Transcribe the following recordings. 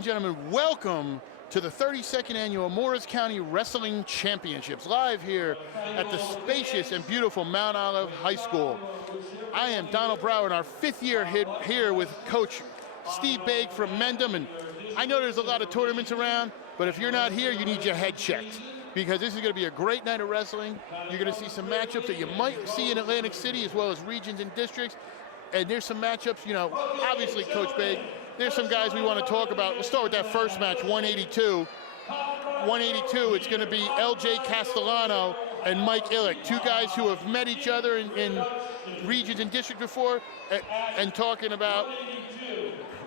and gentlemen, welcome to the 32nd Annual Morris County Wrestling Championships, live here at the spacious and beautiful Mount Olive High School. I am Donald Brower in our 5th year here with Coach Steve Baig from Mendham, and I know there's a lot of tournaments around, but if you're not here, you need your head checked, because this is going to be a great night of wrestling. You're going to see some matchups that you might see in Atlantic City, as well as regions and districts, and there's some matchups, you know, obviously, Coach Baig, there's some guys we want to talk about. We'll start with that first match, 182. 182, it's going to be LJ Castellano and Mike Illick, two guys who have met each other in regions and districts before, and talking about,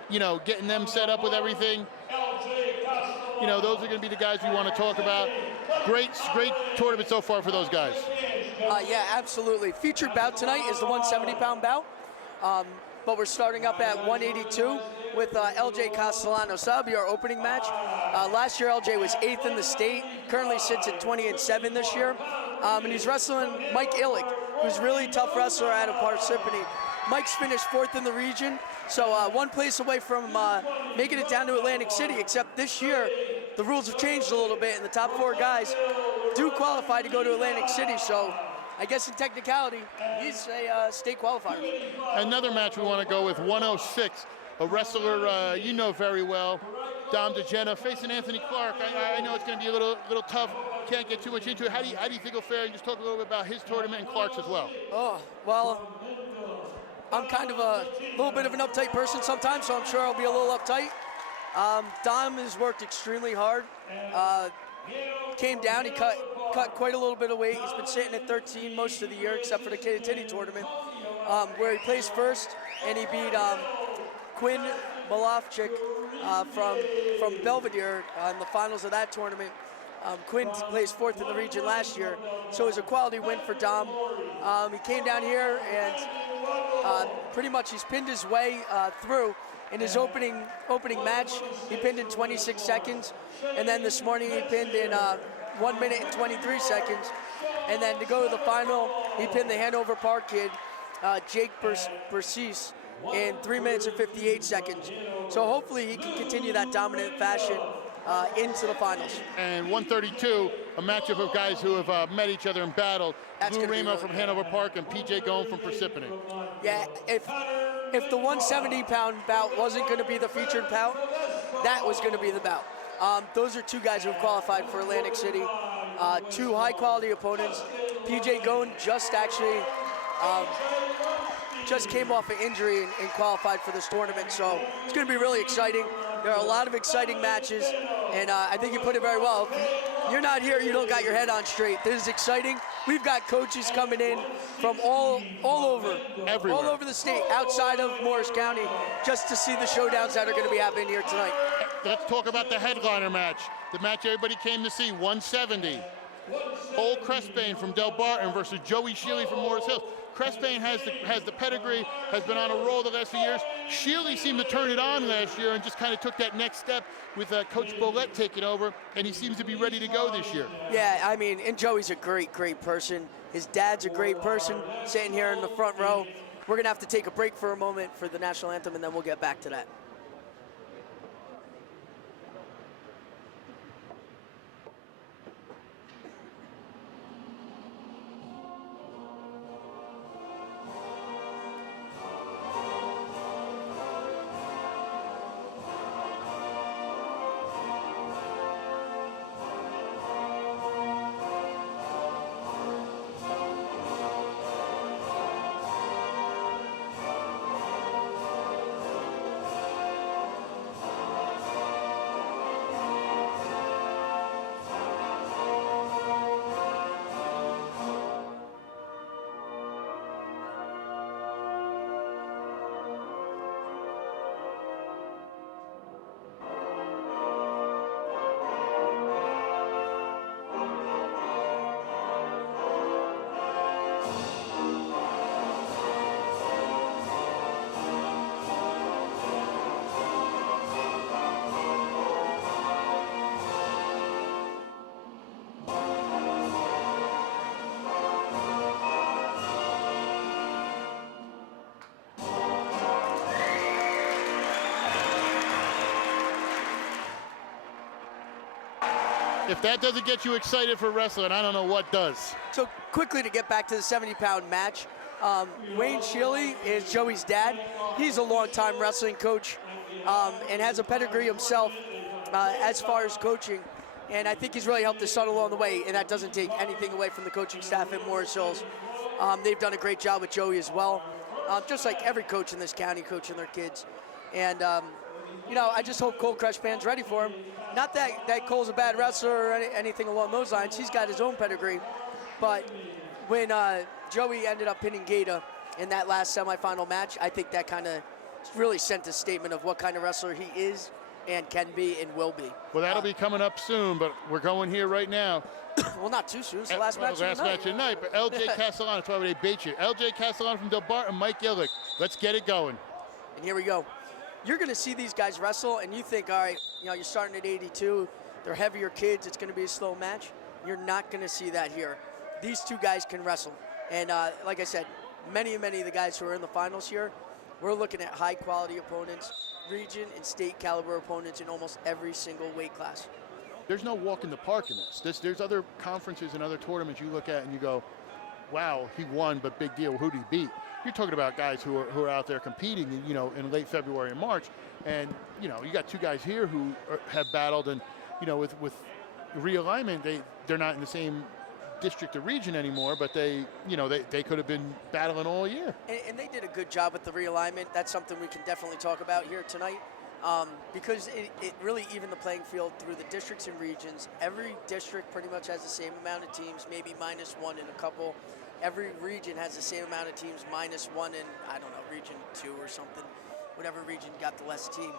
you know, getting them set up with everything. You know, those are going to be the guys we want to talk about. Great tournament so far for those guys. Yeah, absolutely. Featured bout tonight is the 170-pound bout. But we're starting up at 182 with LJ Castellano. So that'll be our opening match. Last year, LJ was 8th in the state, currently sits at 20-7 this year. And he's wrestling Mike Illick, who's a really tough wrestler out of Parsippany. Mike's finished 4th in the region, so one place away from making it down to Atlantic City, except this year, the rules have changed a little bit, and the top 4 guys do qualify to go to Atlantic City, so I guess in technicality, he's a state qualifier. Another match we want to go with, 106, a wrestler you know very well, Dom DeGena, facing Anthony Clark. I know it's going to be a little tough, can't get too much into it. How do you think it'll fare? And just talk a little bit about his tournament and Clark's as well. Oh, well, I'm kind of a little bit of an uptight person sometimes, so I'm sure I'll be a little uptight. Dom has worked extremely hard. Came down, he cut quite a little bit of weight. He's been sitting at 13 most of the year, except for the Kittatinny tournament, where he placed first, and he beat Quinn Malofchik from Belvedere in the finals of that tournament. Quinn placed 4th in the region last year, so it was a quality win for Dom. He came down here and pretty much he's pinned his way through. In his opening match, he pinned in 26 seconds, and then this morning he pinned in 1 minute and 23 seconds. And then to go to the final, he pinned the Hanover Park kid, Jake Bersis, in 3 minutes and 58 seconds. So hopefully he can continue that dominant fashion into the finals. And 132, a matchup of guys who have met each other and battled. Lou Ramo from Hanover Park and PJ Goen from Parsippany. Yeah, if the 170-pound bout wasn't going to be the featured bout, that was going to be the bout. Those are two guys who have qualified for Atlantic City. Two high-quality opponents. PJ Goen just actually just came off an injury and qualified for this tournament, so it's going to be really exciting. There are a lot of exciting matches, and I think you put it very well. If you're not here, you don't got your head on straight. This is exciting. We've got coaches coming in from all over, everywhere, all over the state, outside of Morris County, just to see the showdowns that are going to be happening here tonight. Let's talk about the headliner match, the match everybody came to see, 170. Ole Crespane from Del Barton versus Joey Sheely from Morris Hills. Crespane has the pedigree, has been on a roll the last few years. Sheely seemed to turn it on last year and just kind of took that next step with Coach Bolette taking over, and he seems to be ready to go this year. Yeah, I mean, and Joey's a great person. His dad's a great person, sitting here in the front row. We're going to have to take a break for a moment for the national anthem, and then we'll get back to that. if that doesn't get you excited for wrestling, I don't know what does. So quickly to get back to the 70-pound match, Wayne Sheely is Joey's dad. He's a longtime wrestling coach and has a pedigree himself as far as coaching. And I think he's really helped his son along the way, and that doesn't take anything away from the coaching staff at Morris Hills. They've done a great job with Joey as well, just like every coach in this county coaching their kids. And, you know, I just hope Cole Crespin's ready for him. Not that Cole's a bad wrestler or anything along those lines. He's got his own pedigree. But when Joey ended up pinning Gaeta in that last semifinal match, I think that kind of really sent a statement of what kind of wrestler he is and can be and will be. Well, that'll be coming up soon, but we're going here right now. Well, not too soon. It's the last match of the night. But LJ Castellano, that's why they bait you. LJ Castellano from Del Bar and Mike Illick. Let's get it going. And here we go. You're going to see these guys wrestle, and you think, all right, you know, you're starting at 82. They're heavier kids. It's going to be a slow match. You're not going to see that here. These two guys can wrestle. And like I said, many of the guys who are in the finals here, we're looking at high-quality opponents, region and state caliber opponents in almost every single weight class. There's no walk in the park in this. There's other conferences and other tournaments you look at and you go, wow, he won, but big deal. Who did he beat? You're talking about guys who are out there competing, you know, in late February and March, and you know, you got two guys here who have battled, and you know, with realignment, they're not in the same district or region anymore, but they could have been battling all year. And they did a good job with the realignment. That's something we can definitely talk about here tonight, because it really evened the playing field through the districts and regions. Every district pretty much has the same amount of teams, maybe minus one in a couple. Every region has the same amount of teams, minus one in, I don't know, region 2 or something. Whatever region got the less team.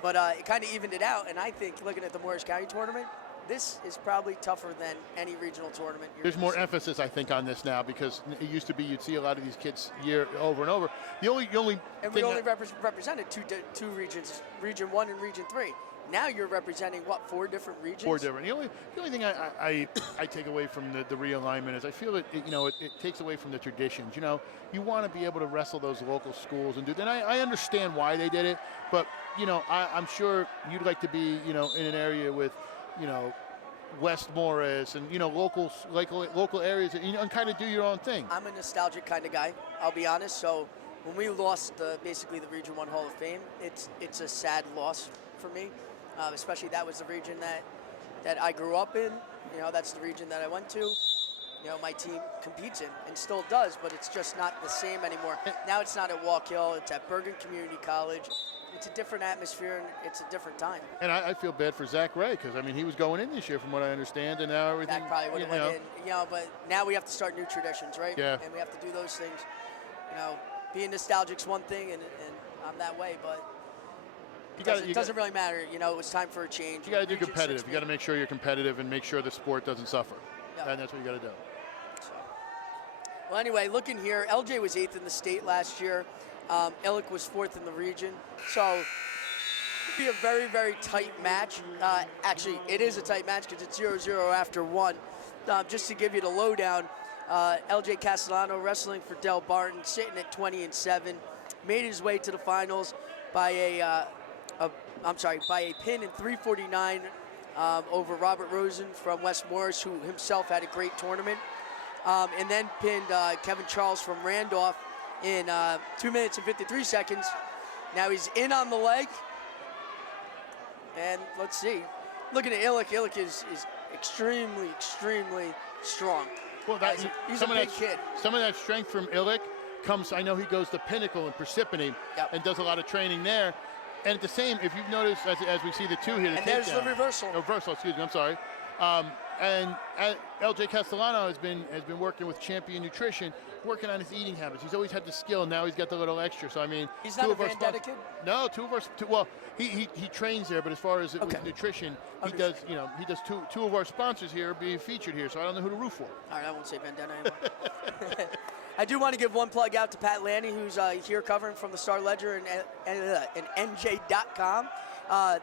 But it kind of evened it out, and I think looking at the Morris County tournament, this is probably tougher than any regional tournament. There's more emphasis, I think, on this now, because it used to be you'd see a lot of these kids year over and over. The only and we only represented two regions, Region 1 and Region 3. Now you're representing, what, 4 different regions? 4 different. The only thing I take away from the realignment is I feel it takes away from the traditions. You know, you want to be able to wrestle those local schools and do that. And I understand why they did it, but, you know, I'm sure you'd like to be, you know, in an area with, you know, West Morris and, you know, local areas, and, you know, and kind of do your own thing. I'm a nostalgic kind of guy, I'll be honest. So when we lost basically the Region 1 Hall of Fame, it's a sad loss for me. Especially that was the region that I grew up in. You know, that's the region that I went to. You know, my team competes in and still does, but it's just not the same anymore. Now it's not at Walk Hill, it's at Bergen Community College. It's a different atmosphere and it's a different time. And I feel bad for Zach Ray, because I mean, he was going in this year from what I understand, and now everything. Zach probably would have went in, you know, but now we have to start new traditions, right? Yeah. And we have to do those things. You know, being nostalgic's one thing, and I'm that way, but it doesn't really matter. You know, it was time for a change. You got to do competitive. You got to make sure you're competitive and make sure the sport doesn't suffer. Yep. And that's what you got to do. So, well, anyway, looking here, LJ was 8th in the state last year. Illick was 4th in the region. So it'll be a very, very tight match. Actually, it is a tight match because it's 0-0 after 1. Just to give you the lowdown, LJ Castellano wrestling for Del Barton, sitting at 20-7, made his way to the finals by a pin in 3:49 over Robert Rosen from West Morris, who himself had a great tournament, and then pinned Kevin Charles from Randolph in 2 minutes and 53 seconds. Now he's in on the leg, and let's see. Looking at Illick, Illick is extremely, extremely strong. Well, he's a big kid. Some of that strength from Illick comes, I know he goes to Pinnacle and Parsippany, yep, and does a lot of training there. And at the same, if you've noticed, as we see the 2 here, and there's the reversal. Reversal, excuse me, I'm sorry. And LJ Castellano has been working with Champion Nutrition, working on his eating habits. He's always had the skill. Now he's got the little extra. So I mean, he's not a Vendetta kid. No, well, he trains there, but as far as with nutrition, he does two of our sponsors here being featured here. So I don't know who to root for. All right, I won't say Vendetta anymore. I do want to give one plug out to Pat Lanny, who's here covering from the Star Ledger and NJ.com.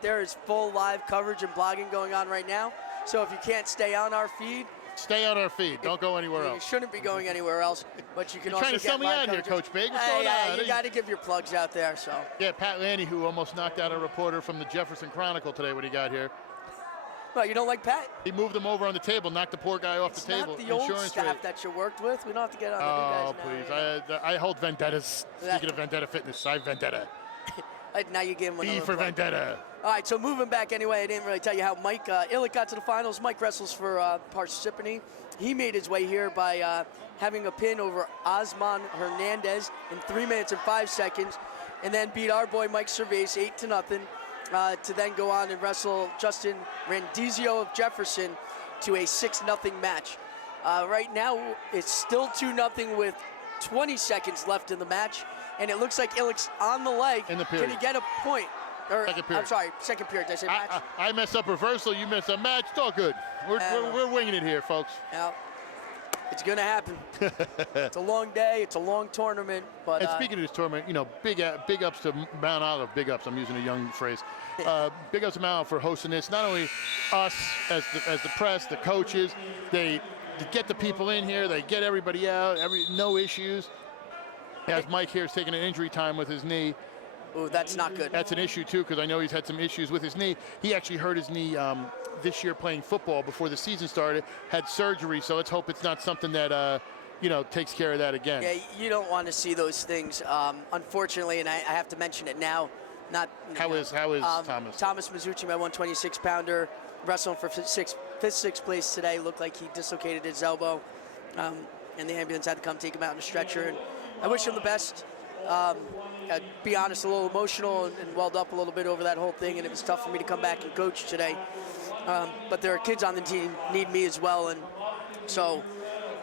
There is full live coverage and blogging going on right now. So if you can't stay on our feed, stay on our feed. Don't go anywhere else. You shouldn't be going anywhere else, but you can also get trying to sell me out here, Coach Big. What's going on? You got to give your plugs out there. So yeah, Pat Lanny, who almost knocked out a reporter from the Jefferson Chronicle today when he got here. Well, you don't like Pat? He moved him over on the table, knocked the poor guy off the table. It's not the old Insurance staff rate. that you worked with. We don't have to get on the new guys now. Please. I hold vendettas. Speaking of Vendetta Fitness, I have vendetta. Now you give him another V for plug. Vendetta. All right, so moving back anyway, I didn't really tell you how Mike Illick got to the finals. Mike wrestles for Parsippany. He made his way here by having a pin over Osman Hernandez in 3 minutes and 5 seconds, and then beat our boy Mike Cervase 8-0, to then go on and wrestle Justin Randizio of Jefferson to a 6-0 match. Right now, it's still 2-0 with 20 seconds left in the match, and it looks like Illick's on the leg. In the period. Can he get a point? Or, Second period. I'm sorry, second period. Did I say match? I mess up reversal, you mess up match. It's all good. We're winging it here, folks. Now, it's going to happen. It's a long day. It's a long tournament. But And speaking of this tournament, big ups to Mount Olive. Big ups. I'm using a young phrase. Big ups to Mount Olive for hosting this. Not only us as the press, the coaches, they get the people in here. They get everybody out. No issues. As Mike here is taking an injury time with his knee. Ooh, that's not good. That's an issue too, because I know he's had some issues with his knee. He actually hurt his knee this year playing football before the season started. Had surgery, so let's hope it's not something that takes care of that again. Yeah, you don't want to see those things. Unfortunately, and I have to mention it now. How is Thomas? Thomas Mizuchi, my 126-pounder, wrestling for fifth, sixth place today. Looked like he dislocated his elbow, and the ambulance had to come take him out in a stretcher. And I wish him the best. I'd be honest, a little emotional and welled up a little bit over that whole thing, and it was tough for me to come back and coach today. But there are kids on the team need me as well, and so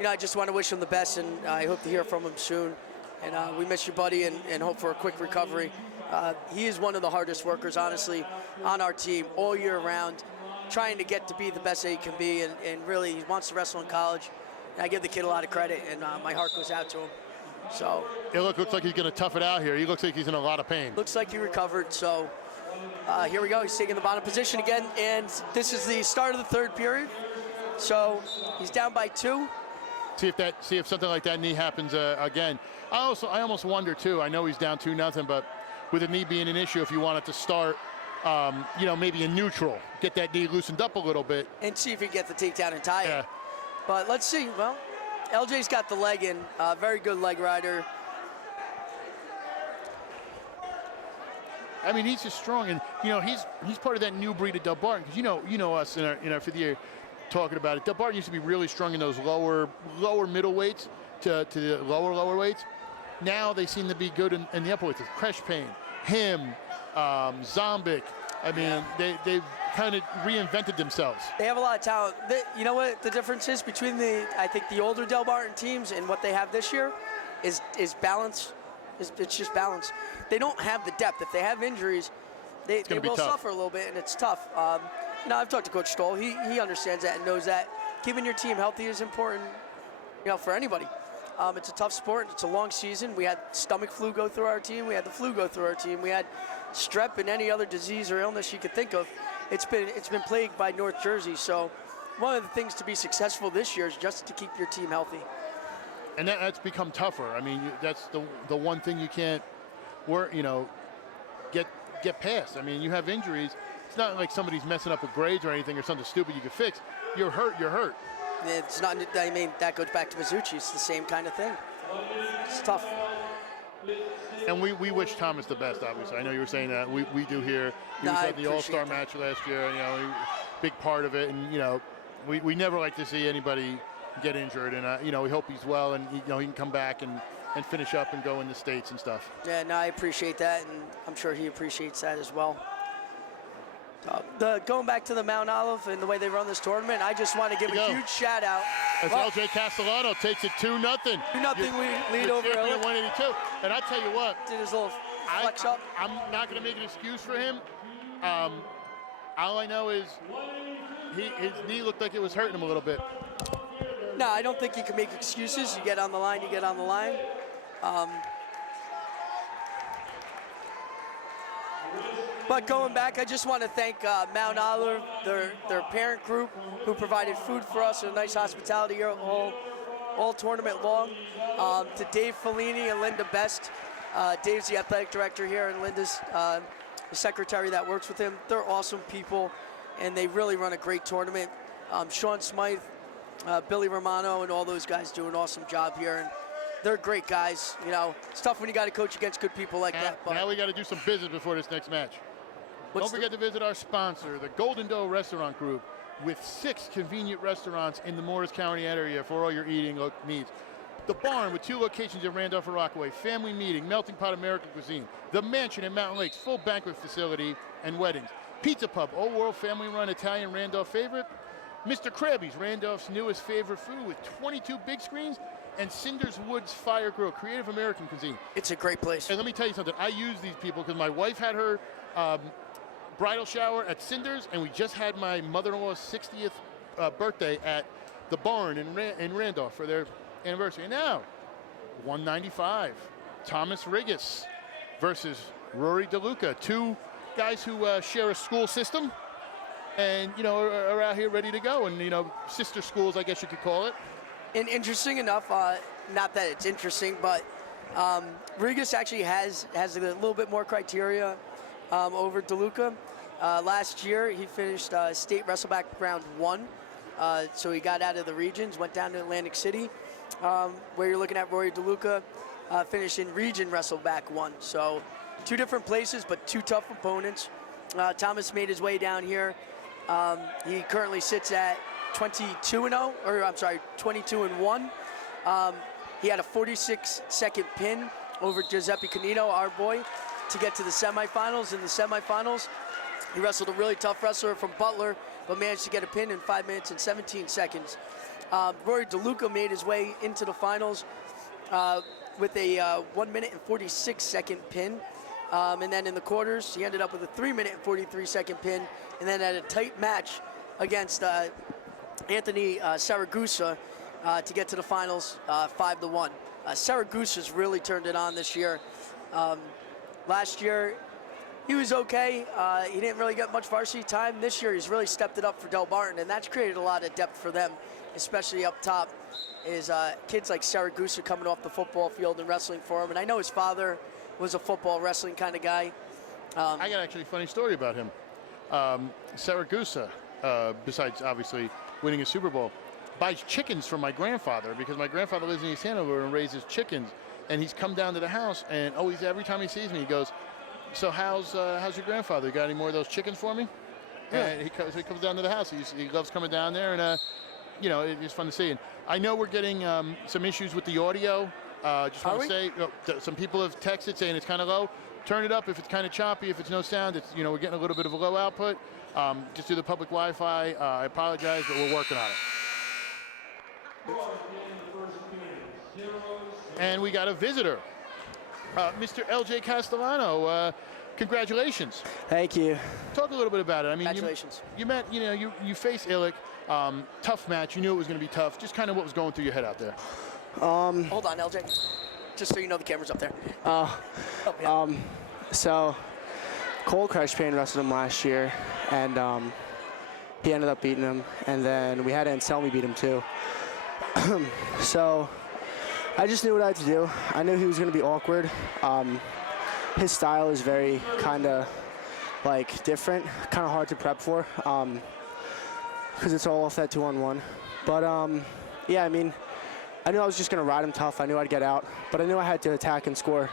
I just want to wish him the best, and I hope to hear from him soon. And we miss you, buddy, and hope for a quick recovery. He is one of the hardest workers, honestly, on our team all year round, trying to get to be the best that he can be, and really he wants to wrestle in college. And I give the kid a lot of credit, and my heart goes out to him. So it looks like he's going to tough it out here. He looks like he's in a lot of pain. Looks like he recovered. So here we go. He's taking the bottom position again, and this is the start of the third period. So he's down by 2. See if something like that knee happens again. I almost wonder too. I know he's down 2-0, but with the knee being an issue, if you want it to start, maybe in neutral, get that knee loosened up a little bit, and see if he can get the takedown and tie it. But let's see. Well, LJ's got the leg in. Very good leg rider. I mean, he's just strong, and he's part of that new breed of Del Barton. Because you know us in our fifth year talking about it. Del Barton used to be really strong in those lower middle weights to the lower weights. Now they seem to be good in the upper weights. Crash Payne, him, Zombik. I mean, they've kind of reinvented themselves. They have a lot of talent. You know what the difference is between I think the older Del Barton teams and what they have this year is balance. It's just balance. They don't have the depth. If they have injuries, they will suffer a little bit, and it's tough. I've talked to Coach Stoll. He understands that and knows that keeping your team healthy is important, for anybody. It's a tough sport. It's a long season. We had stomach flu go through our team. We had the flu go through our team. We had strep and any other disease or illness you could think of. It's been plagued by North Jersey. So one of the things to be successful this year is just to keep your team healthy. And that's become tougher. I mean, that's the one thing you can't get past. I mean, you have injuries. It's not like somebody's messing up with grades or anything or something stupid you can fix. You're hurt. It's not. I mean, that goes back to Mizuchi. It's the same kind of thing. It's tough. And we wish Thomas the best, obviously. I know you were saying that. We do here. He was at the All-Star match last year. Big part of it. And we never like to see anybody get injured. And we hope he's well and he can come back and finish up and go in the States and stuff. Yeah, no, I appreciate that, and I'm sure he appreciates that as well. Going back to the Mount Olive and the way they run this tournament, I just want to give a huge shout out. As LJ Castellano takes it 2-0. 2-0 lead over Illick. 182. And I tell you what, did his little flex up. I'm not going to make an excuse for him. All I know is his knee looked like it was hurting him a little bit. No, I don't think you can make excuses. You get on the line, you get on the line. But going back, I just want to thank Mount Olive, their parent group, who provided food for us and a nice hospitality here all tournament long. To Dave Fellini and Linda Best. Dave's the athletic director here, and Linda's the secretary that works with him. They're awesome people. and they really run a great tournament. Sean Smythe, Billy Romano, and all those guys do an awesome job here, and they're great guys. You know, it's tough when you got to coach against good people like that. But now we got to do some business before this next match. Don't forget to visit our sponsor, the Golden Doe Restaurant Group, with 6 convenient restaurants in the Morris County area for all your eating needs. The Barn with 2 locations in Randolph and Rockaway, Family Meeting, Melting Pot American Cuisine. The Mansion in Mountain Lakes, full banquet facility and weddings. Pizza Pub, Old World family-run Italian Randolph favorite. Mr. Krabby's, Randolph's newest favorite food with 22 big screens. And Cinders Woods Fire Grill, creative American cuisine. It's a great place. And let me tell you something, I use these people because my wife had her bridal shower at Cinders, and we just had my mother-in-law's 60th birthday at the Barn in Randolph for their anniversary. And now, 195, Thomas Rigas versus Rory DeLuca, 2 guys who share a school system and, you know, are out here ready to go. And, you know, sister schools, I guess you could call it. And interesting enough, not that it's interesting, but Rigas actually has a little bit more criteria over DeLuca. Last year, he finished state wrestleback round 1, so he got out of the regions, went down to Atlantic City, where you're looking at Rory DeLuca finished in region wrestleback 1. So 2 different places, but 2 tough opponents. Thomas made his way down here. He currently sits at 22-1. He had a 46-second pin over Giuseppe Canito, our boy, to get to the semifinals. In the semifinals, he wrestled a really tough wrestler from Butler, but managed to get a pin in 5 minutes and 17 seconds. Rory DeLuca made his way into the finals with a 1 minute and 46-second pin. And then in the quarters, he ended up with a 3 minute and 43-second pin, and then had a tight match against Anthony Saragusa to get to the finals, 5-1. Saragusa's really turned it on this year. Last year, he was okay. He didn't really get much varsity time. This year, he's really stepped it up for Del Barton, and that's created a lot of depth for them, especially up top. Is kids like Saragusa coming off the football field and wrestling for him. And I know his father was a football wrestling kind of guy. I got actually a funny story about him. Saragusa, besides obviously winning a Super Bowl, buys chickens from my grandfather because my grandfather lives in East Hanover and raises chickens. And he's come down to the house, and always every time he sees me, he goes, "So how's your grandfather? You got any more of those chickens for me?" Yeah. And he comes down to the house. He loves coming down there, and you know, it's fun to see. And I know we're getting some issues with the audio. Just want to say, some people have texted saying it's kind of low. Turn it up if it's kind of choppy. If it's no sound, it's, you know, we're getting a little bit of a low output. Just do the public Wi-Fi. I apologize, but we're working on it. And we got a visitor, Mr. LJ Castellano. Congratulations. Thank you. Talk a little bit about it. I mean, Congratulations. you faced Illich. Tough match. You knew it was going to be tough. Just kind of what was going through your head out there. Hold on, LJ. Just so you know, the camera's up there. So Cole Crutchpain wrestled him last year, and he ended up beating him. And then we had Anselmi beat him too. So I just knew what I had to do. I knew he was going to be awkward. His style is very kind of like different, kind of hard to prep for, because it's all off that 2-on-1. But yeah, I mean, I knew I was just going to ride him tough. I knew I'd get out, but I knew I had to attack and score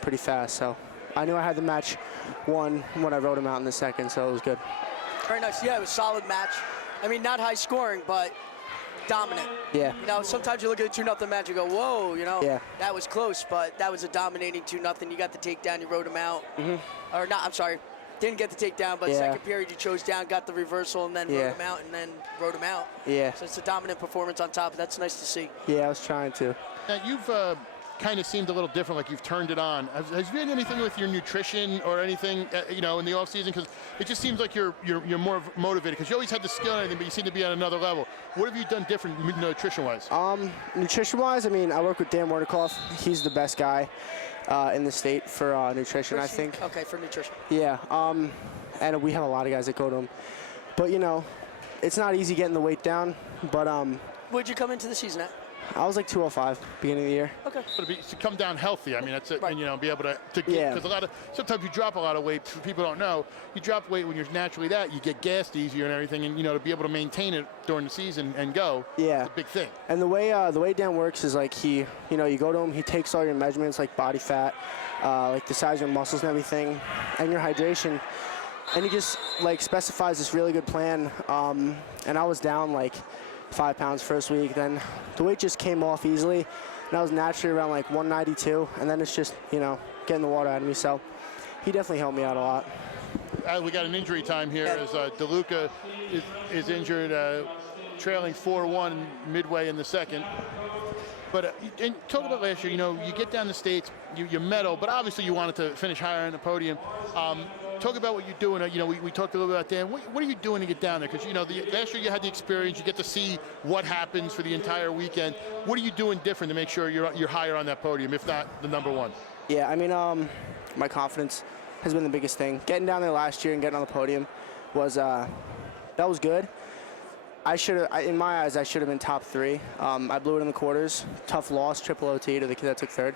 pretty fast. So I knew I had the match won when I rode him out in the second, so it was good. Very nice. Yeah, it was a solid match. I mean, not high scoring, but dominant. Yeah. You know, sometimes you look at a 2-0 match and go, whoa, you know, Yeah. that was close, but that was a dominating 2-0. You got the takedown, you rode him out. Or not, I'm sorry, didn't get the takedown, but Yeah. second period you chose down, got the reversal, and then Yeah. rode him out, and then rode him out. Yeah. So it's a dominant performance on top. That's nice to see. Yeah, I was trying to. Now, you've kind of seemed a little different, like you've turned it on. Has there been anything with your nutrition or anything, you know, in the off season? Because it just seems like you're more motivated, because you always had the skill and everything, but you seem to be at another level. What have you done different nutrition-wise? Nutrition-wise, I mean, I work with Dan Mordikoff. He's the best guy in the state for nutrition, I think. Okay, for nutrition. Yeah, and we have a lot of guys that go to him. But, you know, it's not easy getting the weight down, but What'd you come into the season at? I was like 205 beginning of the year. Okay. But to come down healthy, I mean, that's it, Right. and be able to get, Yeah. because sometimes you drop a lot of weight. People don't know, you drop weight when you're naturally that, you get gassed easier and everything, and to be able to maintain it during the season and go, Yeah. is a big thing. And the way Dan works is like you go to him, he takes all your measurements like body fat, like the size of your muscles and everything, and your hydration, and he just like specifies this really good plan. And I was down like 5 pounds first week, then the weight just came off easily, and I was naturally around like 192, and then it's just getting the water out of me. So he definitely helped me out a lot. We got an injury time here as DeLuca is injured, trailing 4-1 midway in the second. But and talk about last year, you get down the States, you medal, but obviously you wanted to finish higher on the podium. Talk about what you're doing. We talked a little bit about Dan. What are you doing to get down there? Because last year you had the experience, you get to see what happens for the entire weekend. What are you doing different to make sure you're higher on that podium, if not the number one? Yeah, I mean, my confidence has been the biggest thing. Getting down there last year and getting on the podium was that was good. In my eyes, I should have been top 3. I blew it in the quarters. Tough loss, triple OT to the kid that took 3rd.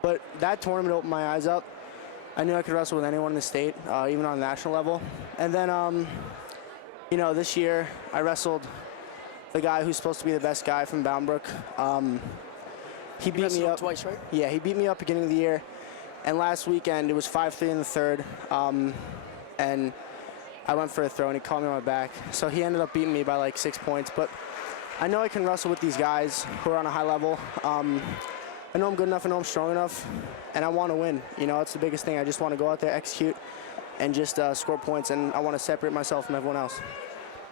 But that tournament opened my eyes up. I knew I could wrestle with anyone in the state, even on a national level. And then, this year I wrestled the guy who's supposed to be the best guy from Bound Brook. He beat me up twice, right? Yeah, he beat me up beginning of the year. And last weekend, it was 5-3 in the 3rd. And I went for a throw, and he caught me on my back. So he ended up beating me by like 6 points. But I know I can wrestle with these guys who are on a high level. I know I'm good enough, I know I'm strong enough, and I want to win. It's the biggest thing. I just want to go out there, execute, and just score points, and I want to separate myself from everyone else.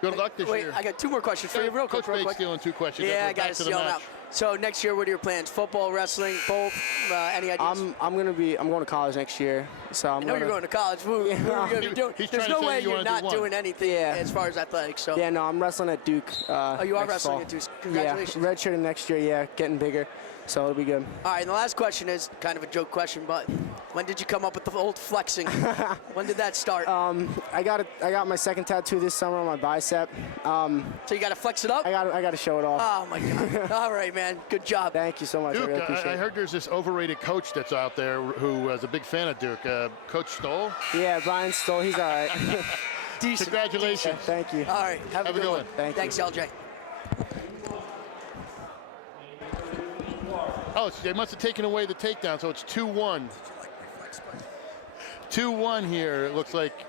Good luck this year. Wait, I got 2 more questions for you, real quick. Coach Bates stealing 2 questions. Yeah, We're I got back to to the steal them match. out. So next year, what are your plans? Football, wrestling, both? Any ideas? I'm going to college next year, so I know you're going to college. What are you gonna be doing? He's There's trying to no say way you you're wanna do not one. doing anything as far as athletics. So. Yeah, no, I'm wrestling at Duke. Oh, you are next wrestling fall. at Duke. Congratulations. Yeah, redshirting next year. Yeah, getting bigger, so it'll be good. All right, and the last question is kind of a joke question, but when did you come up with the old flexing? When did that start? I got my second tattoo this summer on my bicep. So you got to flex it up? I got to show it off. Oh, my God. All right, man. Good job. Thank you so much. Duke, I really appreciate I it. heard there's this overrated coach that's out there who is a big fan of Duke. Coach Stoll. Yeah, Brian Stoll, he's all right. Decent. Congratulations. Thank you. All right. Have a good one. Thank you. Thanks, LJ. Oh, they must have taken away the takedown, so it's 2-1. 2-1 here. It looks like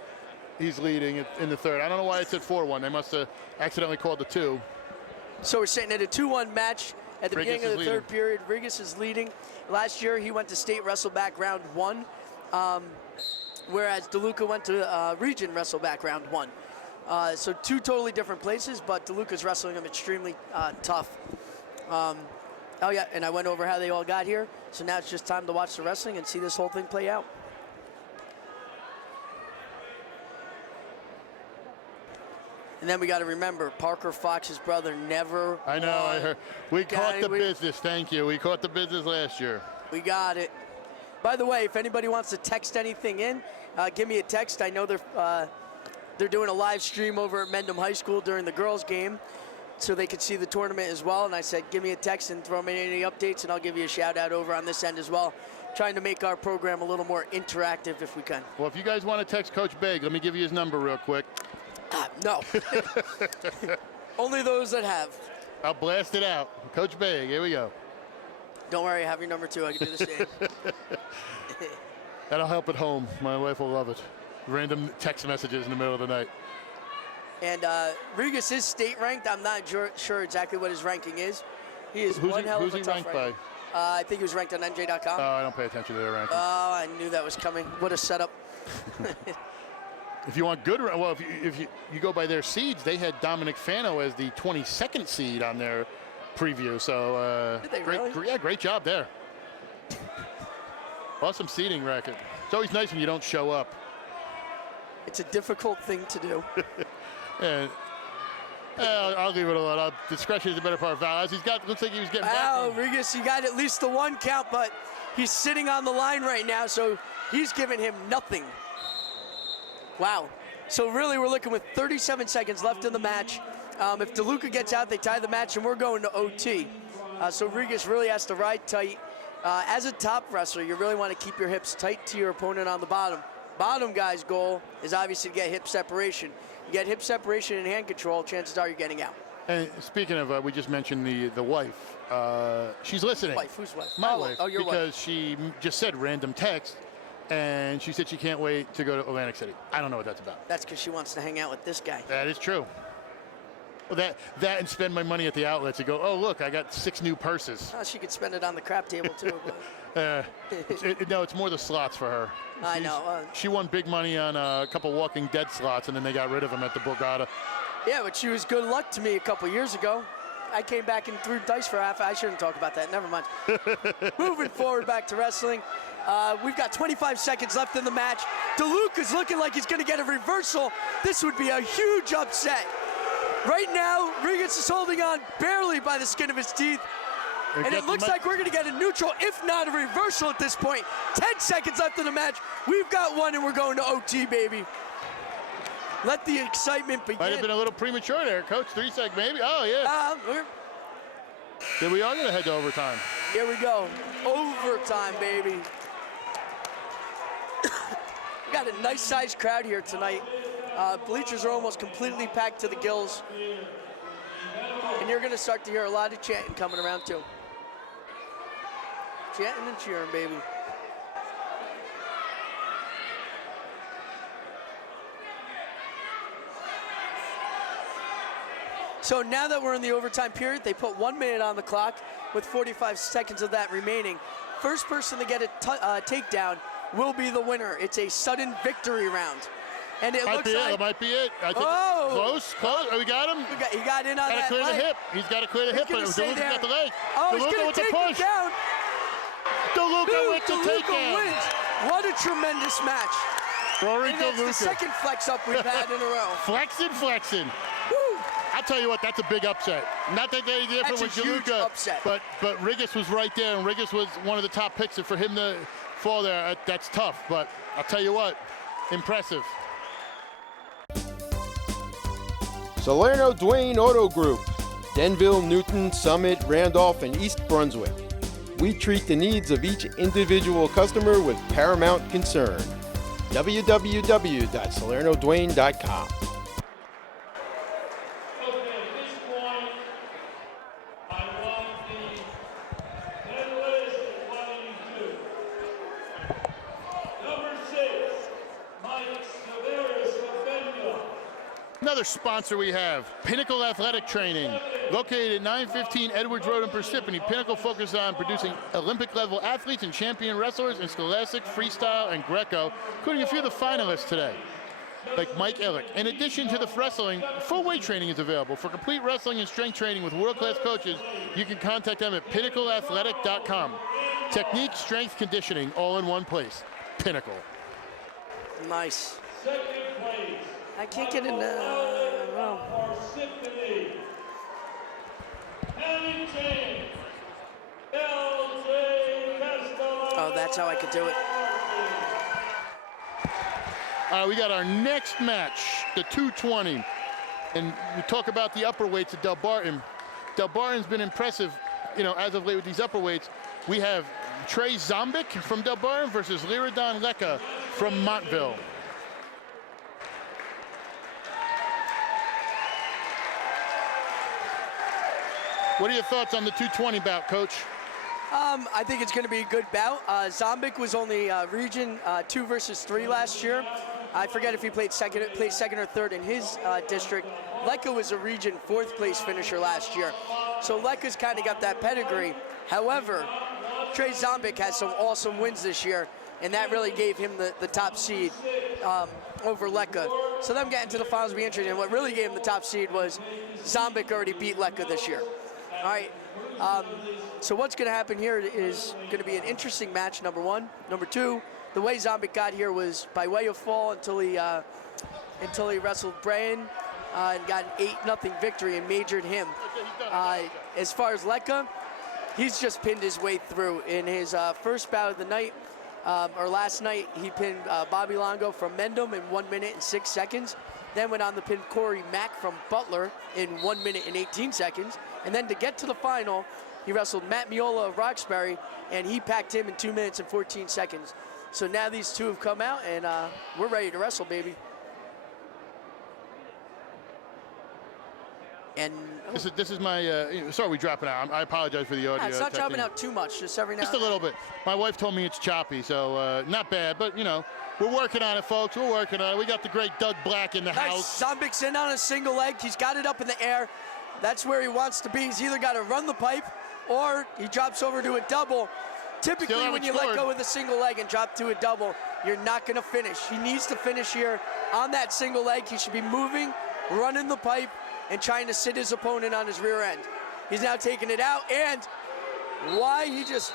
he's leading in the 3rd. I don't know why it's at 4-1. They must have accidentally called the 2. So we're sitting at a 2-1 match at the Rigas beginning of is the leading. 3rd period. Rigas is leading. Last year, he went to state wrestleback round 1, whereas DeLuca went to region wrestleback round 1. So 2 totally different places, but DeLuca's wrestling him extremely tough. Oh, yeah, and I went over how they all got here. So now it's just time to watch the wrestling and see this whole thing play out. And then we got to remember, Parker Fox's brother never I know. I won. heard. We caught the we- business. Thank you. We caught the business last year. We got it. By the way, if anybody wants to text anything in, give me a text. I know they're doing a live stream over at Mendham High School during the girls' game, so they could see the tournament as well. And I said, give me a text and throw me any updates, and I'll give you a shout out over on this end as well. Trying to make our program a little more interactive if we can. Well, if you guys want to text Coach Begg, let me give you his number real quick. No. Only those that have. I'll blast it out. Coach Begg, here we go. Don't worry, I have your number too. I can do the same. That'll help at home. My wife will love it. Random text messages in the middle of the night. And Rigas is state ranked. I'm not sure exactly what his ranking is. He is Who's one he, hell of who's a he tough ranked writer. I think he was ranked on NJ.com. Oh, I don't pay attention to their ranking. Oh, I knew that was coming. What a setup. If you want good, well, if you go by their seeds, they had Dominic Fano as the 22nd seed on their preview. So Did they great, really? yeah, great job there. Awesome seeding racket. It's always nice when you don't show up. It's a difficult thing to do. And I'll leave it alone. Discretion is the better part of valor. Looks like he was getting Wow, back. Rigas, you got at least the 1 count, but he's sitting on the line right now, so he's giving him nothing. Wow. So really, we're looking with 37 seconds left in the match. If DeLuca gets out, they tie the match, and we're going to OT. So Rigas really has to ride tight. As a top wrestler, you really want to keep your hips tight to your opponent on the bottom. Bottom guy's goal is obviously to get hip separation. You get hip separation and hand control, chances are you're getting out. And speaking of, we just mentioned the wife. She's listening. Wife? Whose wife? My wife. Oh, your wife. Because she just said random text, and she said she can't wait to go to Atlantic City. I don't know what that's about. That's because she wants to hang out with this guy. That is true. Well, that and spend my money at the outlets and go, oh, look, I got 6 new purses. She could spend it on the crap table, too. But No, it's more the slots for her. I know. She won big money on a couple Walking Dead slots, and then they got rid of them at the Borgata. Yeah, but she was good luck to me a couple years ago. I came back and threw dice for half. I shouldn't talk about that. Never mind. Moving forward back to wrestling. We've got 25 seconds left in the match. DeLuca's looking like he's going to get a reversal. This would be a huge upset. Right now, Rigas is holding on barely by the skin of his teeth. And it looks like we're going to get a neutral, if not a reversal at this point. 10 seconds left in the match. We've got one, and we're going to OT, baby. Let the excitement begin. Might have been a little premature there, Coach. 3 seconds, maybe. Oh, yeah. Then we are going to head to overtime. Here we go. Overtime, baby. We got a nice-sized crowd here tonight. Bleachers are almost completely packed to the gills. And you're going to start to hear a lot of chanting coming around, too. Chanting and cheering, baby. So now that we're in the overtime period, they put 1 minute on the clock with 45 seconds of that remaining. First person to get a takedown will be the winner. It's a sudden victory round. And it looks like... That might be it. I think close. Oh, we got him. He got in on that clear leg. The hip. He's got to clear the hip, but DeLuca got the leg. Oh, DeLuca he's going to take him down. DeLuca with the takedown. Wins. What a tremendous match. Rory And that's DeLuca. the second flex up we've had in a row. Flexing. Woo. I'll tell you what, that's a big upset. Not that they're different with DeLuca, but Rigas was right there, and Rigas was one of the top picks. And for him to fall there, that's tough. But I'll tell you what, impressive. Salerno Dwayne Auto Group, Denville, Newton, Summit, Randolph, and East Brunswick. We treat the needs of each individual customer with paramount concern. www.salernodwayne.com. Another sponsor we have, Pinnacle Athletic Training. Located at 915 Edwards Road in Parsippany, Pinnacle focuses on producing Olympic-level athletes and champion wrestlers in Scholastic, Freestyle, and Greco, including a few of the finalists today, like Mike Ellick. In addition to the wrestling, full weight training is available. For complete wrestling and strength training with world-class coaches, you can contact them at pinnacleathletic.com. Technique, strength, conditioning, all in one place. Pinnacle. Nice. I can't get in Oh, that's how I could do it. We got our next match, the 220. And we talk about the upper weights at Del Barton. Del Barton's been impressive, as of late with these upper weights. We have Trey Zombik from Del Barton versus Liradon Leka from Montville. What are your thoughts on the 220 bout, Coach? I think it's going to be a good bout. Zombik was only Region 2 versus 3 last year. I forget if he played second or third in his district. Leka was a Region 4th place finisher last year. So Leka's kind of got that pedigree. However, Trey Zombik has some awesome wins this year, and that really gave him the top seed over Leka. So them getting to the finals will be interesting. And what really gave him the top seed was Zombik already beat Leka this year. All right, so what's going to happen here is going to be an interesting match, number one. Number two, the way Zombik got here was by way of fall until he wrestled Brian and got an 8-0 victory and majored him. As far as Leka, he's just pinned his way through. In his first bout of the night, or last night, he pinned Bobby Longo from Mendham in 1 minute and 6 seconds. Then went on to pin Corey Mack from Butler in 1 minute and 18 seconds. And then to get to the final, he wrestled Matt Miola of Roxbury, and he packed him in 2 minutes and 14 seconds. So now these two have come out, and we're ready to wrestle, baby. And this is my. Sorry, we dropping out. I apologize for the audio. it's not dropping technique. out too much, just every now Just a and then. little bit. My wife told me it's choppy, so not bad. But we're working on it, folks. We're working on it. We got the great Doug Black in the house. Nice. Zombic's in on a single leg. He's got it up in the air. That's where he wants to be. He's either got to run the pipe or he drops over to a double. Typically, Still when you haven't let scored. go with a single leg and drop to a double, you're not going to finish. He needs to finish here on that single leg. He should be moving, running the pipe, and trying to sit his opponent on his rear end. He's now taking it out, and why he just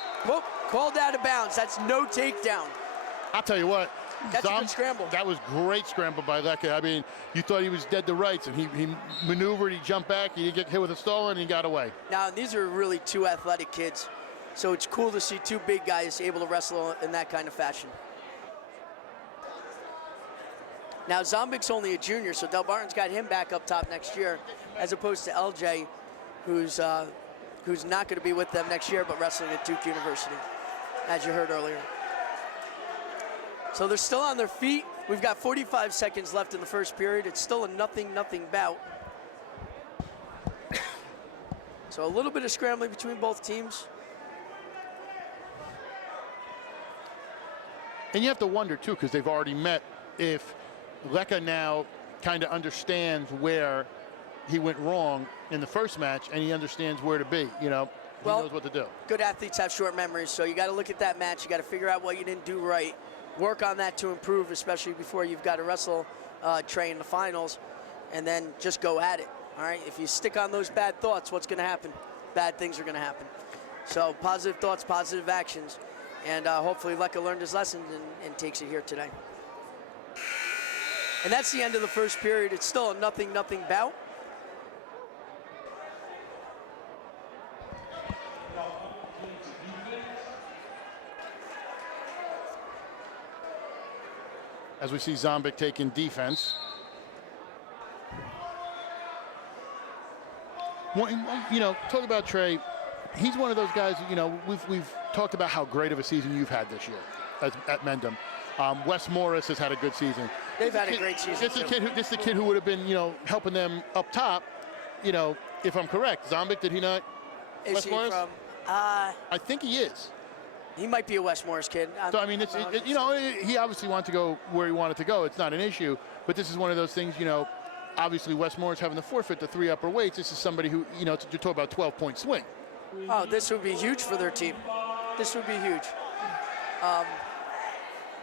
called out of bounds. That's no takedown. I'll tell you what. That's a good scramble. That was great scramble by Leka. I mean, you thought he was dead to rights, and he maneuvered, he jumped back, he didn't get hit with a stall, and he got away. Now, these are really two athletic kids, so it's cool to see two big guys able to wrestle in that kind of fashion. Now, Zombic's only a junior, so Del Barton's got him back up top next year, as opposed to LJ, who's not going to be with them next year, but wrestling at Duke University, as you heard earlier. So they're still on their feet. We've got 45 seconds left in the first period. It's still a 0-0 bout. So a little bit of scrambling between both teams. And you have to wonder, too, because they've already met, if Leka now kind of understands where he went wrong in the first match, and he understands where to be, he knows what to do. Good athletes have short memories, so you got to look at that match. You got to figure out what you didn't do right. Work on that to improve, especially before you've got to wrestle Trey in the finals, and then just go at it, all right? If you stick on those bad thoughts, what's going to happen? Bad things are going to happen. So positive thoughts, positive actions, and hopefully Leka learned his lesson and takes it here today. And that's the end of the first period. It's still a 0-0 bout. As we see Zombic taking defense. Talk about Trey. He's one of those guys, we've talked about how great of a season you've had this year at Mendham. Wes Morris has had a good season. They've had a great season. This is the kid who would have been, helping them up top, if I'm correct. Zombic, did he not? Is Wes he Morris? from? I think he is. He might be a Wes Morris kid. So, I mean, he obviously wanted to go where he wanted to go. It's not an issue. But this is one of those things, obviously Wes Morris having to forfeit the 3 upper weights. This is somebody who, you're talking about 12-point swing. Oh, this would be huge for their team. This would be huge.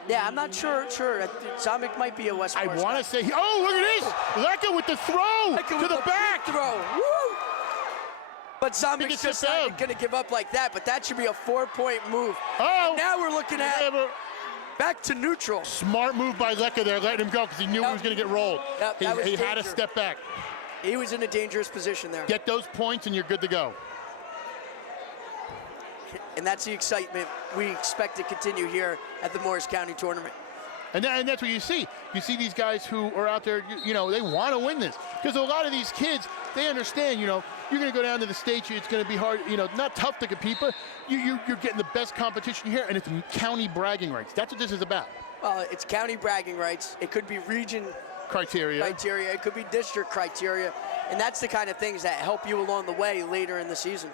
Yeah, I'm not sure. Zombic might be a Wes Morris. I want to say, look at this! Leka with the throw to the back! Throw. Woo! But Zombic's just not going to give up like that, but that should be a 4-point move. Oh! Now we're looking at back to neutral. Smart move by Leka there, letting him go because he knew he was going to get rolled. Yep, he had to step back. He was in a dangerous position there. Get those points and you're good to go. And that's the excitement we expect to continue here at the Morris County Tournament. And that's what you see. You see these guys who are out there, they want to win this. Because a lot of these kids, they understand, you're going to go down to the state, it's going to be hard, not tough to compete, but you're getting the best competition here, and it's county bragging rights. That's what this is about. Well, it's county bragging rights. It could be region criteria. It could be district criteria. And that's the kind of things that help you along the way later in the season.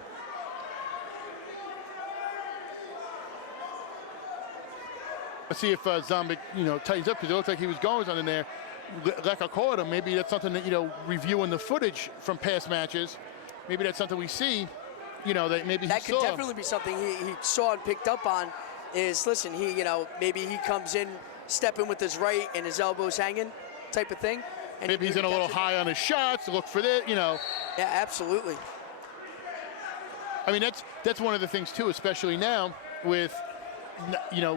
Let's see if Zombic, tightens up, because it looked like he was going on in there. Leka caught him. Maybe that's something that, reviewing the footage from past matches, maybe that's something we see, that maybe that he could saw. definitely be something he saw and picked up on is, listen, maybe he comes in stepping with his right and his elbows hanging type of thing. And maybe he's in a little high on his shots, look for this, Yeah, absolutely. I mean, that's one of the things, too, especially now with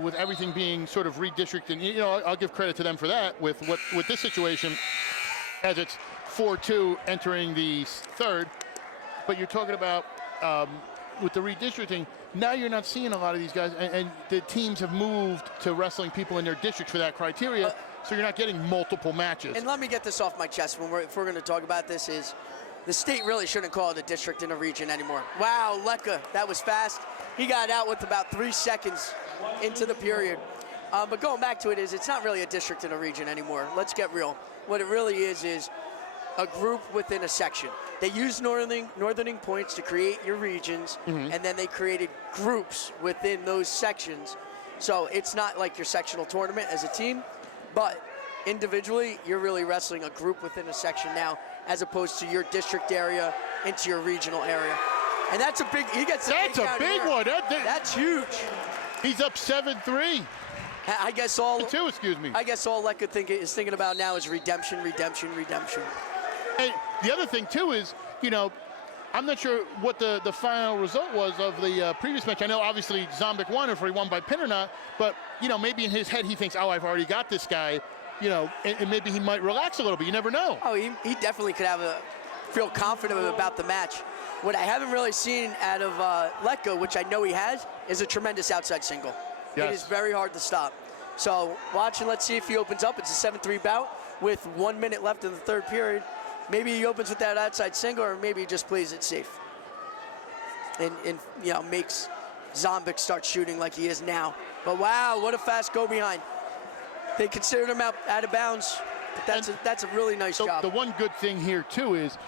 with everything being sort of redistricted, I'll give credit to them for that with this situation, as it's 4-2 entering the third. But you're talking about with the redistricting, now you're not seeing a lot of these guys, and the teams have moved to wrestling people in their districts for that criteria, so you're not getting multiple matches. And let me get this off my chest if we're going to talk about this is the state really shouldn't call it a district and a region anymore. Wow, Lecca, that was fast. He got out with about 3 seconds into the period. But going back to it is it's not really a district and a region anymore. Let's get real. What it really is a group within a section. They used northerning points to create your regions, and then they created groups within those sections. So it's not like your sectional tournament as a team, but individually, you're really wrestling a group within a section now, as opposed to your district area into your regional area. And that's a big, he gets a That's a big one. That's huge. He's up 7-3. I guess all, 2, excuse me. I guess all Lecca is thinking about now is redemption, redemption, redemption. And the other thing, too, is, you know, I'm not sure what the final result was of the previous match. I know, obviously, Zombek won, if he won by pin or not, but, you know, maybe in his head he thinks, oh, I've already got this guy, you know, and maybe he might relax a little bit. You never know. Oh, he definitely could feel confident about the match. What I haven't really seen out of Lecca, which I know he has, is a tremendous outside single. Yes. It is very hard to stop. So watch and let's see if he opens up. It's a 7-3 bout with 1 minute left in the third period. Maybe he opens with that outside single, or maybe he just plays it safe. And you know, makes Zombek start shooting like he is now. But wow, what a fast go behind. They considered him out of bounds, but that's a really nice job. The one good thing here, too, is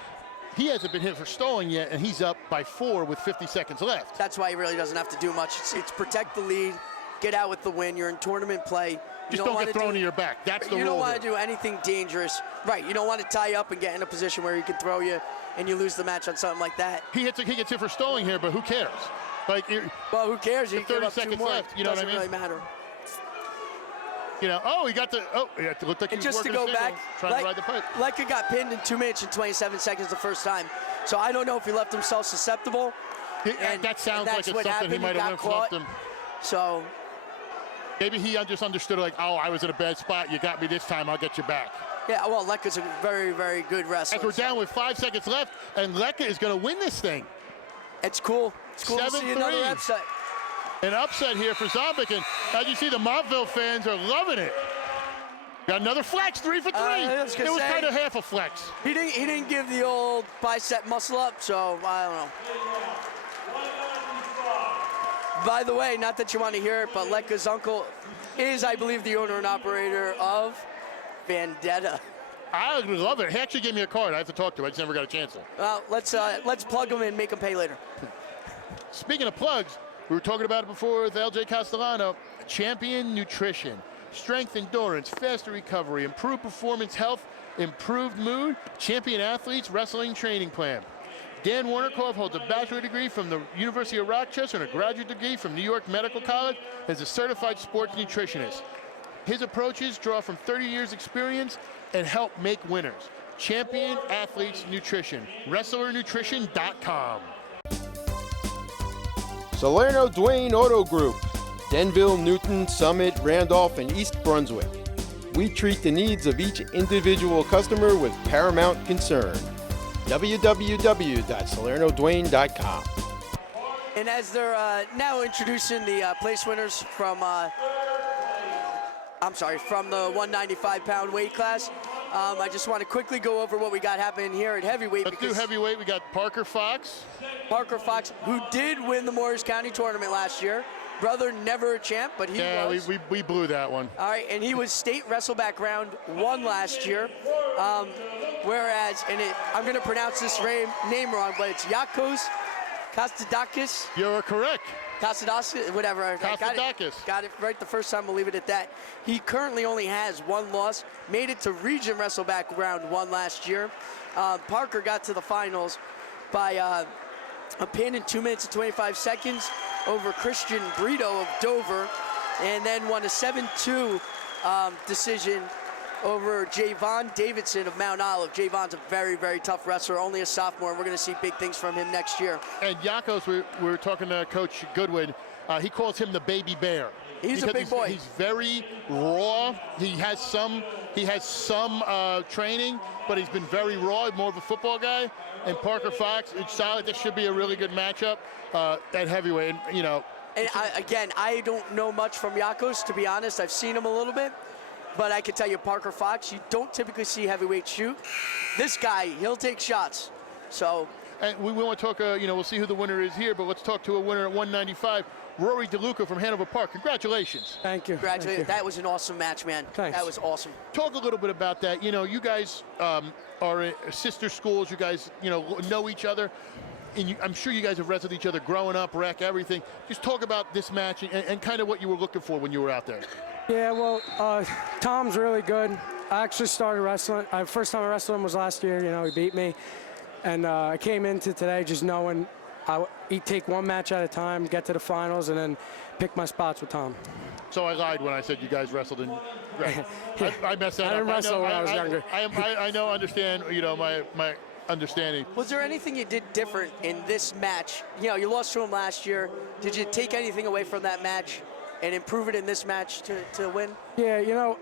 he hasn't been hit for stalling yet, and he's up by 4 with 50 seconds left. That's why he really doesn't have to do much. It's protect the lead, get out with the win. You're in tournament play. Just don't get thrown to your back. That's the rule. You don't want to do anything dangerous. Right, you don't want to tie up and get in a position where he can throw you and you lose the match on something like that. He gets hit for stalling here, but who cares? Like, well, who cares? He 30 seconds left. You know what I mean? Doesn't really matter. You know, he got the, it looked like he was just working to go a back, trying to ride the pipe. Lecca got pinned in 2 minutes and 27 seconds the first time. So I don't know if he left himself susceptible. That sounds like it's something he might have influenced him. So maybe he just understood, like, oh, I was in a bad spot. You got me this time. I'll get you back. Yeah, well, Lecca's a very, very good wrestler. As we're down with 5 seconds left, and Lecca is going to win this thing. It's cool. It's cool to see another upset. An upset here for Zombek, and as you see, the Montville fans are loving it. Got another flex, 3 for 3. It was kind of half a flex. He didn't give the old bicep muscle up, so I don't know. By the way, not that you want to hear it, but Lecca's uncle is, I believe, the owner and operator of Vendetta. I love it. He actually gave me a card. I have to talk to him. I just never got a chance to. Well, let's plug him and make him pay later. Speaking of plugs, we were talking about it before with LJ Castellano. Champion Nutrition. Strength, endurance, faster recovery, improved performance, health, improved mood. Champion Athletes Wrestling Training Plan. Dan Warnerkov holds a bachelor degree from the University of Rochester and a graduate degree from New York Medical College as a certified sports nutritionist. His approaches draw from 30 years experience and help make winners. Champion Athletes Nutrition. WrestlerNutrition.com. Salerno Dwayne Auto Group. Denville, Newton, Summit, Randolph, and East Brunswick. We treat the needs of each individual customer with paramount concern. www.salernodwayne.com. And as they're now introducing the place winners from the 195-pound weight class, I just want to quickly go over what we got happening here at heavyweight. Let's do heavyweight. We got Parker Fox. Parker Fox, who did win the Morris County tournament last year. Brother, never a champ, but he was. Yeah, we blew that one. All right, and he was state wrestleback round 1 last year. Whereas, I'm going to pronounce this name wrong, but it's Yakos Kostadakis. You're correct. Kostadakis, whatever. Kostadakis. Got it right the first time. We'll leave it at that. He currently only has 1 loss. Made it to region wrestleback round 1 last year. Parker got to the finals by a pin in 2 minutes and 25 seconds over Christian Brito of Dover, and then won a 7-2 decision over Javon Davidson of Mount Olive. Javon's a very, very tough wrestler, only a sophomore, and we're going to see big things from him next year. And Yakos, we were talking to Coach Goodwin. He calls him the baby bear. He's a because big boy. He's very raw. He has some training, but he's been very raw, more of a football guy. And Parker Fox, it's solid. This should be a really good matchup at heavyweight. And, you know, And I don't know much from Yakos, to be honest. I've seen him a little bit. But I can tell you, Parker Fox, you don't typically see heavyweight shoot. This guy, he'll take shots. So. And we want to talk, we'll see who the winner is here, but let's talk to a winner at 195, Rory DeLuca from Hanover Park. Congratulations. Thank you. Congratulations. Thank you. That was an awesome match, man. Thanks. That was awesome. Talk a little bit about that. You know, you guys are sister schools. You guys, know each other. And I'm sure you guys have wrestled each other growing up, rec, everything. Just talk about this match and kind of what you were looking for when you were out there. Yeah, well, Tom's really good. I actually started wrestling. First time I wrestled him was last year. He beat me. And I came into today just knowing he'd take one match at a time, get to the finals, and then pick my spots with Tom. So I lied when I said you guys wrestled in. Right. I messed that up. I didn't wrestle when I was younger. I understand, my understanding. Was there anything you did different in this match? You lost to him last year. Did you take anything away from that match and improve it in this match to win? Yeah,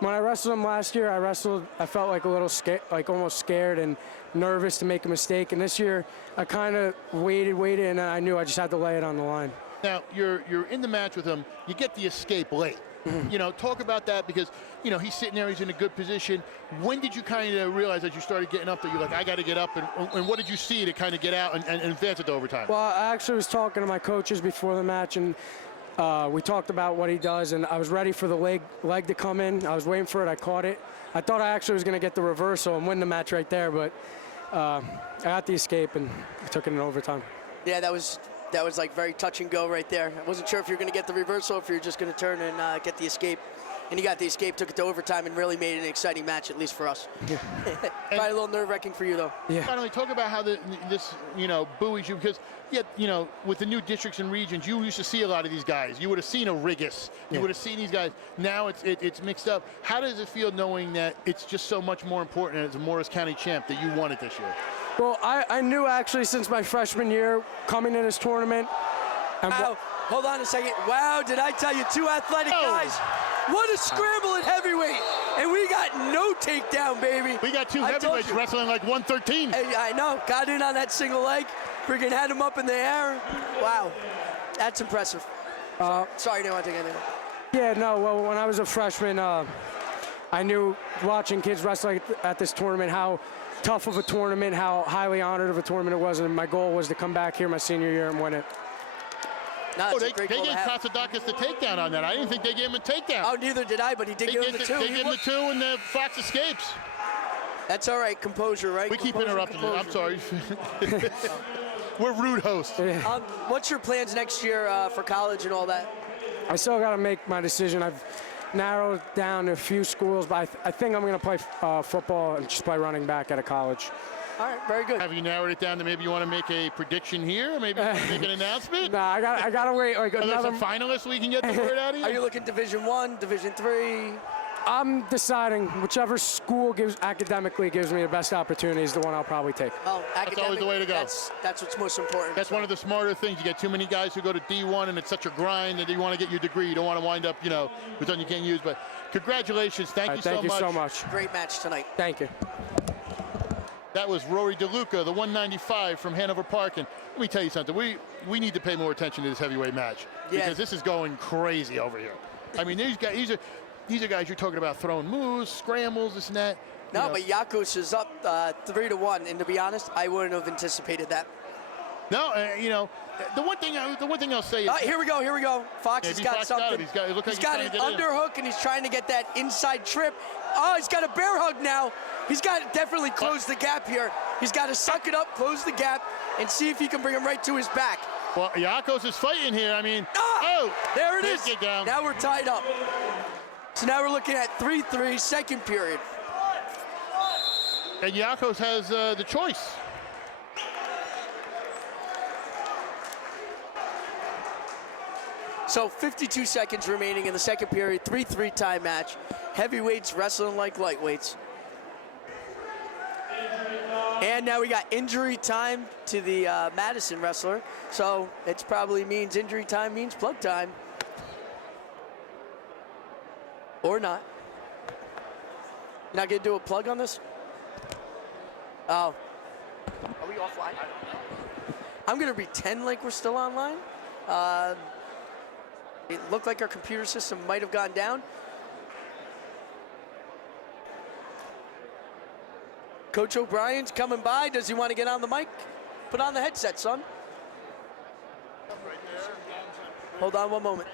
when I wrestled him last year, I felt like a little scared, like almost scared and nervous to make a mistake. And this year, I kind of waited, and I knew I just had to lay it on the line. Now, you're in the match with him. You get the escape late. Mm-hmm. Talk about that because, he's sitting there, he's in a good position. When did you kind of realize as you started getting up that you're like, I got to get up? And what did you see to kind of get out and advance it to overtime? Well, I actually was talking to my coaches before the match, and we talked about what he does, and I was ready for the leg to come in. I was waiting for it. I caught it. I thought I actually was going to get the reversal and win the match right there, but I got the escape and I took it in overtime. Yeah, that was like very touch and go right there. I wasn't sure if you were going to get the reversal, if you were just going to turn and get the escape. And you got the escape, took it to overtime, and really made it an exciting match, at least for us. Yeah. Probably a little nerve-wracking for you, though. Yeah. Finally, talk about how this buoys you because, with the new districts and regions, you used to see a lot of these guys. You would have seen a Rigas. You would have seen these guys. Now it's mixed up. How does it feel knowing that it's just so much more important as a Morris County champ that you won it this year? Well, I knew actually since my freshman year coming in this tournament. Wow. Hold on a second. Wow, did I tell you, two athletic guys. What a scramble at heavyweight. And we got no takedown, baby. We got two heavyweights wrestling like 113. I know. Got in on that single leg. Freaking had him up in the air. Wow. That's impressive. Sorry, I didn't want to take anything. Yeah, no, well, when I was a freshman, I knew watching kids wrestle at this tournament how tough of a tournament, how highly honored of a tournament it was, and my goal was to come back here my senior year and win it. No, they gave Katsadakis the takedown on that. I didn't think they gave him a takedown. Oh, neither did I, but he did give him the two. They gave him the two, and the Fox escapes. That's all right. Composure, right? We keep interrupting you. I'm sorry. We're rude hosts. What's your plans next year for college and all that? I still got to make my decision. I've narrowed down a few schools, but I think I'm going to play football and just play running back at a college. All right, very good. Have you narrowed it down to maybe you want to make a prediction here? Or maybe you want to make an announcement? Nah, I got to wait like Are there another. some finalists we can get the word out of Are you? you looking Division I, Division III? I'm deciding whichever school academically gives me the best opportunity is the one I'll probably take. Oh, That's always the way to go. That's what's most important. That's one of the smarter things. You get too many guys who go to D1 and it's such a grind that you want to get your degree. You don't want to wind up, with something you can't use. But congratulations. Thank you so much. Thank you so much. Great match tonight. Thank you. That was Rory DeLuca, the 195 from Hanover Park. And let me tell you something. We need to pay more attention to this heavyweight match because this is going crazy over here. I mean, these are guys you're talking about throwing moves, scrambles, this and that. No, but Yakos is up 3-1, and to be honest, I wouldn't have anticipated that. No, the one thing I'll say is Here we go. Fox has got Fox something. He's got an underhook, and he's trying to get that inside trip. Oh, he's got a bear hug now. He's got to definitely close the gap here. He's got to suck it up, close the gap, and see if he can bring him right to his back. Well, Yakos is fighting here. I mean, there it is. Get down. Now we're tied up. So now we're looking at 3-3, second period. And Yakos has the choice. So 52 seconds remaining in the second period, 3-3 tie match. Heavyweights wrestling like lightweights. And now we got injury time to the Madison wrestler. So it probably means injury time means plug time. Or not. You're not going to do a plug on this? Oh. Are we offline? I'm going to pretend like we're still online. It looked like our computer system might have gone down. Coach O'Brien's coming by. Does he want to get on the mic? Put on the headset, son. Hold on one moment.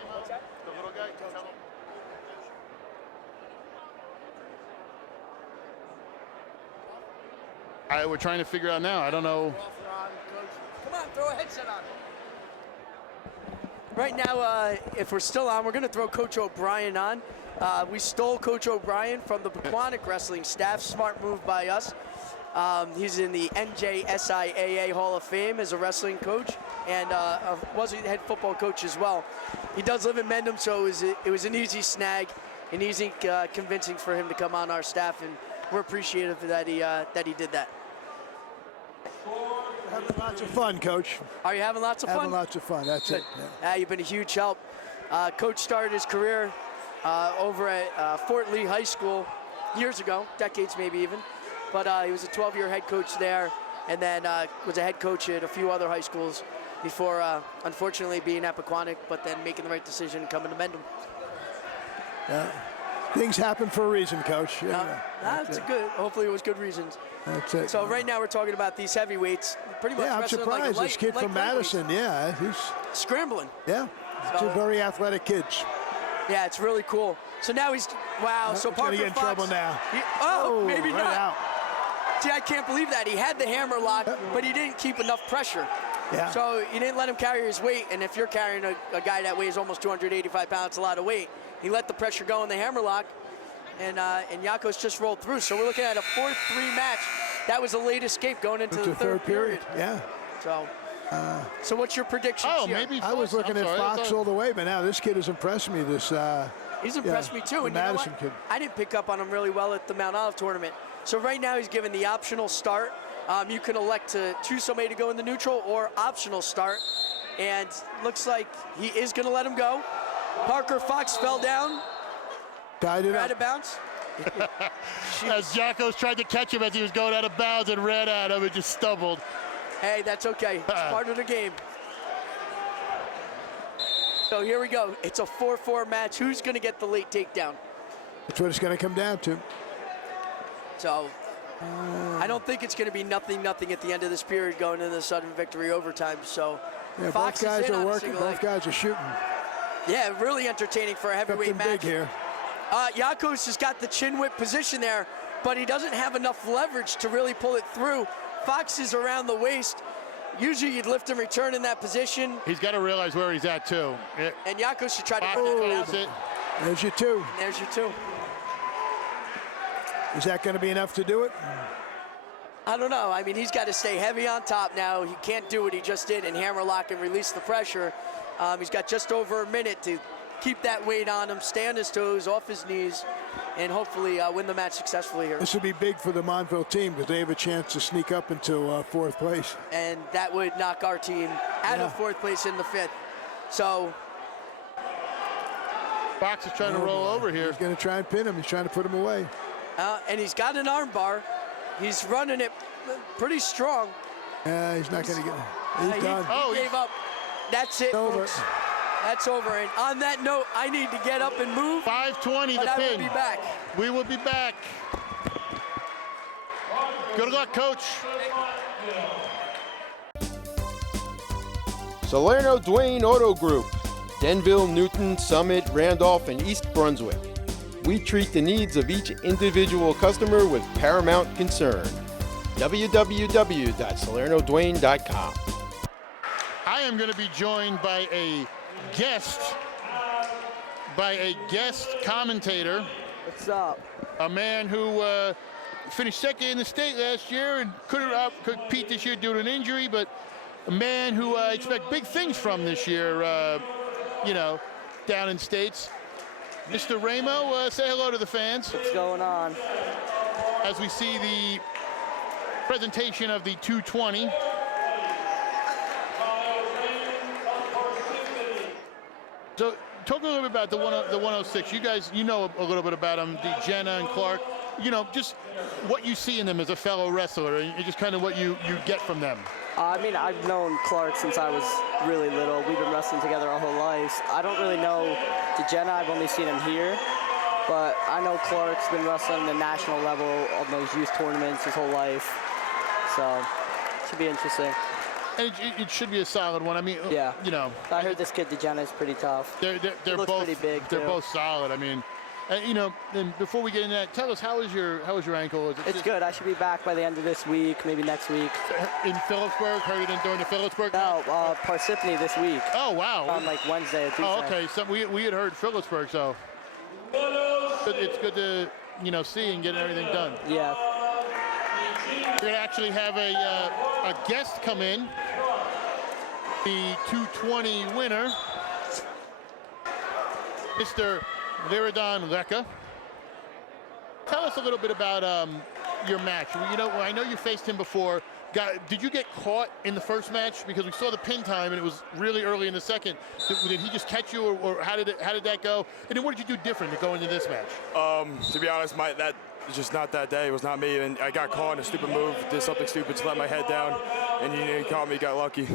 We're trying to figure out now. I don't know. Come on, throw a headset on. Right now, if we're still on, we're going to throw Coach O'Brien on. We stole Coach O'Brien from the Pequannock Wrestling staff. Smart move by us. He's in the NJSIAA Hall of Fame as a wrestling coach, and was a head football coach as well. He does live in Mendham, so it was an easy snag, an easy convincing for him to come on our staff, and we're appreciative that he did that. Having lots of fun, Coach. Are you having lots of fun? Having lots of fun, that's Good. it. Yeah. You've been a huge help. Coach started his career over at Fort Lee High School years ago, decades maybe even. But he was a 12-year head coach there, and then was a head coach at a few other high schools before, unfortunately, being at Pequannock, but then making the right decision and coming to Mendham. Yeah. Things happen for a reason, Coach. Yeah, That's good. Hopefully it was good reasons. That's it. So right now we're talking about these heavyweights. Pretty much Yeah, I'm wrestling like surprised. a This kid from Madison, yeah, he's scrambling. yeah, two very athletic kids. Yeah, it's really cool. So now he's wow. So He's gonna Parker get in Fox, trouble now. maybe right not. out. See, I can't believe that. He had the hammer lock, but he didn't keep enough pressure. Yeah. So he didn't let him carry his weight, and if you're carrying a guy that weighs almost 285 pounds, a lot of weight, he let the pressure go in the hammer lock, and Yakos just rolled through. So we're looking at a 4-3 match. That was a late escape going into It's the a third period. Yeah. So what's your prediction? Oh, maybe I was Fox. looking I'm at sorry, I Fox thought- all the way, but now this kid has impressed me. This He's impressed yeah, me too. the And you know Madison what? kid. I didn't pick up on him really well at the Mount Olive tournament. So right now he's given the optional start. You can elect to choose somebody to go in the neutral or optional start. And looks like he is going to let him go. Parker Fox fell down, tied it out up. of bounds. As Jacos tried to catch him as he was going out of bounds and ran at him and just stumbled. Hey, that's okay. It's part of the game. So here we go. It's a 4-4 match. Who's going to get the late takedown? That's what it's going to come down to. So I don't think it's going to be nothing at the end of this period going into the sudden victory overtime. So Yeah, Fox both guys is in are on a working. single Both leg. guys are shooting. Yeah, really entertaining for a heavyweight Something match. big here. Yakos has got the chin whip position there, but he doesn't have enough leverage to really pull it through. Fox is around the waist. Usually you'd lift and return in that position, He's got to realize where he's at, too. and Yakos should try to Fox put it grabs down. it. There's your two. There's your two. Is that going to be enough to do it? I don't know. I mean, he's got to stay heavy on top now. He can't do what he just did and hammer lock and release the pressure. He's got just over a minute to keep that weight on him, stay on his toes, off his knees, and hopefully win the match successfully here. This would be big for the Montville team because they have a chance to sneak up into fourth place. And that would knock our team out of fourth place in the fifth. So Fox is trying to roll over here. He's going to try and pin him. He's trying to put him away. and he's got an arm bar. He's running it pretty strong. He's not going to get. He's done. He gave up. That's it, Over. folks. That's over. And on that note, I need to get up and move. 5:20 But the I will pin. be back. We will be back. Good luck, Coach. Salerno Dwayne Auto Group, Denville, Newton, Summit, Randolph, and East Brunswick. We treat the needs of each individual customer with paramount concern. www.salernodwayne.com. I am going to be joined by a guest commentator, What's up? a man who finished second in the state last year and couldn't compete this year due to an injury, but a man who I expect big things from this year, down in states. Mr. Ramo, say hello to the fans. What's going on? As we see the presentation of the 220. So talk a little bit about the 106. You guys, you know a little bit about them, Jenna and Clark. You know, just what you see in them as a fellow wrestler, and just kind of what you get from them. I mean, I've known Clark since I was really little. We've been wrestling together our whole lives. I don't really know Jenna. I've only seen him here. But I know Clark's been wrestling the national level on those youth tournaments his whole life. So, it should be interesting. And it should be a solid one. I mean, Yeah. you know. I heard this kid, Jenna, is pretty tough. They're looks both pretty big, They're too. both solid. I mean, you know. And before we get into that, tell us how is your ankle? Is it It's good. I should be back by the end of this week, maybe next week. in Phillipsburg? Heard it during the Phillipsburg? No, Parsippany this week. Oh wow. On like Wednesday or Tuesday. Oh, okay. So we had heard Phillipsburg, so it's good to see and get everything done. Yeah. We're gonna actually have a guest come in. The 220 winner, Mr. Liridon Leka. Tell us a little bit about your match. You know, I know you faced him before. Did you get caught in the first match? Because we saw the pin time and it was really early in the second. Did he just catch you, or how did that go? And then what did you do different to go into this match? To be honest, that was just not that day. It was not me, and I got caught in a stupid move. Did something stupid to let my head down, and he caught me. Got lucky.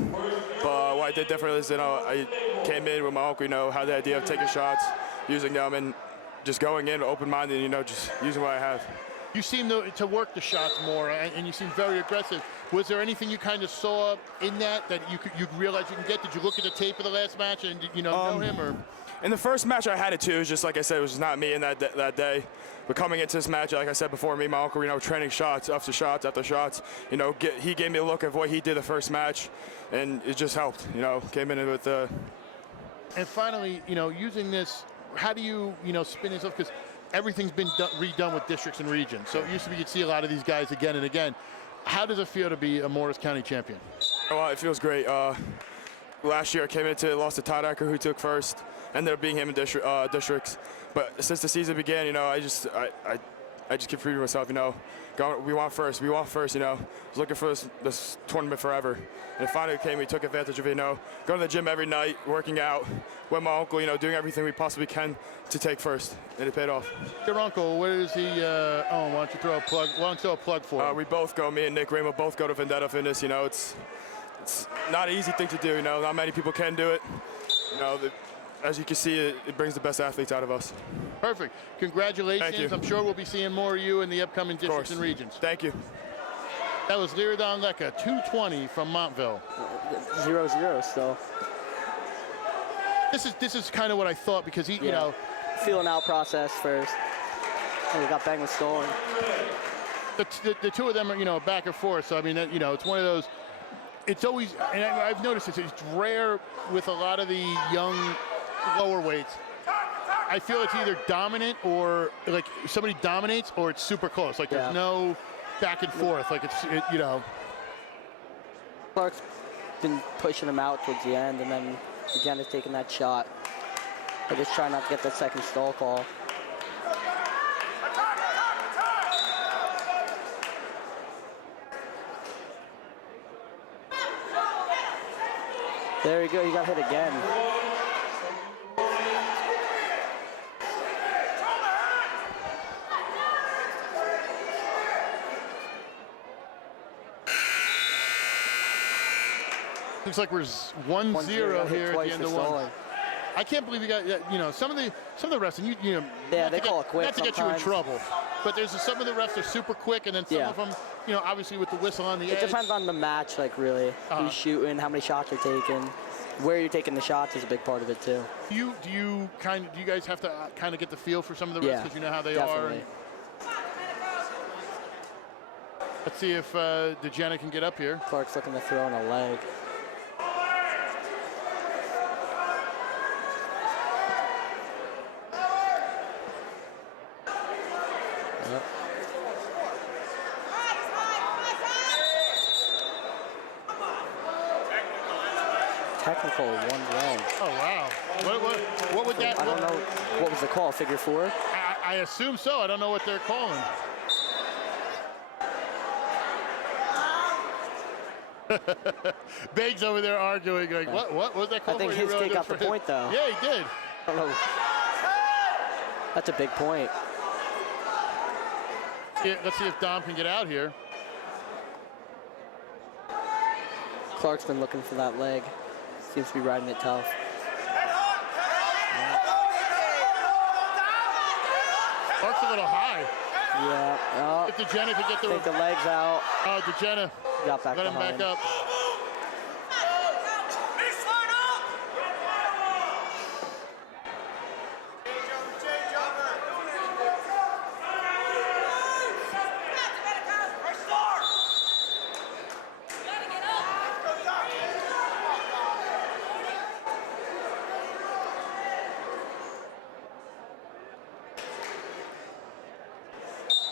But what I did different is, I came in with my uncle. Had the idea of taking shots, using them, and just going in open-minded. Just using what I have. You seem to work the shots more, and you seem very aggressive. Was there anything you kind of saw in that you realized you can get? Did you look at the tape of the last match and know him? Or in the first match I had it too. It was just like I said, it was just not me in that day. But coming into this match, like I said before, me and my uncle, training shots after shots after shots. He gave me a look of what he did the first match, and it just helped. Came in with the. And finally, using this, how do you spin this up? Because everything's been redone with districts and regions. So it used to be you'd see a lot of these guys again and again. How does it feel to be a Morris County champion? Well, it feels great. Last year I came into it, lost to Todd Ecker, who took first. Ended up being him in districts. But since the season began, I just keep repeating myself, we want first. I was looking for this tournament forever. And it finally came, we took advantage of it, going to the gym every night, working out, with my uncle, doing everything we possibly can to take first. And it paid off. Your uncle, where is he? Why don't you throw a plug? Why don't you throw a plug for him? We both go, me and Nick Ramo both go to Vendetta Fitness. It's not an easy thing to do, Not many people can do it. As you can see, it brings the best athletes out of us. Perfect. Congratulations. Thank you. I'm sure we'll be seeing more of you in the upcoming districts and regions. Thank you. That was Liridon Leka, 220 from Montville. 0-0 still. This is kind of what I thought, because he, Feeling out process first. And we got banged with Stolen. the two of them are, back and forth. So, I mean, it's one of those, it's always, and I've noticed this, it's rare with a lot of the young lower weights. I feel it's either dominant, or like somebody dominates, or it's super close. Like there's no back and forth. Like Clark's been pushing him out towards the end, and then Jenna's taking that shot. I just try not to get that second stall call. There you go, he got hit again. looks like we're 1-0 here at the end of one. I can't believe you got, some of the wrestling, yeah, they call it quick. Not to get you in trouble, but there's some of the refs are super quick, and then some of them, obviously with the whistle on the edge. It depends on the match, like really, who's shooting, how many shots are taken, where you're taking the shots is a big part of it too. Do you guys have to kind of get the feel for some of the refs because you know how they definitely. are? Let's see if DeJenna can get up here. Clark's looking to throw in a leg. Technical, 1 round. Oh, wow. What would that... I don't know. What was the call, figure 4? I assume so. I don't know what they're calling. Uh-huh. Biggs over there arguing, like, what was that call? I think for? his kid got the point, though. Yeah, he did. I don't know. That's a big point. Yeah, let's see if Dom can get out here. Clark's been looking for that leg. Seems to be riding it tough. Clark's a little high. Yeah. Oh, If DeGenna could get I think the leg's out. Oh, DeGenna, Got back let him behind. back up.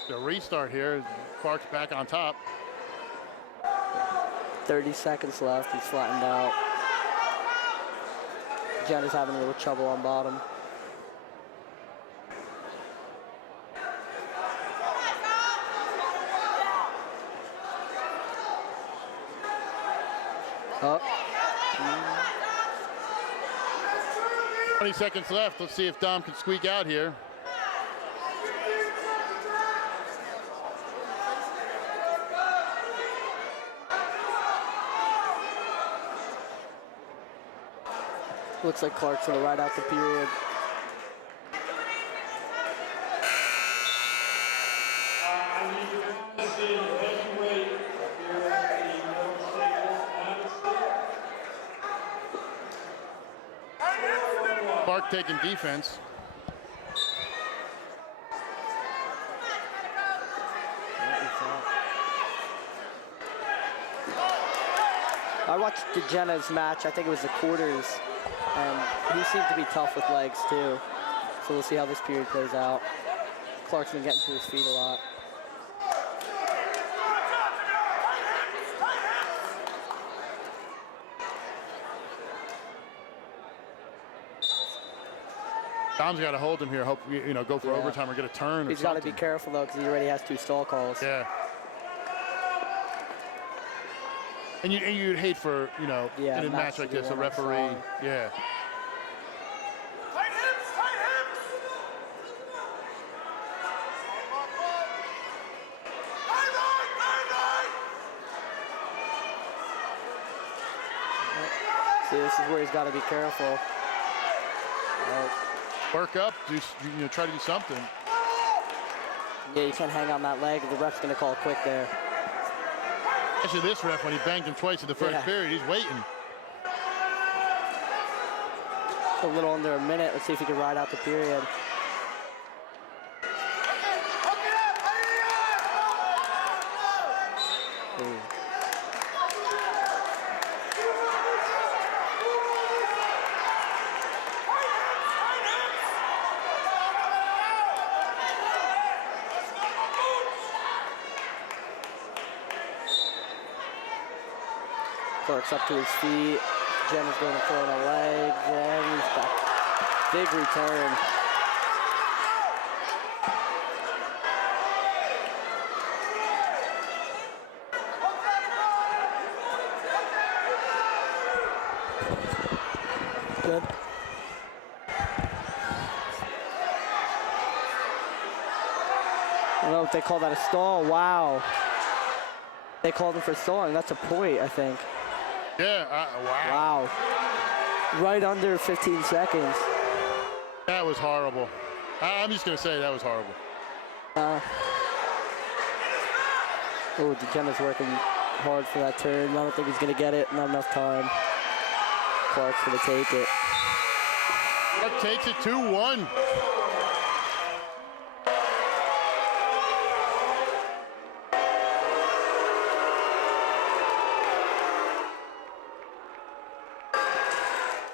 The restart here. Clark's back on top. 30 seconds left. He's flattened out. Jenna's having a little trouble on bottom. Oh. 20 seconds left. Let's see if Dom can squeak out here. Looks like Clark's gonna ride out the period. Clark taking defense. I watched DeGenna's match. I think it was the quarters. And he seemed to be tough with legs too. So we'll see how this period plays out. Clark's been getting to his feet a lot. Dom's got to hold him here. Hope go for overtime or get a turn. He's got to be careful though, because he already has 2 stall calls. Yeah. And you'd hate for in a match like this, a referee. Yeah. See, this is where he's got to be careful. Work up, try to do something. Yeah, you can't hang on that leg. The ref's going to call quick there. Especially this ref, when he banged him twice in the first period, he's waiting. A little under a minute. Let's see if he can ride out the period. Ooh. Clark's up to his feet. Jenna's going to throw in a leg, and he's back. Big return. Good. I don't know if they call that a stall. Wow. They called him for stalling. That's a point, I think. Yeah, Wow. Right under 15 seconds. That was horrible. I'm just going to say that was horrible. Oh, DeGenna's working hard for that turn. I don't think he's going to get it. Not enough time. Clark's going to take it. Clark takes it 2-1.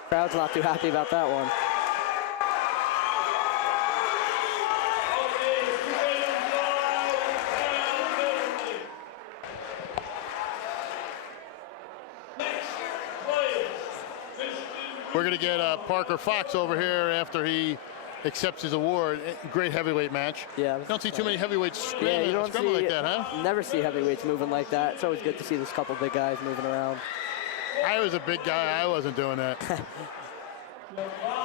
Crowd's not too happy about that one. We're going to get Parker Fox over here after he accepts his award. Great heavyweight match. Yeah. You don't see too many heavyweights Yeah, you don't screaming see, like that, huh? Never see heavyweights moving like that. It's always good to see this couple big guys moving around. I was a big guy. I wasn't doing that.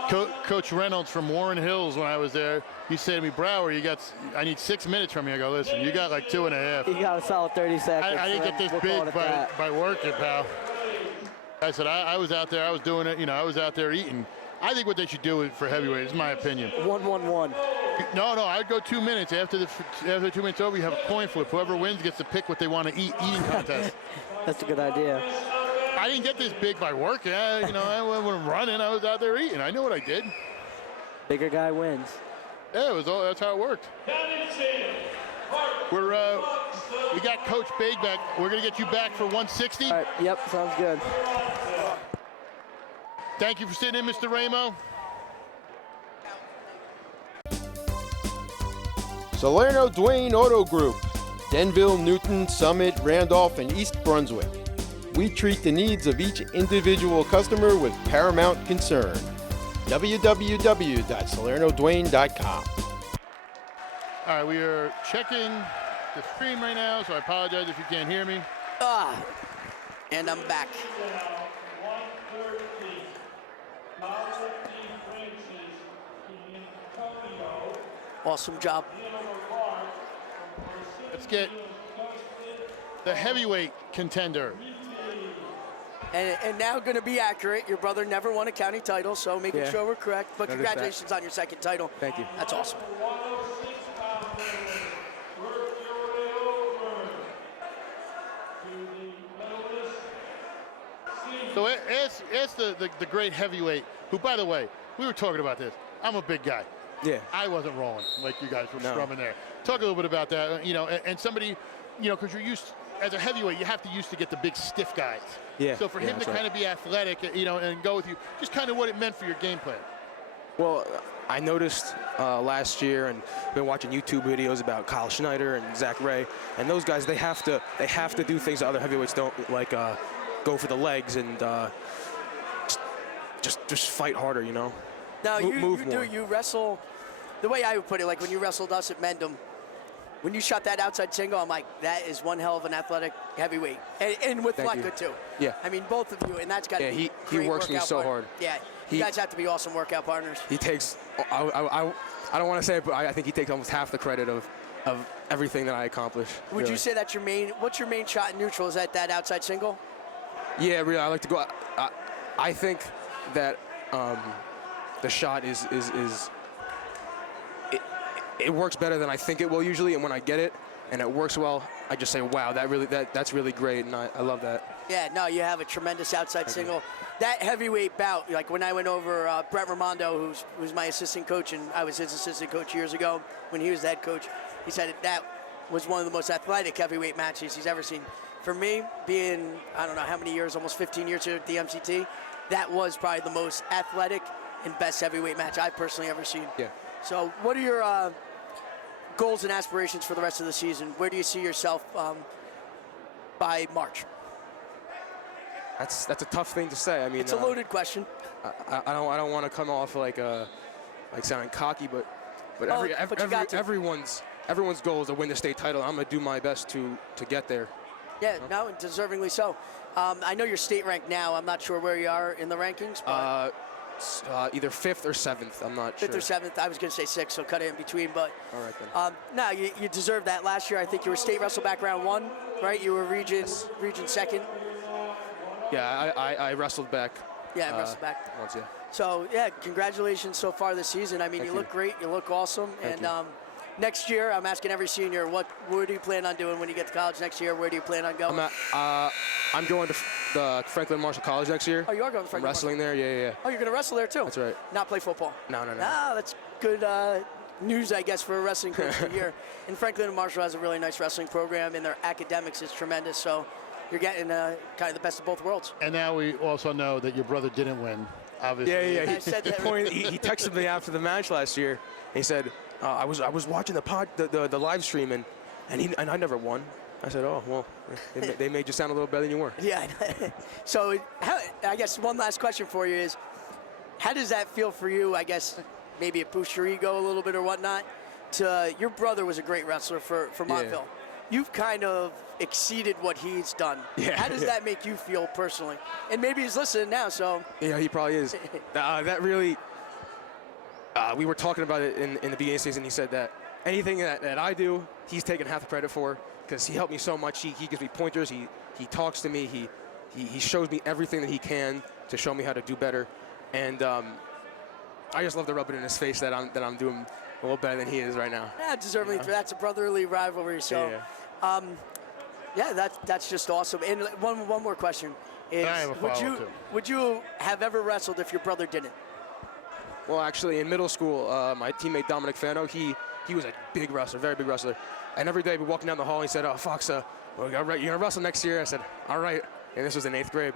Coach Reynolds from Warren Hills, when I was there, he said to me, Brower, I need 6 minutes from you. I go, listen, you got like 2.5. You got a solid 30 seconds. I didn't get this big by working, pal. I said, I was out there, I was doing it, I was out there eating. I think what they should do for heavyweight is my opinion. 1-1-1. No, I'd go 2 minutes. After the 2 minutes over, you have a coin flip. Whoever wins gets to pick what they want to eat, eating contest. That's a good idea. I didn't get this big by working. I wasn't running. I was out there eating. I knew what I did. Bigger guy wins. Yeah, that's how it worked. We got Coach Big back. We're gonna get you back for 160. All right. Yep. Sounds good. Thank you for sitting in, Mr. Ramo. Salerno Dwayne Auto Group, Denville, Newton, Summit, Randolph, and East Brunswick. We treat the needs of each individual customer with paramount concern. www.salernodwayne.com. All right, we are checking the stream right now, so I apologize if you can't hear me. And I'm back. Awesome job. Let's get the heavyweight contender. And now going to be accurate. Your brother never won a county title, so making Yeah. sure we're correct. But Noticed congratulations on your second title. Thank you. That's awesome. So ask the great heavyweight, who, by the way, we were talking about this. I'm a big guy. Yeah. I wasn't rolling like you guys were No. scrumming there. Talk a little bit about that, and somebody, because you're used, as a heavyweight, you have to used to get the big stiff guys. Yeah. So for him to that's right. kind of be athletic, and go with you, just kind of what it meant for your game plan. Well, I noticed last year, and been watching YouTube videos about Kyle Schneider and Zach Ray, and those guys, they have to do things that other heavyweights don't, like go for the legs and just fight harder, Now, move more. you wrestle, the way I would put it, like when you wrestled us at Mendham, when you shot that outside single, I'm like, that is one hell of an athletic heavyweight. And with Thank you. Fletka, too. Yeah. I mean, both of you, and that's got to Yeah, be he great works me workout so partner. hard. Yeah, you guys have to be awesome workout partners. He takes, I don't want to say it, but I think he takes almost half the credit of everything that I accomplish. Would really. you say that's what's your main shot in neutral? Is that outside single? Yeah, really, I like to go. I think that the shot is it works better than I think it will usually, and when I get it and it works well, I just say, wow, that's really great, and I love that. Yeah, no, you have a tremendous outside single. That heavyweight bout, like when I went over Brett Raimondo, who's my assistant coach, and I was his assistant coach years ago when he was the head coach, he said that was one of the most athletic heavyweight matches he's ever seen. For me, being, I don't know how many years, almost 15 years here at the MCT, that was probably the most athletic and best heavyweight match I've personally ever seen. Yeah. So what are your goals and aspirations for the rest of the season? Where do you see yourself by March? That's a tough thing to say. I mean, It's a loaded question. I don't want to come off like sounding cocky, but Oh, but you got to. everyone's goal is to win the state title. I'm gonna do my best to get there. Yeah, no, deservingly so. I know you're state ranked now. I'm not sure where you are in the rankings, but Either 5th or 7th. I'm not sure. 5th or 7th. I was going to say 6th, so cut it in between. But All right, then. no, you deserve that. Last year, I think you were state wrestle back round 1, right? You were region 2nd. Yeah, I wrestled back. Yeah, I wrestled back. Once, yeah. So, yeah, congratulations so far this season. I mean, Thank you you. look great. You look awesome. Thank And you. next year, I'm asking every senior, what do you plan on doing when you get to college next year? Where do you plan on going? I'm going to the Franklin Marshall College next year. Oh, you are going to I'm Franklin wrestling there. Yeah. Oh, you're going to wrestle there, too? That's right. Not play football? No. No, that's good news, I guess, for a wrestling coach of the year. And Franklin and Marshall has a really nice wrestling program, and their academics is tremendous. So you're getting kind of the best of both worlds. And now we also know that your brother didn't win, obviously. Yeah. I said that. He texted me after the match last year. He said, I was watching the live stream and I never won. I said, oh well, they made you sound a little better than you were. Yeah. So I guess one last question for you is, how does that feel for you? I guess maybe it boosts your ego a little bit or whatnot. Your brother was a great wrestler for Montville. You've kind of exceeded what he's done. Yeah, How does that make you feel personally? And maybe he's listening now, so. Yeah, he probably is. That really, we were talking about it in the beginning of the season. He said that anything that I do, he's taking half the credit for because he helped me so much. He gives me pointers. He talks to me. He shows me everything that he can to show me how to do better. And I just love to rub it in his face that I'm doing a little better than he is right now. Yeah, deservedly. That's a brotherly rivalry. So, that's just awesome. And one more question is, I have a follow-up, too. would you have ever wrestled if your brother didn't? Well, actually, in middle school, my teammate Dominic Fano, he was a big wrestler, very big wrestler. And every day we'd be walking down the hall, he said, "Oh, Fox, well, you're gonna wrestle next year." I said, "All right." And this was in 8th grade.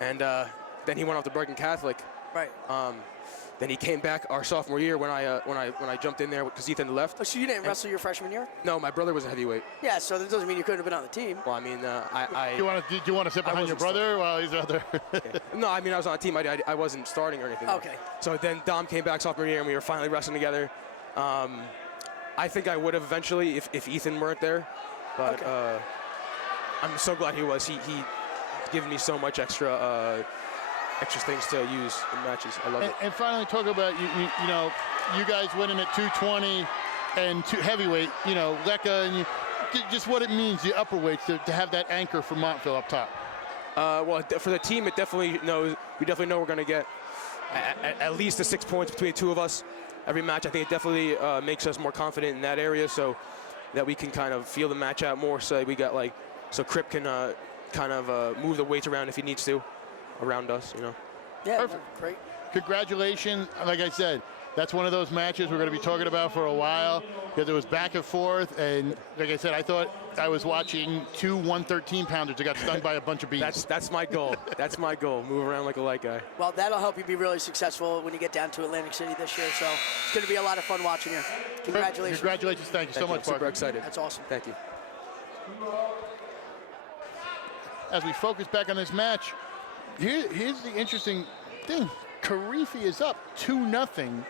And then he went off to Bergen Catholic. Right. Then he came back our sophomore year when I jumped in there because Ethan left. Oh, so you didn't wrestle your freshman year? No, my brother was a heavyweight. Yeah, so that doesn't mean you couldn't have been on the team. Well, I mean, Do you want to sit behind your brother while he's out there? No, I mean, I was on a team. I wasn't starting or anything. Okay. So then Dom came back sophomore year, and we were finally wrestling together. I think I would have eventually if Ethan weren't there, but I'm so glad he was. He given me so much extra things to use in matches. I love it. And finally, talk about you know, you guys winning at 220 and heavyweight. You know, Lecca and just what it means, the upper weights, to have that anchor for Montville up top. Well, for the team, it definitely knows. We definitely know we're going to get at least the 6 points between the two of us every match. I think it definitely makes us more confident in that area, so that we can kind of feel the match out more. So we got so Crip can kind of move the weights around if he needs to around us, you know. Yeah, Perfect. Great. Congratulations. Like I said, that's one of those matches we're going to be talking about for a while because it was back and forth. And like I said, I thought I was watching two 113-pounders that got stung by a bunch of bees. That's my goal. That's my goal. Move around like a light guy. Well, that'll help you be really successful when you get down to Atlantic City this year. So it's going to be a lot of fun watching you. Congratulations. Congratulations. Thank you so much, Super Parker. excited. That's awesome. Thank you. As we focus back on this match, here's the interesting thing. Karifi is up 2-0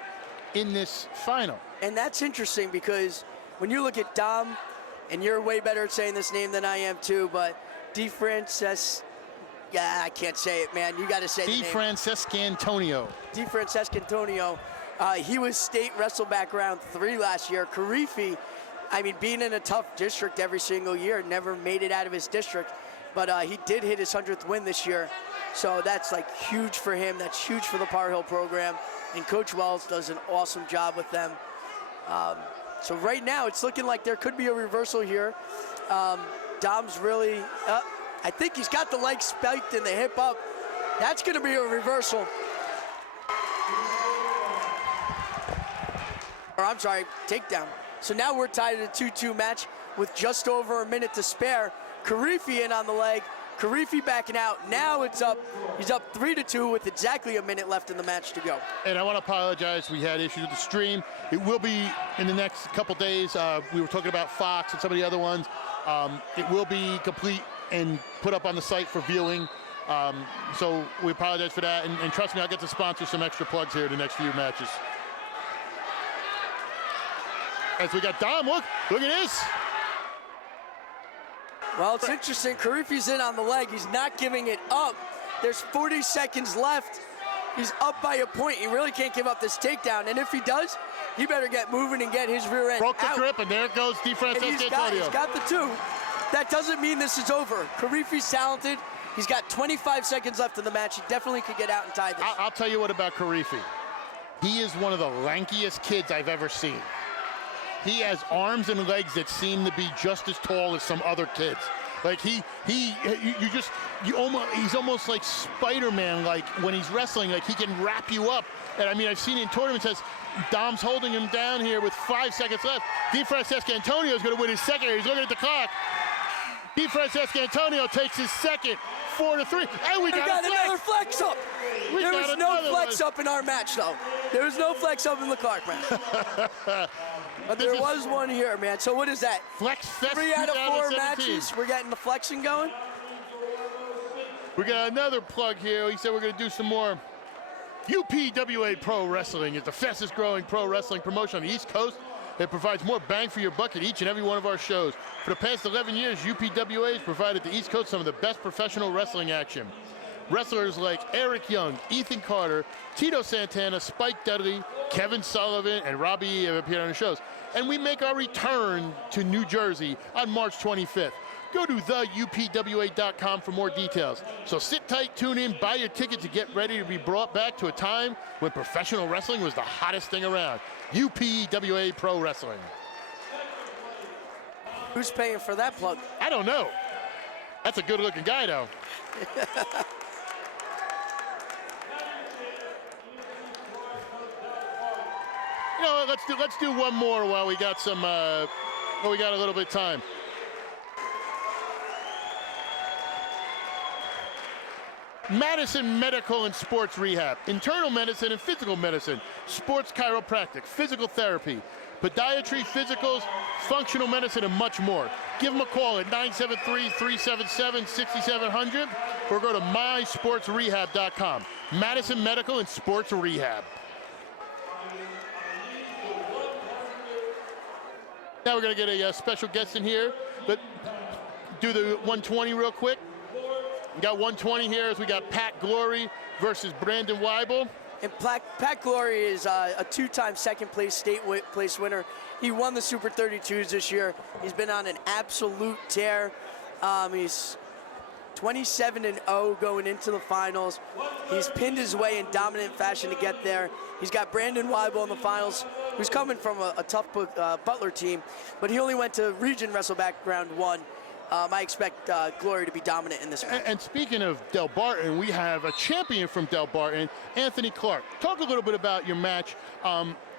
in this final. And that's interesting because when you look at Dom, and you're way better at saying this name than I am too, but I can't say it, man. You got to say the name. DiFrancescantonio. DiFrancescantonio. He was state wrestle background 3 last year. Karifi, I mean, being in a tough district every single year, never made it out of his district, but he did hit his 100th win this year. So that's huge for him. That's huge for the Power Hill program. And Coach Wells does an awesome job with them. So right now it's looking like there could be a reversal here. Dom's really, I think he's got the leg spiked and the hip up. That's gonna be a reversal. Or I'm sorry, takedown. So now we're tied at a 2-2 match with just over a minute to spare. Karifi in on the leg. Karifi backing out. Now it's up. He's up 3-2 with exactly a minute left in the match to go. And I want to apologize. We had issues with the stream. It will be in the next couple days. We were talking about Fox and some of the other ones. It will be complete and put up on the site for viewing. So we apologize for that. And trust me, I'll get to sponsor some extra plugs here in the next few matches. As we got Dom, look at this. Well, it's interesting. Karifi's in on the leg. He's not giving it up. There's 40 seconds left. He's up by a point. He really can't give up this takedown. And if he does, he better get moving and get his rear end Broke the out. grip, and there goes DiFrancescantonio. He's got the 2. That doesn't mean this is over. Karifi's talented. He's got 25 seconds left in the match. He definitely could get out and tie this. I'll tell you what about Karifi. He is one of the lankiest kids I've ever seen. He has arms and legs that seem to be just as tall as some other kids. Like he's almost like Spider-Man, like when he's wrestling, like he can wrap you up. And I mean, I've seen it in tournaments as Dom's holding him down here with 5 seconds left. DiFrancescantonio is going to win his second. He's looking at the clock. DiFrancescantonio takes his second, 4-3, and we got another flex up. There was no flex up in our match, though. There was no flex up in the Clark match. But there was one here, man. So what is that? Flex Fest 3 out of 4 2017. matches. We're getting the flexing going. We got another plug here. He said we're going to do some more. UPWA Pro Wrestling is the fastest growing pro wrestling promotion on the East Coast. It provides more bang for your buck at each and every one of our shows. For the past 11 years, UPWA has provided the East Coast some of the best professional wrestling action. Wrestlers like Eric Young, Ethan Carter, Tito Santana, Spike Dudley, Kevin Sullivan and Robbie have appeared on the shows. And we make our return to New Jersey on March 25th. Go to theupwa.com for more details. So sit tight, tune in, buy your ticket to get ready to be brought back to a time when professional wrestling was the hottest thing around. UPWA Pro Wrestling. Who's paying for that plug? I don't know. That's a good-looking guy, though. You know what, let's do one more while we got some while we got a little bit of time. Madison Medical and Sports Rehab, internal medicine and physical medicine, sports chiropractic, physical therapy, podiatry, physicals, functional medicine, and much more. Give them a call at 973-377-6700 or go to mysportsrehab.com. Madison Medical and Sports Rehab. Now we're going to get a special guest in here, but do the 120 real quick. We got 120 here as we got Pat Glory versus Brandon Weibel. And Pat Glory is a two-time second place state place winner. He won the Super 32s this year. He's been on an absolute tear. He's 27-0 going into the finals. He's pinned his way in dominant fashion to get there. He's got Brandon Weibel in the finals, who's coming from a tough Butler team, but he only went to Region Wrestle back round 1. I expect Glory to be dominant in this match. And speaking of Del Barton, we have a champion from Del Barton, Anthony Clark. Talk a little bit about your match,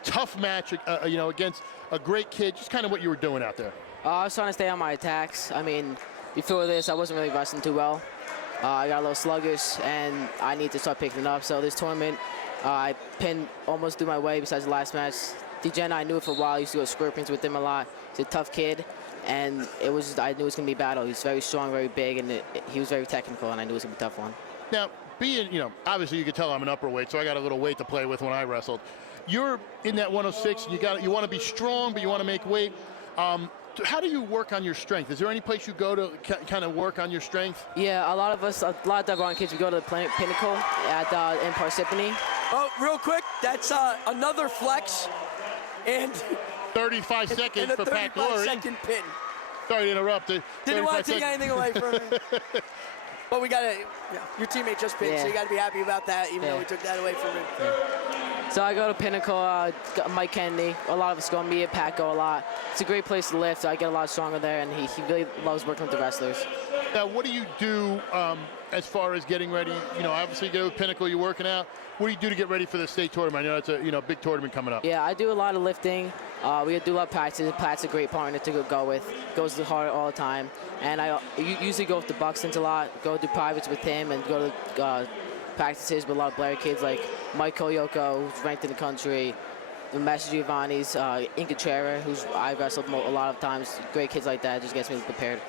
tough match, you know, against a great kid. Just kind of what you were doing out there. I was trying to stay on my attacks. I mean, before this, I wasn't really wrestling too well. I got a little sluggish, and I need to start picking it up. So this tournament, I pinned almost through my way. Besides the last match, DeGen, I knew it for a while. I used to go to Scorpions with him a lot. He's a tough kid. And I knew it was going to be a battle. He's very strong, very big, and he was very technical, and I knew it was going to be a tough one. Now, being, you know, obviously you could tell I'm an upper weight, so I got a little weight to play with when I wrestled. You're in that 106, and you want to be strong, but you want to make weight. How do you work on your strength? Is there any place you go to kind of work on your strength? Yeah, a lot of Del Barton kids, we go to the Pinnacle in Parsippany. Oh, real quick, that's another flex, and 35 seconds for Pat Glory. 35-second pin. Sorry to interrupt. Didn't want to take anything away from him. But we got to, your teammate just pinned, so you got to be happy about that, even though we took that away from him. So I go to Pinnacle, Mike Kennedy, a lot of us go, me and Pat go a lot. It's a great place to lift, so I get a lot stronger there, and he really loves working with the wrestlers. Now, what do you do as far as getting ready? You know, obviously you go to Pinnacle, you're working out. What do you do to get ready for the state tournament? I know it's a big tournament coming up. Yeah, I do a lot of lifting. We do a lot of practices. Pat's a great partner to go with. Goes hard all the time. And I usually go with the Buxtons a lot. Go do privates with him and go to practices with a lot of Blair kids like Mike Koyoko, who's ranked in the country. The Master Giovanni's, Incatrera, who's I wrestled a lot of times. Great kids like that. Just gets me prepared.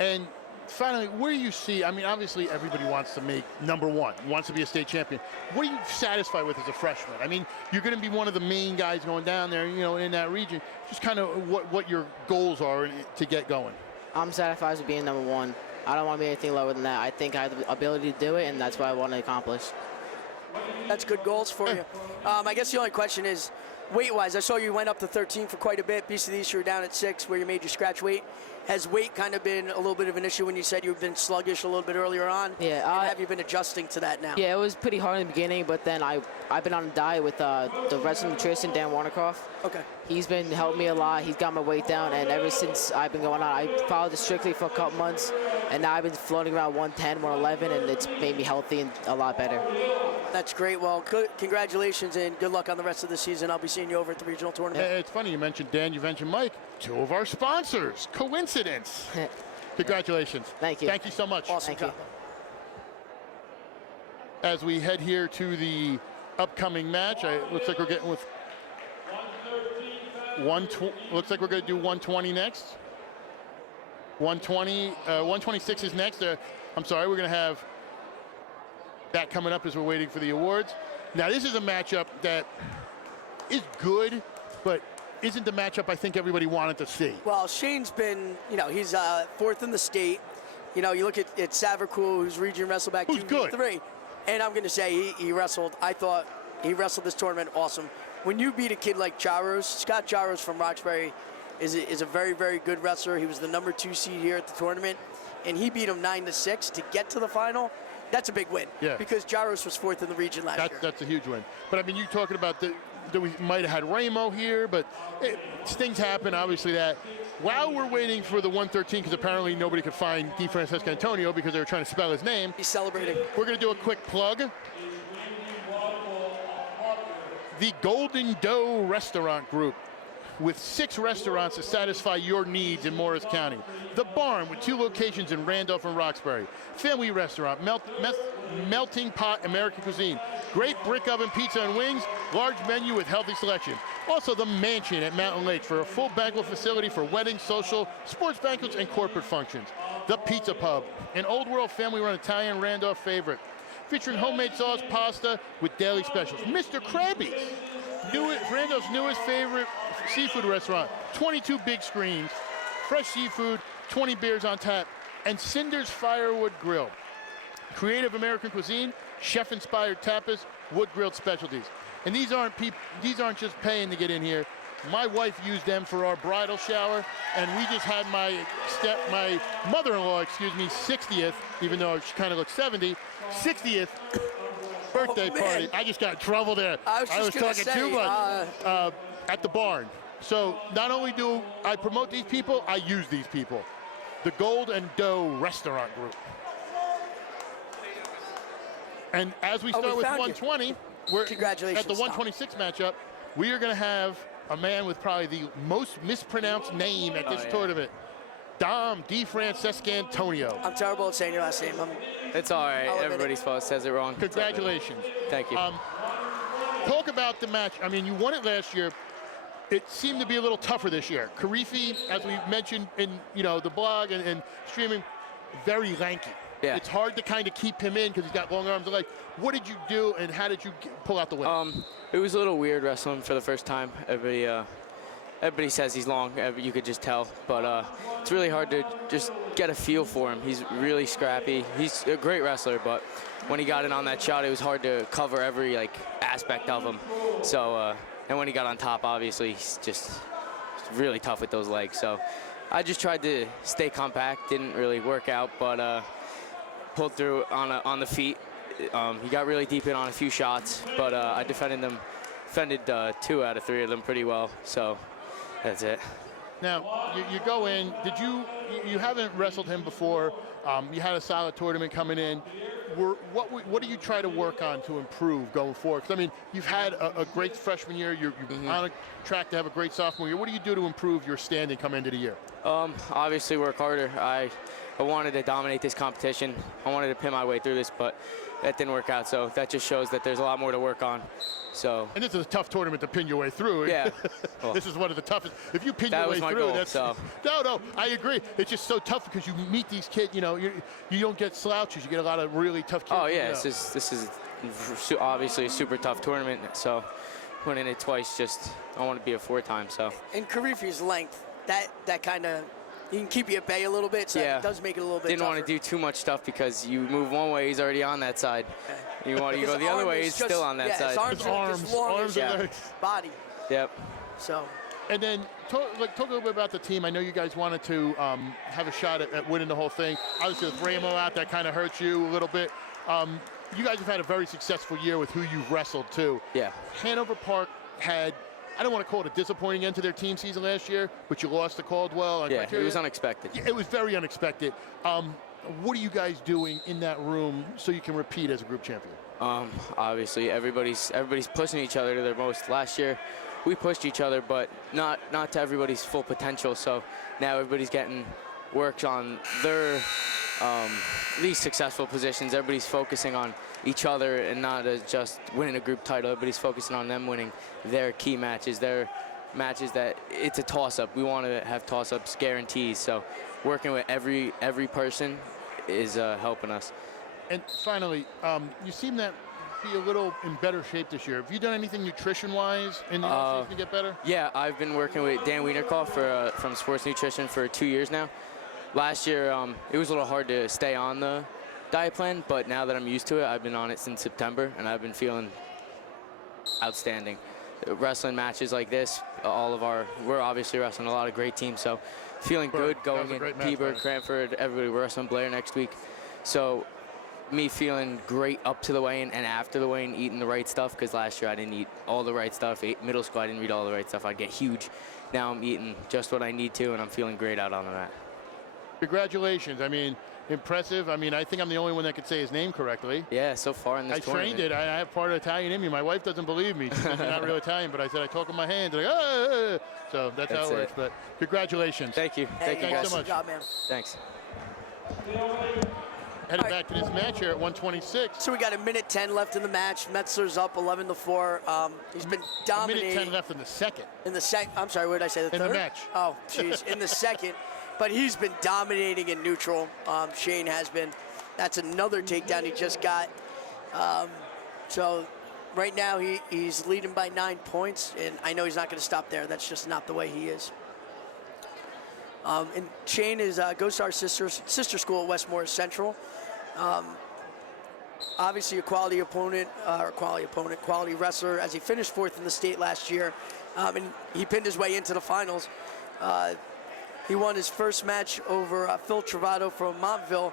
And finally, where do you see, I mean, obviously everybody wants to make number one, wants to be a state champion. What are you satisfied with as a freshman? I mean, you're going to be one of the main guys going down there, you know, in that region. Just kind of what your goals are to get going. I'm satisfied with being number one. I don't want to be anything lower than that. I think I have the ability to do it, and that's what I want to accomplish. That's good goals for you. I guess the only question is, weight-wise, I saw you went up to 13 for quite a bit. Beast of the East, you were down at 6 where you made your scratch weight. Has weight kind of been a little bit of an issue when you said you've been sluggish a little bit earlier on? Yeah. And have you been adjusting to that now? Yeah, it was pretty hard in the beginning, but then I've been on a diet with the wrestling nutrition, Dan Warnercroft. Okay. He's been helping me a lot. He's got my weight down, and ever since I've been going on, I followed it strictly for a couple months, and now I've been floating around 110, 111, and it's made me healthy and a lot better. That's great. Well, congratulations and good luck on the rest of the season. I'll be seeing you over at the regional tournament. It's funny you mentioned Dan, you mentioned Mike, two of our sponsors. Coincidence. Congratulations. Thank you. Thank you so much. Awesome job. As we head here to the upcoming match, looks like we're getting with looks like we're going to do 120 next. 126 is next. I'm sorry, we're going to have that coming up as we're waiting for the awards. Now, this is a matchup that is good, but isn't the matchup I think everybody wanted to see. Well, Shane's been, he's 4th in the state. You look at Savercool, who's region wrestleback 2 good. 3. And I'm going to say he wrestled, I thought he wrestled this tournament awesome. when you beat a kid like Jaros, Scott Jaros from Roxbury is a very, very good wrestler. He was the number 2 seed here at the tournament, and he beat him 9-6 to get to the final. That's a big win. Yeah. Because Jaros was 4th in the region last year. That's a huge win. But I mean, you talking about that we might have had Ramo here, but things happen. Obviously, that while we're waiting for the 113, because apparently nobody could find DeFrancesco Antonio because they were trying to spell his name. He's celebrating. We're going to do a quick plug. The Golden Doe Restaurant Group, with 6 restaurants to satisfy your needs in Morris County. The Barn, with 2 locations in Randolph and Roxbury. Family Restaurant, Melting Pot American Cuisine. Great brick oven pizza and wings, large menu with healthy selection. Also the Mansion at Mountain Lake for a full banquet facility for weddings, social, sports banquets, and corporate functions. The Pizza Pub, an old world family-run Italian Randolph favorite, featuring homemade sauce pasta with daily specials. Mr. Krabby's, Randolph's newest favorite seafood restaurant, 22 big screens, fresh seafood, 20 beers on tap, and Cinder's Firewood Grill. Creative American cuisine, chef-inspired tapas, wood-grilled specialties. And these aren't just paying to get in here. My wife used them for our bridal shower, and we just had my mother-in-law, 60th, even though she kind of looks 70, 60th birthday party. I just got in trouble there. I was talking too much at the Barn. So not only do I promote these people, I use these people. The Gold and Doe Restaurant Group. And as we start with 120, we're Congratulations, at the 126 matchup. We are going to have a man with probably the most mispronounced name at this tournament. Dom DeFrancesco Antonio. I'm terrible at saying your last name. It's all right. Everybody says it wrong. Congratulations. Thank you. Talk about the match. I mean, you won it last year. It seemed to be a little tougher this year. Karifi, as we mentioned in the blog and streaming, very lanky. Yeah. It's hard to kind of keep him in because he's got long arms and legs. What did you do, and how did you pull out the win? It was a little weird wrestling for the first time. Everybody says he's long. You could just tell. But it's really hard to just get a feel for him. He's really scrappy. He's a great wrestler, but when he got in on that shot, it was hard to cover every aspect of him. So, and when he got on top, obviously, he's just really tough with those legs. So I just tried to stay compact. Didn't really work out, but pulled through on the feet. He got really deep in on a few shots, but I defended 2 out of 3 of them pretty well. So that's it. Now, you go in. You haven't wrestled him before. You had a solid tournament coming in. What do you try to work on to improve going forward? Because, I mean, you've had a great freshman year. You're on a track to have a great sophomore year. What do you do to improve your standing come into the year? Obviously work harder. I wanted to dominate this competition. I wanted to pin my way through this, but that didn't work out. So that just shows that there's a lot more to work on. So. And this is a tough tournament to pin your way through. Yeah. Well, this is one of the toughest. If you pin your way through, goal, that's so. No, I agree. It's just so tough because you meet these kids. You don't get slouches. You get a lot of really tough kids. Oh yeah, this is obviously a super tough tournament. So winning it twice, I want to be a 4-time. So. And Karifi's length, that kind of. He can keep you at bay a little bit, so yeah. It does make it a little bit Didn't tougher. want to do too much stuff because you move one way, he's already on that side. You go the other way, he's still on that side. His arms and legs. Body. Yep. So. And then talk a little bit about the team. I know you guys wanted to have a shot at winning the whole thing. Obviously, with Ramo out, that kind of hurts you a little bit. You guys have had a very successful year with who you've wrestled too. Yeah. Hanover Park had, I don't want to call it a disappointing end to their team season last year, but you lost to Caldwell. Yeah, it was unexpected. It was very unexpected. What are you guys doing in that room so you can repeat as a group champion? Obviously, everybody's pushing each other to their most. Last year, we pushed each other, but not to everybody's full potential. So now everybody's getting worked on their least successful positions. Everybody's focusing on each other and not as just winning a group title. Everybody's focusing on them winning their key matches, their matches that it's a toss-up. We want to have toss-ups guarantees. So working with every person is helping us. And finally, you seem to be a little in better shape this year. Have you done anything nutrition-wise in the offseason to get better? Yeah, I've been working with Dan Wienerkoff from Sports Nutrition for 2 years now. Last year, it was a little hard to stay on the diet plan, but now that I'm used to it, I've been on it since September, and I've been feeling outstanding. wrestling matches like this. We're obviously wrestling a lot of great teams, so feeling good going in. Peterborough, Cranford, everybody. We're wrestling Blair next week, so me feeling great up to the weigh-in and after the weigh-in, eating the right stuff, because last year I didn't eat all the right stuff. Middle school I didn't eat all the right stuff. I'd get huge. Now I'm eating just what I need to, and I'm feeling great out on the mat. Congratulations. I mean, impressive. I mean, I think I'm the only one that could say his name correctly. Yeah, so far in this tournament. I trained it. I have part of Italian in me. My wife doesn't believe me. She says I'm not real Italian, but I said I talk with my hands. Like, ah. So that's how it works. But congratulations. Thank you. Hey, Thank you guys so much. Job, man. Thanks. Headed back to this match here at 126. So we got 1:10 left in the match. Metzler's up 11-4. He's been dominating. 1:10 left in the second. I'm sorry, what did I say? The third? In the match. Oh, jeez. In the second. But he's been dominating in neutral. Shane has been. That's another takedown he just got. So right now he's leading by 9 points, and I know he's not going to stop there. That's just not the way he is. And Shane goes to our sister school at West Morris Central. Obviously a quality wrestler, as he finished 4th in the state last year, and he pinned his way into the finals. He won his first match over Phil Travato from Montville.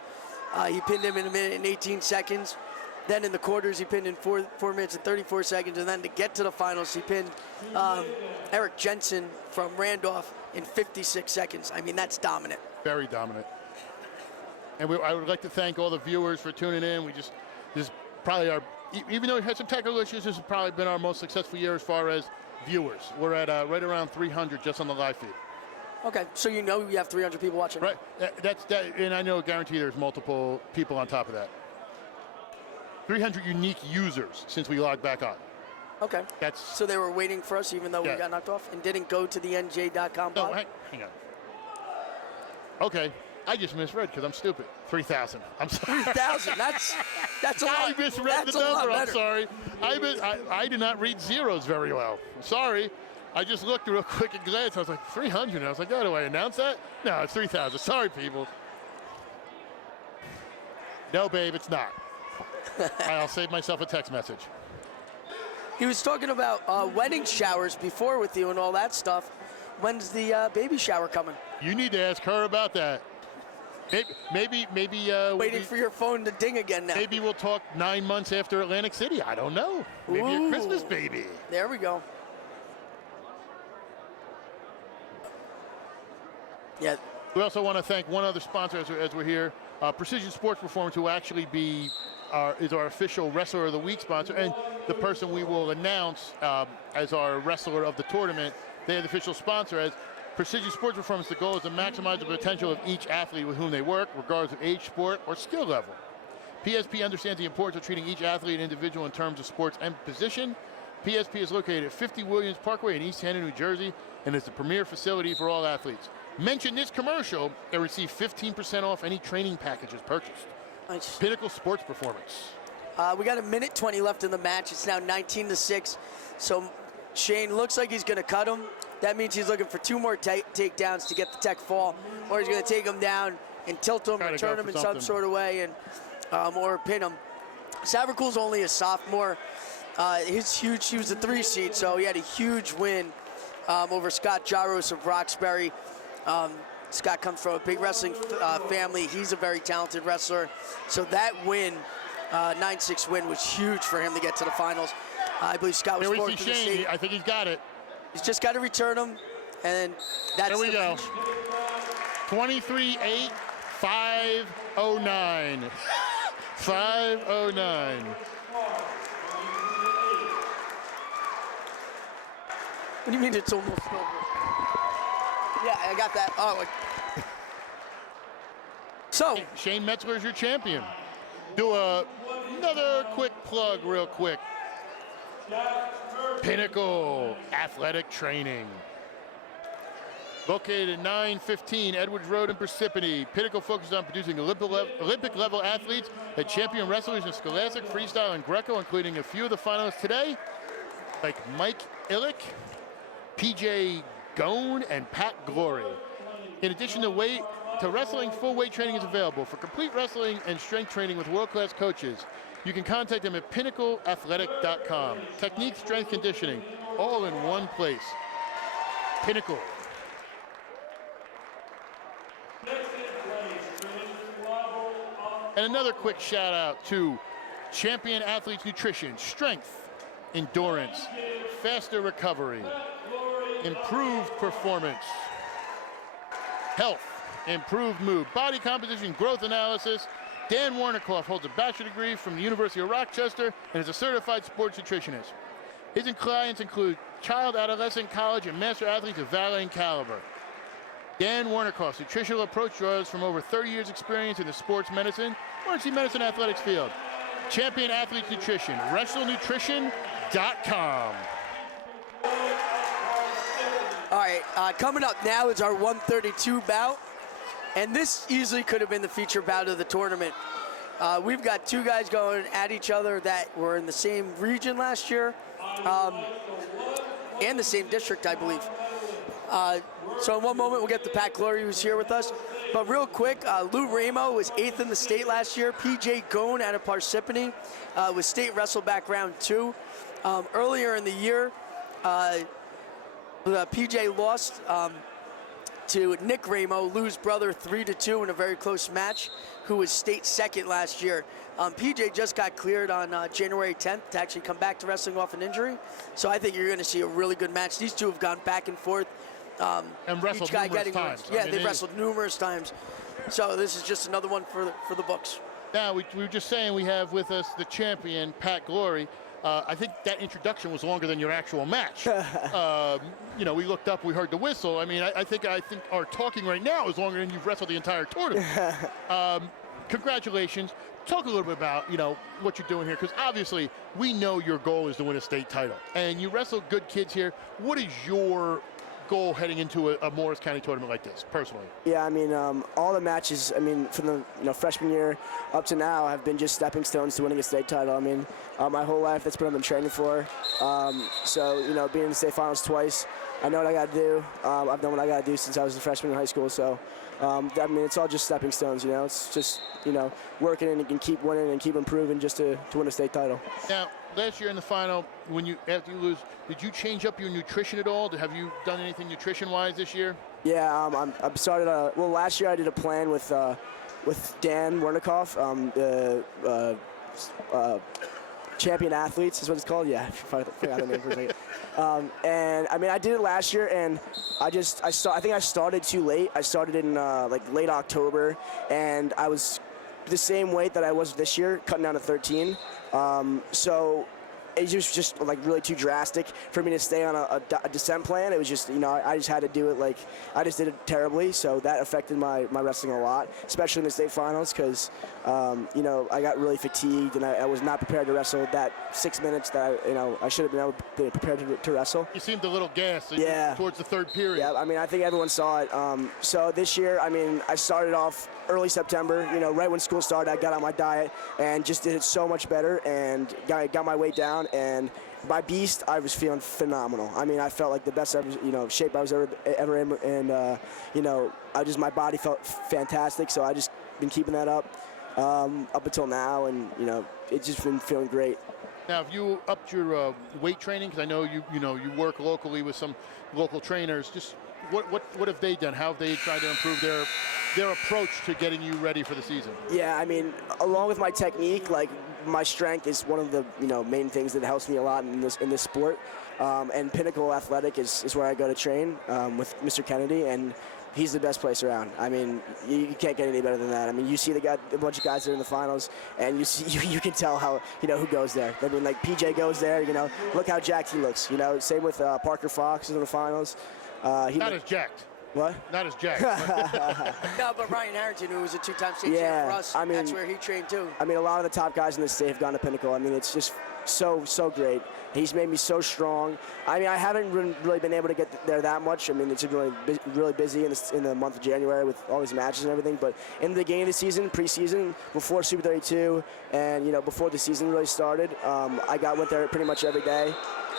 He pinned him in 1 minute and 18 seconds. Then in the quarters, he pinned in 4 minutes and 34 seconds. And then to get to the finals, he pinned Eric Jensen from Randolph in 56 seconds. I mean, that's dominant. Very dominant. And I would like to thank all the viewers for tuning in. This is probably even though we had some technical issues, this has probably been our most successful year as far as viewers. We're at right around 300 just on the live feed. Okay, so you know you have 300 people watching. Right, and I know, guarantee there's multiple people on top of that. 300 unique users since we logged back on. Okay. So they were waiting for us even though we got knocked off and didn't go to the NJ.com No, blog? hang on. Okay, I just misread because I'm stupid. 3,000. I'm sorry. 3,000. That's a lot. I misread the number. I'm sorry. I did not read zeros very well. Sorry. I just looked real quick and glanced. I was like, 300. I was like, oh, do I announce that? No, it's 3,000. Sorry, people. No, babe, it's not. I'll save myself a text message. He was talking about wedding showers before with you and all that stuff. When's the baby shower coming? You need to ask her about that. Maybe waiting for your phone to ding again now. Maybe we'll talk 9 months after Atlantic City. I don't know. Maybe a Christmas baby. There we go. Yeah. We also want to thank one other sponsor as we're here, Precision Sports Performance, who actually is our official Wrestler of the Week sponsor, and the person we will announce as our Wrestler of the Tournament. They are the official sponsor. As Precision Sports Performance, the goal is to maximize the potential of each athlete with whom they work, regardless of age, sport, or skill level. PSP understands the importance of treating each athlete and individual in terms of sports and position. PSP is located at 50 Williams Parkway in East Hampton, New Jersey, and is the premier facility for all athletes. Mention this commercial and receive 15% off any training packages purchased. Nice. Pinnacle Sports Performance. We got 1:20 left in the match. It's now 19-6. So Shane looks like he's going to cut him. That means he's looking for 2 more takedowns to get the tech fall, or he's going to take him down and tilt him, or turn him in some sort of way, and or pin him. Savercool's only a sophomore. He's huge. He was a 3 seed, so he had a huge win over Scott Jaros of Roxbury. Scott comes from a big wrestling family. He's a very talented wrestler. So that win, 9-6 win, was huge for him to get to the finals. I believe Scott was 4th in the state. I think he's got it. He's just got to return him, and that's there we go. 23-8, 509. 509. What do you mean it's almost over? Yeah, I got that. Oh. So Shane Metzler is your champion. Do another quick plug real quick. Pinnacle Athletic Training. Located at 915 Edwards Road in Parsippany, Pinnacle focuses on producing Olympic-level athletes and champion wrestlers in Scholastic, Freestyle, and Greco, including a few of the finalists today, like Mike Illick, PJ Gone, and Pat Glory. In addition to wrestling, full weight training is available. For complete wrestling and strength training with world-class coaches, you can contact them at pinnacleathletic.com. Technique, strength, conditioning, all in one place. Pinnacle. And another quick shout out to Champion Athletes Nutrition. Strength, endurance, faster recovery, improved performance, health, improved mood, body composition, growth analysis. Dan Warnikoff holds a bachelor degree from the University of Rochester and is a certified sports nutritionist. His clients include child, adolescent, college, and master athletes of varying caliber. Dan Warnikoff's nutritional approach draws from over 30 years experience in the sports medicine, emergency medicine, athletics field. Champion Athletes Nutrition, WrestleNutrition.com. All right, coming up now is our 132 bout, and this easily could have been the feature bout of the tournament. We've got two guys going at each other that were in the same region last year, and the same district, I believe. So in one moment, we'll get to Pat Glory, who's here with us. But real quick, Lou Ramo was 8th in the state last year. PJ Gone out of Parsippany was state wrestle background 2. Earlier in the year, PJ lost to Nick Ramo, Lou's brother, 3-2 in a very close match, who was state 2nd last year. PJ just got cleared on January 10th to actually come back to wrestling off an injury. So I think you're going to see a really good match. These two have gone back and forth. And wrestled each guy numerous getting times. Yeah, they've wrestled numerous times. So this is just another one for the books. Now, we were just saying we have with us the champion, Pat Glory. I think that introduction was longer than your actual match. You know, we looked up, we heard the whistle. I mean, I think our talking right now is longer than you've wrestled the entire tournament. Congratulations. Talk a little bit about, you know, what you're doing here, because obviously we know your goal is to win a state title. And you wrestle good kids here. What is your goal heading into a Morris County tournament like this, personally? Yeah, I mean, all the matches, I mean, from the freshman year up to now have been just stepping stones to winning a state title. I mean, my whole life, that's what I've been training for. So, you know, being in the state finals twice, I know what I got to do. I've done what I got to do since I was a freshman in high school. So, I mean, it's all just stepping stones, you know. It's just, you know, working and you can keep winning and keep improving just to win a state title. Now, last year in the final, after you lose, did you change up your nutrition at all? Have you done anything nutrition-wise this year? Yeah, I've started. Well, last year I did a plan with Dan Warnikoff, Champion Athletes is what it's called. Yeah, I forgot the name for a second. And I mean, I did it last year, and I think I started too late. I started in like late October, and I was the same weight that I was this year, cutting down to 13. So it was just like really too drastic for me to stay on a descent plan. It was just, you know, I just had to do it. Like, I just did it terribly, so that affected my wrestling a lot, especially in the state finals, because you know, I got really fatigued and I was not prepared to wrestle that 6 minutes that I should have been able to be prepared to wrestle. You seemed a little gassed towards the third period. Yeah, I mean, I think everyone saw it. So this year, I mean, I started off early September, you know, right when school started. I got on my diet and just did it so much better and got my weight down. And by Beast, I was feeling phenomenal. I mean, I felt like the best shape I was ever in, and you know, my body felt fantastic. So I just been keeping that up until now, and you know, it's just been feeling great. Now, have you upped your weight training? Because I know you work locally with some local trainers. Just what have they done? How have they tried to improve their approach to getting you ready for the season? Yeah, I mean, along with my technique, like my strength is one of the main things that helps me a lot in this sport. And Pinnacle Athletic is where I go to train with Mr. Kennedy, and he's the best place around. I mean, you can't get any better than that. I mean, you see a bunch of guys that are in the finals, and you can tell how who goes there. I mean, like PJ goes there. You know, look how jacked he looks. You know, same with Parker Fox is in the finals. Not as jacked. What? Not as jacked. No, but Ryan Harrington, who was a 2-time state champ for us, I mean, that's where he trained too. I mean, a lot of the top guys in the state have gone to Pinnacle. I mean, it's just so great. He's made me so strong. I mean, I haven't really been able to get there that much. I mean, it's really busy in the month of January with all these matches and everything. But in the beginning of the season, preseason, before Super 32, and before the season really started, I went there pretty much every day,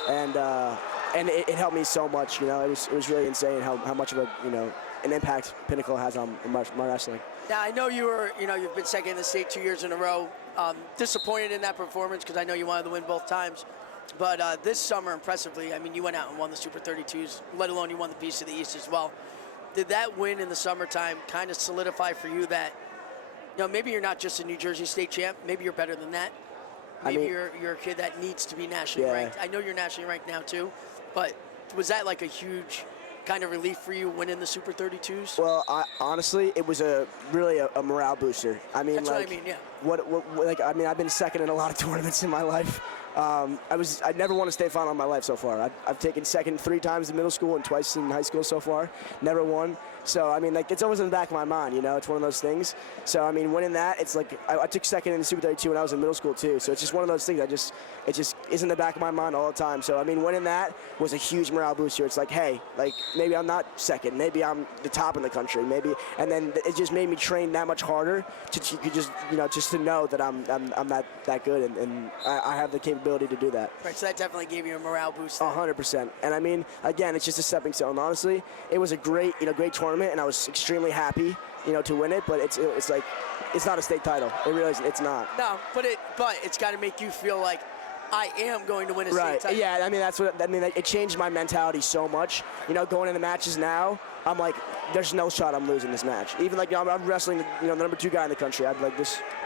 and it helped me so much. It was really insane how much of an impact Pinnacle has on my wrestling. Now, I know you've been second in the state 2 years in a row. Disappointed in that performance because I know you wanted to win both times. But this summer, impressively, I mean, you went out and won the Super 32s, let alone you won the Beast of the East as well. Did that win in the summertime kind of solidify for you that, maybe you're not just a New Jersey state champ, maybe you're better than that? Maybe you're a kid that needs to be nationally ranked. I know you're nationally ranked now too, but was that like a huge kind of relief for you winning the Super 32s? Well, honestly, it was really a morale booster. I mean, that's what I mean, yeah. I've been second in a lot of tournaments in my life. I never won a state final in my life so far. I've taken second 3 times in middle school and twice in high school so far. Never won. So, I mean, it's always in the back of my mind, It's one of those things. So, I mean, winning that, it's like I took second in the Super 32 when I was in middle school, too. So, it's just one of those things it just is in the back of my mind all the time. So, I mean, winning that was a huge morale booster. It's like, hey, maybe I'm not second. Maybe I'm the top in the country. Maybe. And then it just made me train that much harder just to know that I'm that good and I have the capability to do that. Right, so that definitely gave you a morale boost. 100%. And I mean, again, it's just a stepping stone. Honestly, it was a great tournament, and I was extremely happy, to win it. But it's like, it's not a state title. It really isn't. It's not. No, but it's got to make you feel like I am going to win a state title. Yeah, I mean, it changed my mentality so much. Going into matches now, I'm like, there's no shot I'm losing this match. Even I'm wrestling, the number 2 guy in the country. I'd be like,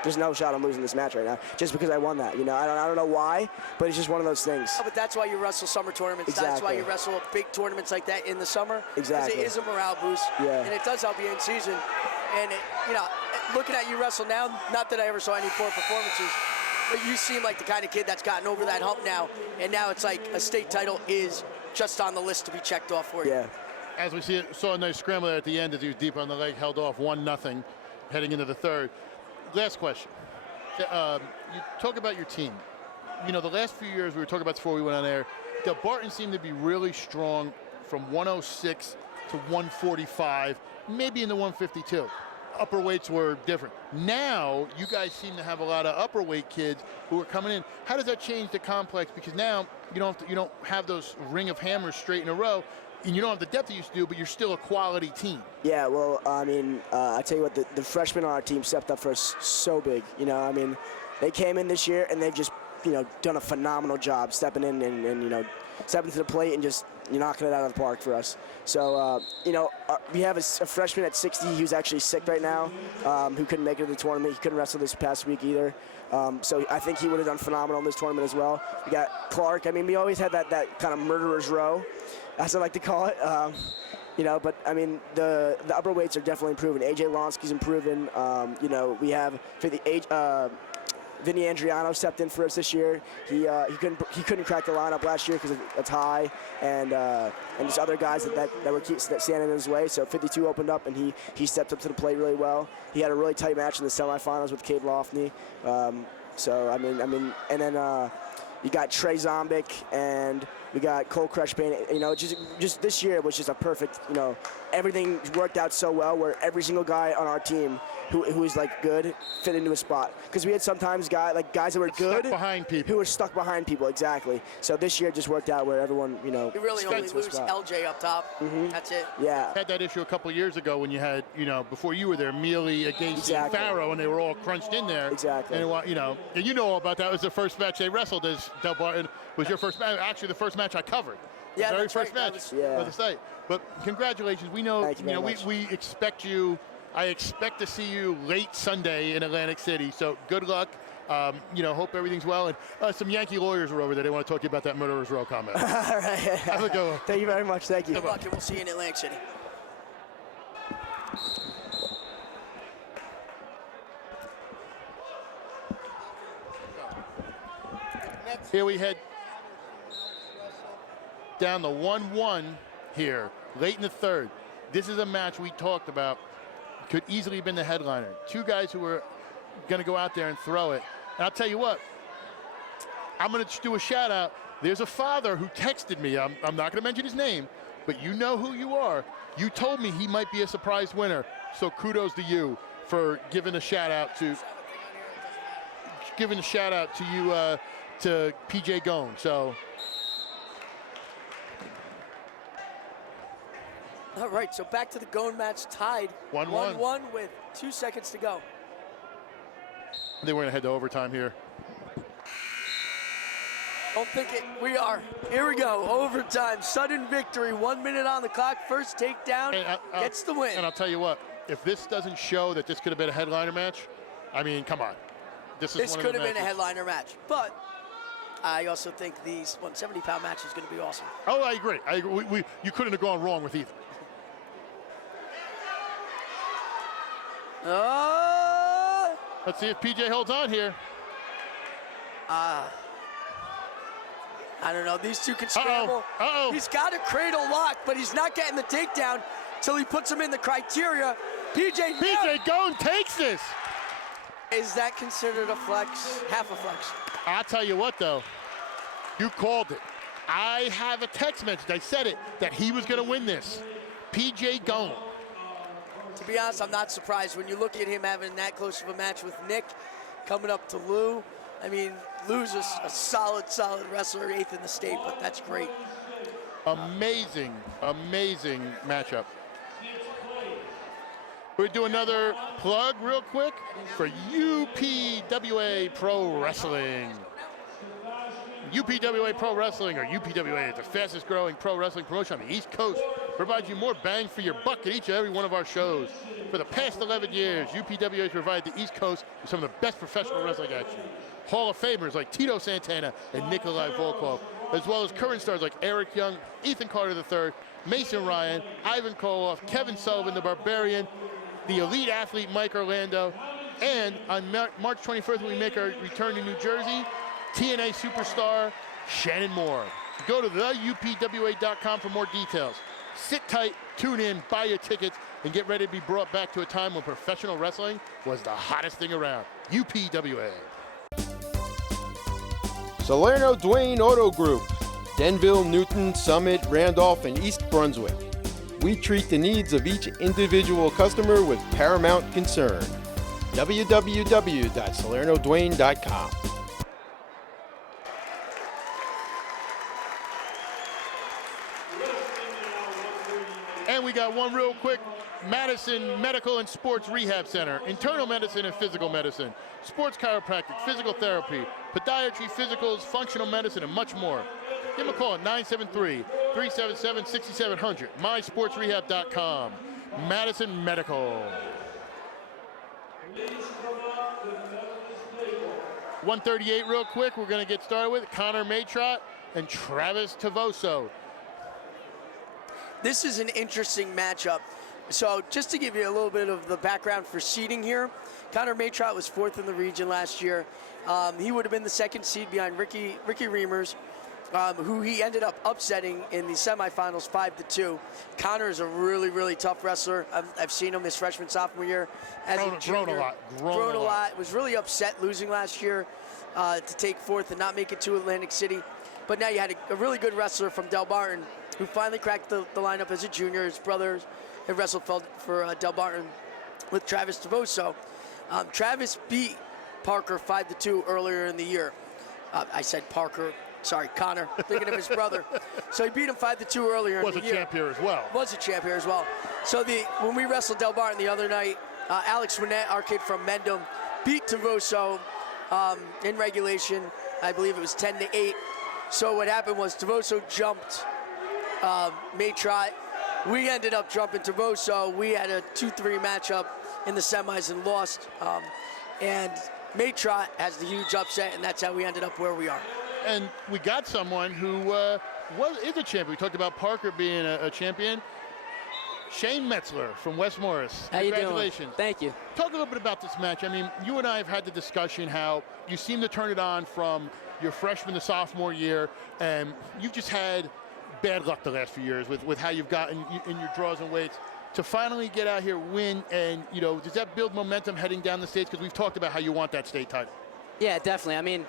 there's no shot I'm losing this match right now, just because I won that. I don't know why, but it's just one of those things. Oh, but that's why you wrestle summer tournaments. Exactly. That's why you wrestle big tournaments like that in the summer. Exactly. Because it is a morale boost. Yeah. And it does help you in season. And looking at you wrestle now, not that I ever saw any poor performances, but you seem like the kind of kid that's gotten over that hump now, and now it's like a state title is just on the list to be checked off for you. Yeah. As we saw a nice scramble there at the end as he was deep on the leg, held off 1-0, heading into the third. Last question. You talk about your team. The last few years, we were talking about before we went on air, Del Barton seemed to be really strong from 106 to 145, maybe in the 152. Upper weights were different. Now, you guys seem to have a lot of upper weight kids who are coming in. How does that change the complex? Because now you don't have those ring of hammers straight in a row, and you don't have the depth you used to do, but you're still a quality team. Yeah, well, I mean, I tell you what, the freshmen on our team stepped up for us so big. I mean, they came in this year and they've just, done a phenomenal job stepping in and stepping to the plate and just knocking it out of the park for us. So, we have a freshman at 60 who's actually sick right now, who couldn't make it to the tournament. He couldn't wrestle this past week either. So I think he would have done phenomenal in this tournament as well. We got Clark. I mean, we always had that kind of murderer's row, as I like to call it. But I mean, the upper weights are definitely improving. AJ Lonsky's improving. We have for the age. Vinny Andriano stepped in for us this year. He couldn't crack the lineup last year because it's high, and just other guys that were standing in his way. So 52 opened up, and he stepped up to the plate really well. He had a really tight match in the semifinals with Cade Lofney. So I mean, and then you got Trey Zombik and we got Cole Crushpain. Just this year was just a perfect. Everything worked out so well where every single guy on our team who is like good fit into a spot, because we had sometimes guys that were good stuck behind people who were stuck behind people. Exactly. So this year just worked out where everyone You really only lose LJ up top. Mm-hmm. That's it. Yeah. Had that issue a couple of years ago when you had before you were there, Mealy, Agassi, and Farrow, and they were all crunched in there. Exactly. And and all about that. It was the first match they wrestled as Del Barton was your first match. Actually, the first match I covered. Yeah, the very that's first right. match Yeah. of the site. But congratulations. We know, Thank you very much. we expect you. I expect to see you late Sunday in Atlantic City. So good luck. Hope everything's well. And some Yankee lawyers are over there. They want to talk to you about that murderer's row comment. All right. Have a good one. Thank you very much. Thank you. Good luck, and we'll see you in Atlantic City. Here we head down the 1-1 here, late in the third. This is a match we talked about. Could easily have been the headliner. Two guys who were going to go out there and throw it. And I'll tell you what, I'm going to do a shout out. There's a father who texted me. I'm not going to mention his name, but you know who you are. You told me he might be a surprise winner. So kudos to you for giving a shout out to you to PJ Gone. So. All right, so back to the Gone match, tied 1-1 with 2 seconds to go. They were going to head to overtime here. Don't think it. We are. Here we go. Overtime. Sudden victory. 1 minute on the clock. First takedown gets the win. And I'll tell you what. If this doesn't show that this could have been a headliner match, I mean, come on. This could have been a headliner match. But I also think the 170-pound match is going to be awesome. Oh, I agree. You couldn't have gone wrong with either. Let's see if PJ holds on here. I don't know. These two can scramble. He's got a cradle lock, but he's not getting the takedown till he puts him in the criteria. PJ Gone takes this. Is that considered a flex? Half a flex. I'll tell you what, though. You called it. I have a text message. I said it, that he was going to win this. PJ Gone. To be honest, I'm not surprised when you look at him having that close of a match with Nick, coming up to Lou. I mean, Lou's a solid wrestler, 8th in the state, but that's great. Amazing matchup. We'll do another plug real quick for UPWA Pro Wrestling. UPWA Pro Wrestling, or UPWA, is the fastest growing pro wrestling promotion on the East Coast. Provides you more bang for your buck at each and every one of our shows. For the past 11 years, UPWA has provided the East Coast with some of the best professional wrestling action. Hall of Famers like Tito Santana and Nikolai Volkov, as well as current stars like Eric Young, Ethan Carter III, Mason Ryan, Ivan Koloff, Kevin Sullivan, the Barbarian, the elite athlete Mike Orlando, and on March 21st, when we make our return to New Jersey, TNA superstar Shannon Moore. Go to theupwa.com for more details. Sit tight, tune in, buy your tickets, and get ready to be brought back to a time when professional wrestling was the hottest thing around. UPWA. Salerno Dwayne Auto Group, Denville, Newton, Summit, Randolph, and East Brunswick. We treat the needs of each individual customer with paramount concern. www.salernodwayne.com. And we got one real quick. Madison Medical and Sports Rehab Center, internal medicine and physical medicine, sports chiropractic, physical therapy, podiatry, physicals, functional medicine, and much more. Give them a call at 973-377-6700, mysportsrehab.com. Madison Medical. 138 real quick, we're going to get started with Connor Matrot and Travis Tavoso. This is an interesting matchup. So just to give you a little bit of the background for seeding here, Connor Matrot was 4th in the region last year. He would have been the 2nd seed behind Ricky Reimers, who he ended up upsetting in the semifinals 5-2. Connor is a really tough wrestler. I've seen him his freshman, sophomore year. Grown a lot. Was really upset losing last year to take 4th and not make it to Atlantic City. But now you had a really good wrestler from Del Barton who finally cracked the lineup as a junior. His brothers had wrestled for Del Barton with Travis Tavoso. Travis beat Parker 5-2 earlier in the year. I said Parker. Sorry, Connor, thinking of his brother. So he beat him 5-2 earlier in the year. Was a champ here as well. Was a champ here as well. So when we wrestled Del Barton the other night, Alex Winnett, our kid from Mendham, beat Tavoso in regulation. I believe it was 10-8. So what happened was Tavoso jumped Matrot. We ended up jumping Tavoso. We had a 2-3 matchup in the semis and lost. And Matrot has the huge upset, and that's how we ended up where we are. And we got someone who is a champion. We talked about Parker being a champion. Shane Metzler from West Morris. How you doing? Congratulations. Thank you. Talk a little bit about this match. I mean, you and I have had the discussion how you seem to turn it on from your freshman to sophomore year, and you've just had bad luck the last few years with how you've gotten in your draws and weights. To finally get out here, win, and does that build momentum heading down the states? Because we've talked about how you want that state title. Yeah, definitely. I mean,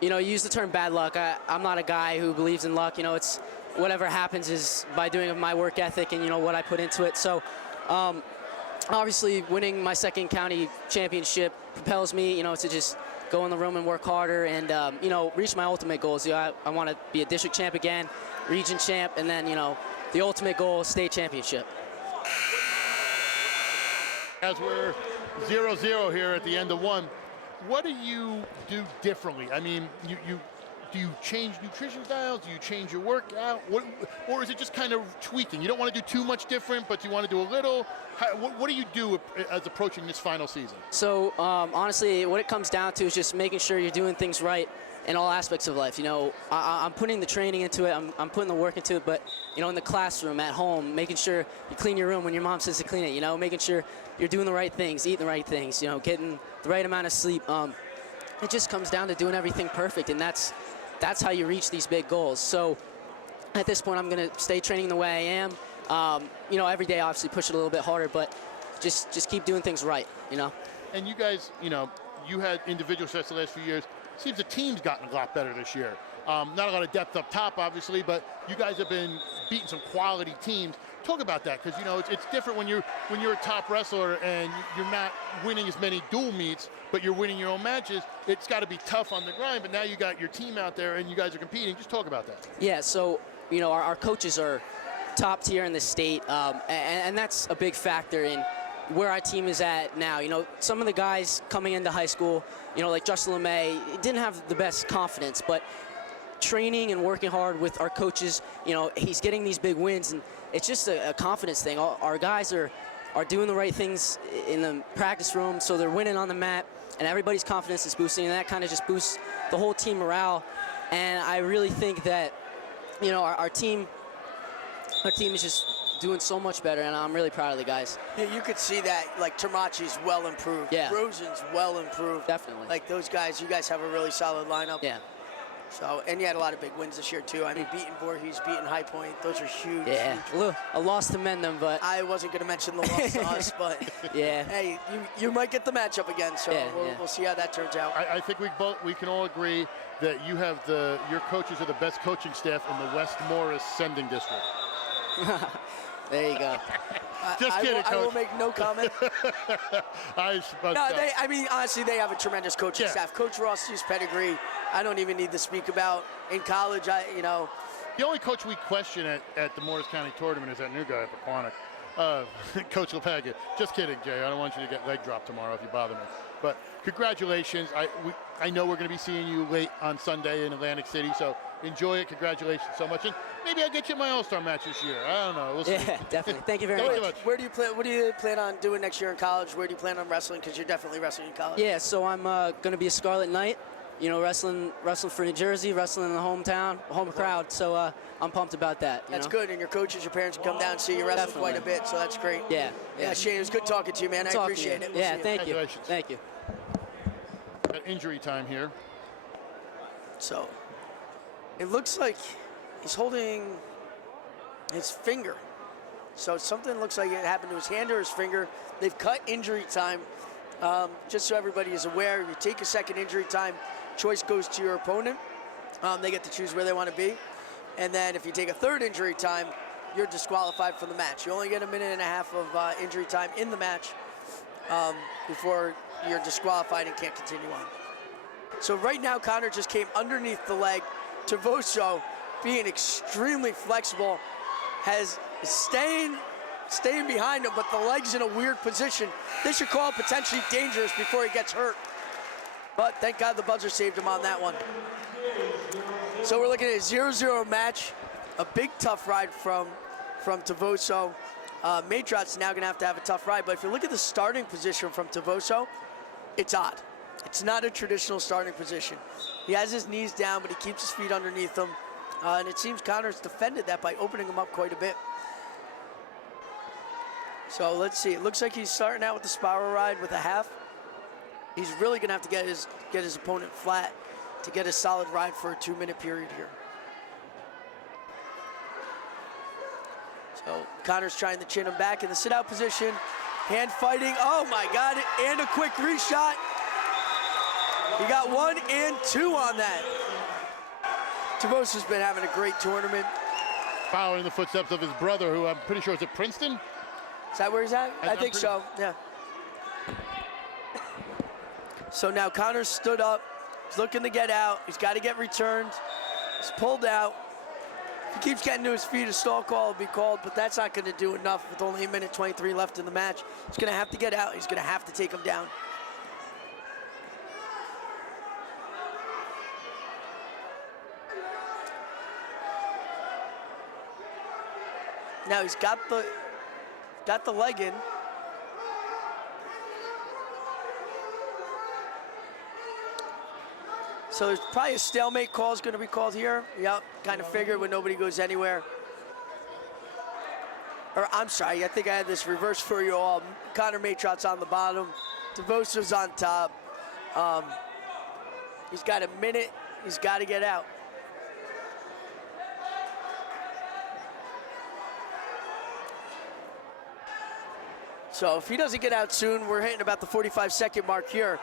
you know, you use the term bad luck. I'm not a guy who believes in luck. You know, it's whatever happens is by doing of my work ethic and, you know, what I put into it. So, obviously, winning my second county championship propels me, you know, to just go in the room and work harder and, you know, reach my ultimate goals. You know, I want to be a district champ again, region champ, and then, you know, the ultimate goal, state championship. As we're 0-0 here at the end of one, what do you do differently? I mean, do you change nutrition styles? Do you change your workout? Or is it just kind of tweaking? You don't want to do too much different, but you want to do a little? What do you do as approaching this final season? So honestly, what it comes down to is just making sure you're doing things right in all aspects of life. You know, I'm putting the training into it. I'm putting the work into it. But, you know, in the classroom, at home, making sure you clean your room when your mom says to clean it. You know, making sure you're doing the right things, eating the right things. You know, getting the right amount of sleep. It just comes down to doing everything perfect, and that's how you reach these big goals. So at this point, I'm going to stay training the way I am. You know, every day, obviously, push it a little bit harder, but just keep doing things right, you know. And you guys, you know, you had individual sets the last few years. Seems the team's gotten a lot better this year. Not a lot of depth up top, obviously, but you guys have been beating some quality teams. Talk about that, because, you know, it's different when you're a top wrestler and you're not winning as many dual meets, but you're winning your own matches. It's got to be tough on the grind, but now you got your team out there and you guys are competing. Just talk about that. Yeah, so, you know, our coaches are top tier in the state, and that's a big factor in where our team is at now. You know, some of the guys coming into high school, you know, like Justin LeMay, didn't have the best confidence, but training and working hard with our coaches, you know, he's getting these big wins, and it's just a confidence thing. Our guys are doing the right things in the practice room, so they're winning on the mat, and everybody's confidence is boosting, and that kind of just boosts the whole team morale. And I really think that, you know, our team is just doing so much better, and I'm really proud of the guys. Yeah, you could see that, like, Termachi's well improved. Yeah. Rosen's well improved. Definitely. Like, those guys, you guys have a really solid lineup. Yeah. So, and you had a lot of big wins this year, too. I mean, beating Voorhees, beating High Point, those are huge. Yeah, huge. a loss to Mendham, but I wasn't going to mention the loss to us, but yeah. Hey, you might get the matchup again, so we'll see how that turns out. I think we can all agree that you have your coaches are the best coaching staff in the West Morris Sending District. There you go. Just kidding, Coach. I will make no comment. I mean, honestly, they have a tremendous coaching staff. Coach Rossi's pedigree, I don't even need to speak about. In college, you know. The only coach we question at the Morris County tournament is that new guy at Pequannock, Coach LePaga. Just kidding, Jay. I don't want you to get leg dropped tomorrow if you bother me. But congratulations. I know we're going to be seeing you late on Sunday in Atlantic City, so enjoy it. Congratulations so much. And maybe I'll get you in my All-Star match this year. I don't know. We'll see. Yeah, definitely. Thank you very much. What do you plan on doing next year in college? Where do you plan on wrestling? Because you're definitely wrestling in college. Yeah, so I'm going to be a Scarlet Knight. You know, wrestling for New Jersey, wrestling in the hometown, home crowd. So I'm pumped about that. That's good, and your coaches, your parents can come down and see you wrestle quite a bit, so that's great. Yeah. Shane, it was good talking to you, man. I appreciate it. Yeah, thank you. Thank you. Got injury time here. So it looks like he's holding his finger. So something looks like it happened to his hand or his finger. They've cut injury time. Just so everybody is aware, you take a second injury time, choice goes to your opponent. They get to choose where they want to be. And then if you take a third injury time, you're disqualified from the match. You only get a minute and a half of injury time in the match before you're disqualified and can't continue on. So right now, Connor just came underneath the leg. Tavoso, being extremely flexible, is staying behind him, but the leg's in a weird position. They should call it potentially dangerous before he gets hurt. But thank God the buzzer saved him on that one. So we're looking at a 0-0 match. A big tough ride from Tavoso. Matrot's now gonna have to have a tough ride, but if you look at the starting position from Tavoso, it's odd. It's not a traditional starting position. He has his knees down, but he keeps his feet underneath him. And it seems Connor's defended that by opening him up quite a bit. So let's see. It looks like he's starting out with the spiral ride with a half. He's really gonna have to get his opponent flat to get a solid ride for a 2-minute period here. So Connor's trying to chin him back in the sit-out position. Hand fighting. Oh my God! And a quick reshot. He got 1 and 2 on that. Tavosa's been having a great tournament. Following in the footsteps of his brother, who I'm pretty sure is at Princeton. Is that where he's at? I think so, yeah. So now Connor stood up. He's looking to get out. He's got to get returned. He's pulled out. If he keeps getting to his feet, a stall call will be called, but that's not going to do enough with only 1:23 left in the match. He's going to have to get out. He's going to have to take him down. Now he's got the leg in. So there's probably a stalemate call is going to be called here. Yep, kind of figured when nobody goes anywhere. Or I'm sorry, I think I had this reversed for you all. Connor Matrot's on the bottom. Tavosa's on top. He's got a minute. He's got to get out. So if he doesn't get out soon, we're hitting about the 45-second mark here.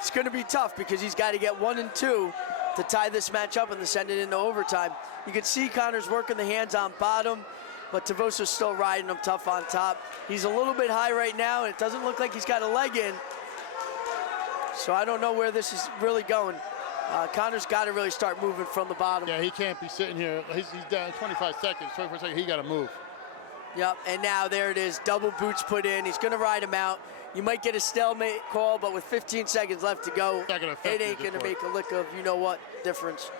It's going to be tough because he's got to get 1 and 2 to tie this match up and to send it into overtime. You can see Connor's working the hands on bottom, but Tavosa's still riding him tough on top. He's a little bit high right now, and it doesn't look like he's got a leg in. So I don't know where this is really going. Connor's got to really start moving from the bottom. Yeah, he can't be sitting here. He's down 25 seconds, 24 seconds. He got to move. Yep, and now there it is. Double boots put in. He's going to ride him out. You might get a stalemate call, but with 15 seconds left to go, it ain't going to make a lick of you-know-what difference.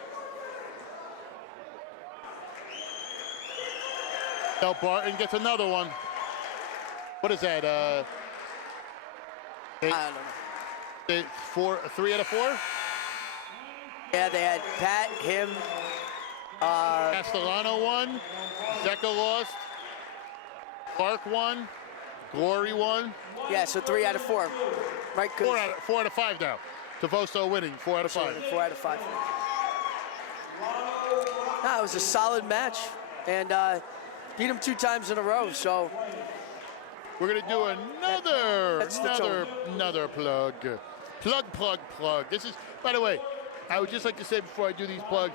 Del Barton gets another one. What is that? I don't know. 3 out of 4? Yeah, they had Pat, him. Castellano won. Zecca lost. Clark won. Glory won. Yeah, so 3 out of 4. Right? 4 out of 5 now. Tavosa winning, 4 out of 5. 4 out of 5. It was a solid match, and beat him 2 times in a row, so. We're gonna do another plug. Plug. This is, by the way, I would just like to say before I do these plugs,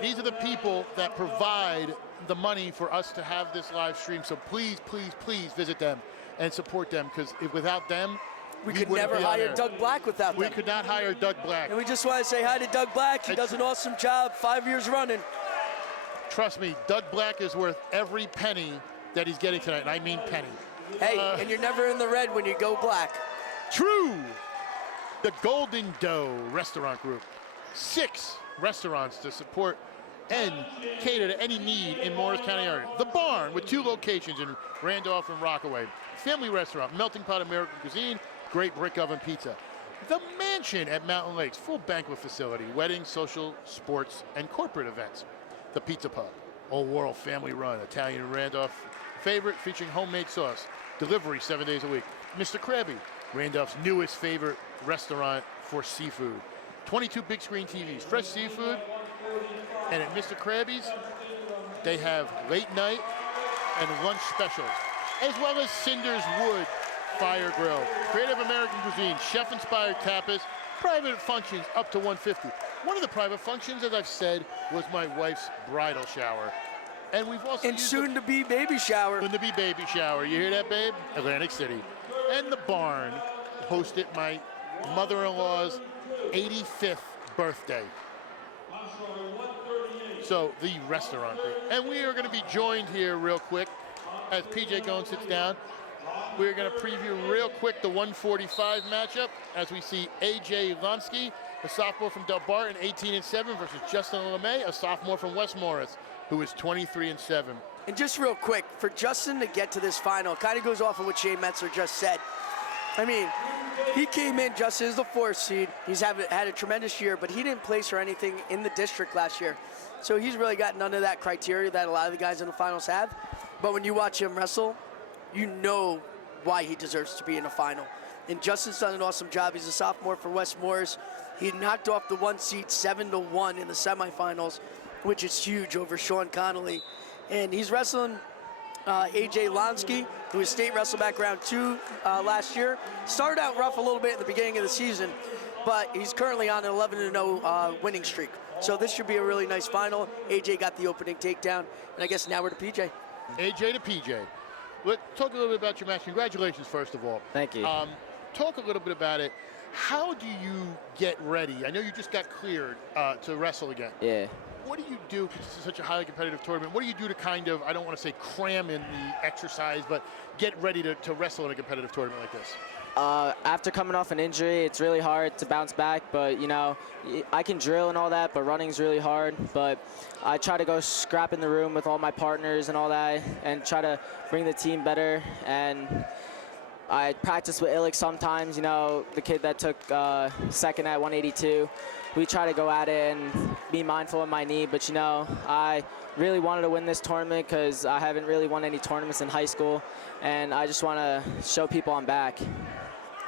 these are the people that provide the money for us to have this live stream. So please, please, please visit them and support them, because without them, we could never hire Doug Black without them. We could not hire Doug Black. And we just want to say hi to Doug Black. He does an awesome job, 5 years running. Trust me, Doug Black is worth every penny that he's getting tonight, and I mean penny. Hey, and you're never in the red when you go black. True. The Golden Dough Restaurant Group. 6 restaurants to support and cater to any need in Morris County area. The Barn, with 2 locations in Randolph and Rockaway. Family Restaurant, melting pot American cuisine, great brick oven pizza. The Mansion at Mountain Lakes, full banquet facility, weddings, social, sports, and corporate events. The Pizza Pub, Old World family run, Italian in Randolph favorite, featuring homemade sauce. Delivery 7 days a week. Mr. Krabby, Randolph's newest favorite restaurant for seafood. 22 big screen TVs, fresh seafood. And at Mr. Krabby's, they have late night and lunch specials, as well as Cinder's Wood Fire Grill. Creative American cuisine, chef-inspired tapas, private functions up to $150. One of the private functions, as I've said, was my wife's bridal shower. And we've also soon-to-be baby shower. Soon-to-be baby shower. You hear that, babe? Atlantic City. And the Barn hosted my mother-in-law's 85th birthday. So, the restaurant group. And we are going to be joined here real quick as PJ Goins sits down. We're going to preview real quick the 145 matchup as we see AJ Lonsky, a sophomore from Del Barton, 18-7, versus Justin LeMay, a sophomore from West Morris, who is 23-7. And just real quick, for Justin to get to this final, kind of goes off of what Shane Metzler just said. I mean, he came in just as the 4th seed. He's had a tremendous year, but he didn't place or anything in the district last year. So he's really got none of that criteria that a lot of the guys in the finals have. But when you watch him wrestle, you know why he deserves to be in the final. And Justin's done an awesome job. He's a sophomore for West Morris. He knocked off the 1 seed 7-1 in the semifinals, which is huge over Sean Connolly. And he's wrestling AJ Lonsky, who is state wrestle background 2 last year. Started out rough a little bit in the beginning of the season, but he's currently on an 11-0 winning streak. So this should be a really nice final. AJ got the opening takedown, and I guess now we're to PJ. AJ to PJ. Let's talk a little bit about your match. Congratulations, first of all. Thank you. Talk a little bit about it. How do you get ready? I know you just got cleared to wrestle again. Yeah. What do you do, because this is such a highly competitive tournament, what do you do to kind of, I don't want to say cram in the exercise, but get ready to wrestle in a competitive tournament like this? After coming off an injury, it's really hard to bounce back, but you know, I can drill and all that, but running's really hard. But I try to go scrap in the room with all my partners and all that, and try to bring the team better. And I practice with Illich sometimes, you know, the kid that took second at 182. We try to go at it and be mindful of my knee, but you know, I really wanted to win this tournament because I haven't really won any tournaments in high school, and I just want to show people I'm back.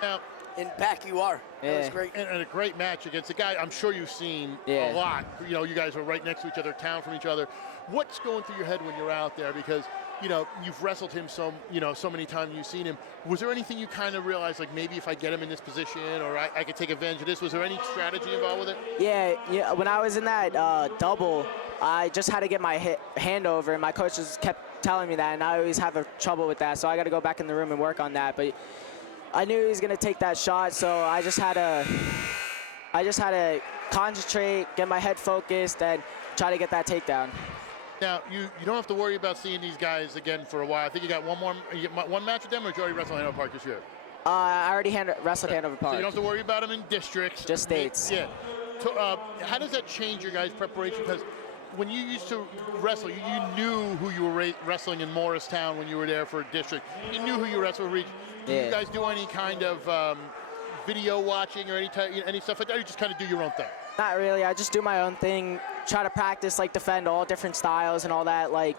Now, in back you are. Yeah. That was great. And a great match against a guy I'm sure you've seen a lot. You know, you guys are right next to each other, town from each other. What's going through your head when you're out there? Because, you know, you've wrestled him so many times, you've seen him. Was there anything you kind of realized, like maybe if I get him in this position or I could take advantage of this? Was there any strategy involved with it? Yeah, when I was in that double, I just had to get my hand over, and my coach just kept telling me that, and I always have trouble with that, so I got to go back in the room and work on that. But I knew he was going to take that shot, so I just had to concentrate, get my head focused, and try to get that takedown. Now, you don't have to worry about seeing these guys again for a while. I think you got one match with them, or did you already wrestle Hanover Park this year? I already wrestled Hanover Park. So you don't have to worry about them in districts. Just states. Yeah. How does that change your guys' preparation? Because when you used to wrestle, you knew who you were wrestling in Morristown when you were there for a district. You knew who you wrestled with. Do you guys do any kind of video watching or any stuff like that, or you just kind of do your own thing? Not really. I just do my own thing, try to practice, like defend all different styles and all that. Like,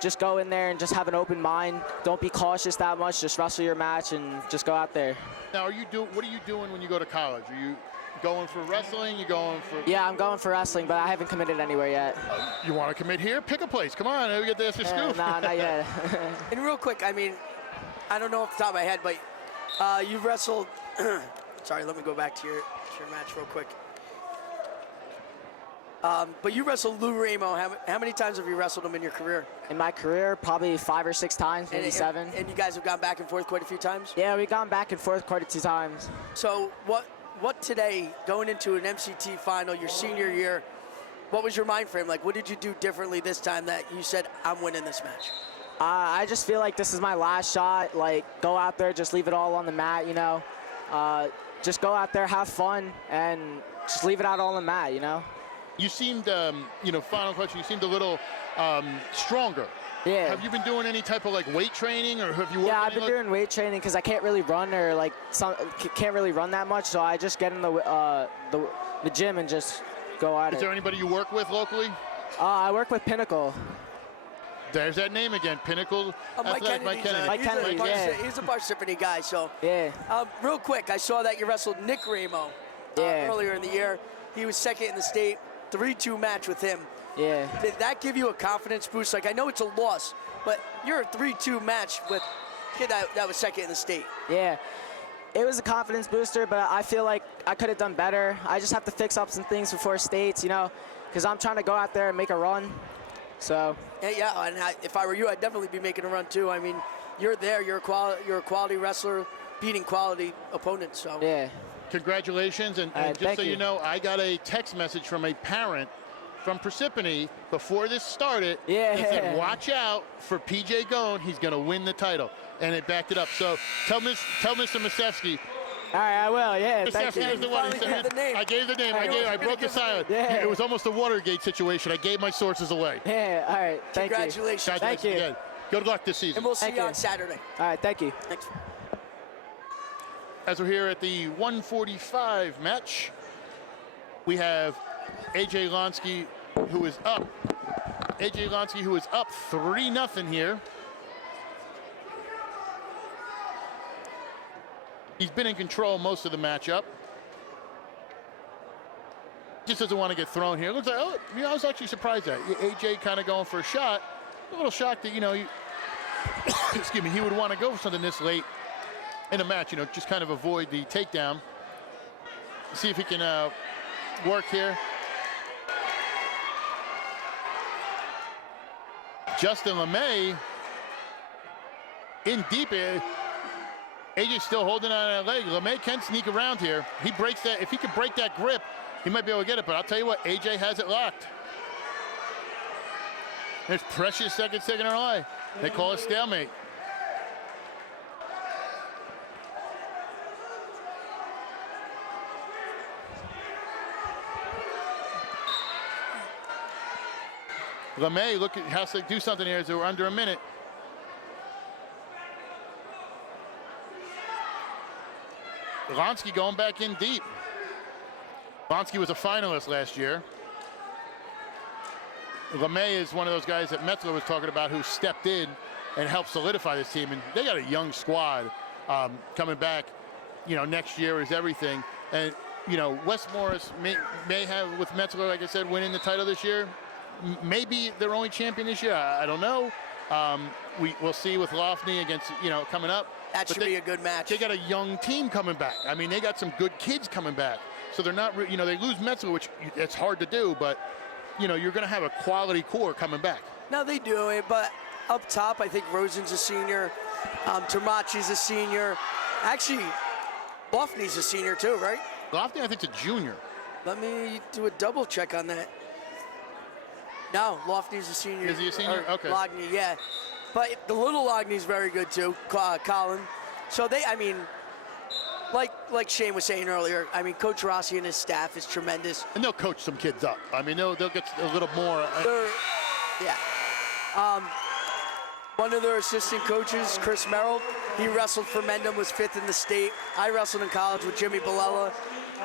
just go in there and just have an open mind. Don't be cautious that much. Just wrestle your match and just go out there. Now, what are you doing when you go to college? Are you going for wrestling? You going for? Yeah, I'm going for wrestling, but I haven't committed anywhere yet. You want to commit here? Pick a place. Come on, we get the extra scoop. Nah, not yet. And real quick, I mean, I don't know off the top of my head, but you've wrestled. Sorry, let me go back to your match real quick. But you wrestled Lou Ramo. How many times have you wrestled him in your career? In my career, probably 5 or 6 times, maybe 7. And you guys have gone back and forth quite a few times? Yeah, we've gone back and forth quite a few times. So what today, going into an MCT final, your senior year, what was your mind frame? Like, what did you do differently this time that you said, I'm winning this match? I just feel like this is my last shot. Like, go out there, just leave it all on the mat, you know. Just go out there, have fun, and just leave it out all on the mat, you know. You seemed, final question, you seemed a little stronger. Yeah. Have you been doing any type of like weight training, or have you worked? Yeah, I've been doing weight training because I can't really run or like can't really run that much. So I just get in the gym and just go at it. Is there anybody you work with locally? I work with Pinnacle. There's that name again, Pinnacle. Mike Kennedy. Mike Kennedy, He's a Parsippany guy, so. Yeah. Real quick, I saw that you wrestled Nick Ramo earlier in the year. He was second in the state, 3-2 match with him. Yeah. Did that give you a confidence boost? Like, I know it's a loss, but you're a 3-2 match with a kid that was second in the state. Yeah. It was a confidence booster, but I feel like I could have done better. I just have to fix up some things before states, you know, because I'm trying to go out there and make a run. So. Yeah, and if I were you, I'd definitely be making a run too. I mean, you're there. You're a quality wrestler, beating quality opponents. So. Yeah. Congratulations, and just so you know, I got a text message from a parent from Parsippany before this started. Yeah. That said, watch out for PJ Goen. He's going to win the title, and it backed it up. So tell Mr. Masevsky. All right, I will. Yeah, thank you. The one. I gave the name. I broke the silence. Yeah. It was almost a Watergate situation. I gave my sources away. Yeah. All right. Thank you. Congratulations. Thank you. Again. Good luck this season. And we'll see you on Saturday. All right. Thank you. Thanks. As we're here at the 145 match, we have AJ Lonsky, who is up. AJ Lonsky, who is up 3-0 here. He's been in control most of the matchup. Just doesn't want to get thrown here. Looks like, I was actually surprised at AJ kind of going for a shot. A little shocked that, excuse me, he would want to go for something this late in a match, just kind of avoid the takedown. see if he can work here. Justin LeMay in deep. AJ's still holding on that leg. LeMay can sneak around here. He breaks that. If he could break that grip, he might be able to get it. But I'll tell you what, AJ has it locked. There's precious seconds taken away. They call it stalemate. LeMay has to do something here as we're under a minute. Lonsky going back in deep. Lonsky was a finalist last year. LeMay is one of those guys that Metzler was talking about who stepped in and helped solidify this team. And they got a young squad coming back. You know, next year is everything. And, you know, Wes Morris may have, with Metzler, like I said, winning the title this year. Maybe their only champion this year. I don't know. We'll see with Lofney against, you know, coming up. That should be a good match. They got a young team coming back. I mean, they got some good kids coming back. So they're not, you know, they lose Metzler, which it's hard to do, but, you know, you're going to have a quality core coming back. No, they do it, but up top, I think Rosen's a senior. Termachi's a senior. Actually, Lofney's a senior too, right? Lofney, I think, is a junior. Let me do a double check on that. No, Lofney's a senior. Is he a senior? Okay. Logney, yeah. But the little Logney's very good too, Colin. So they, I mean, like Shane was saying earlier, I mean, Coach Rossi and his staff is tremendous. And they'll coach some kids up. I mean, they'll get a little more. Yeah. One of their assistant coaches, Chris Merrill, he wrestled for Mendham, was 5th in the state. I wrestled in college with Jimmy Bilella.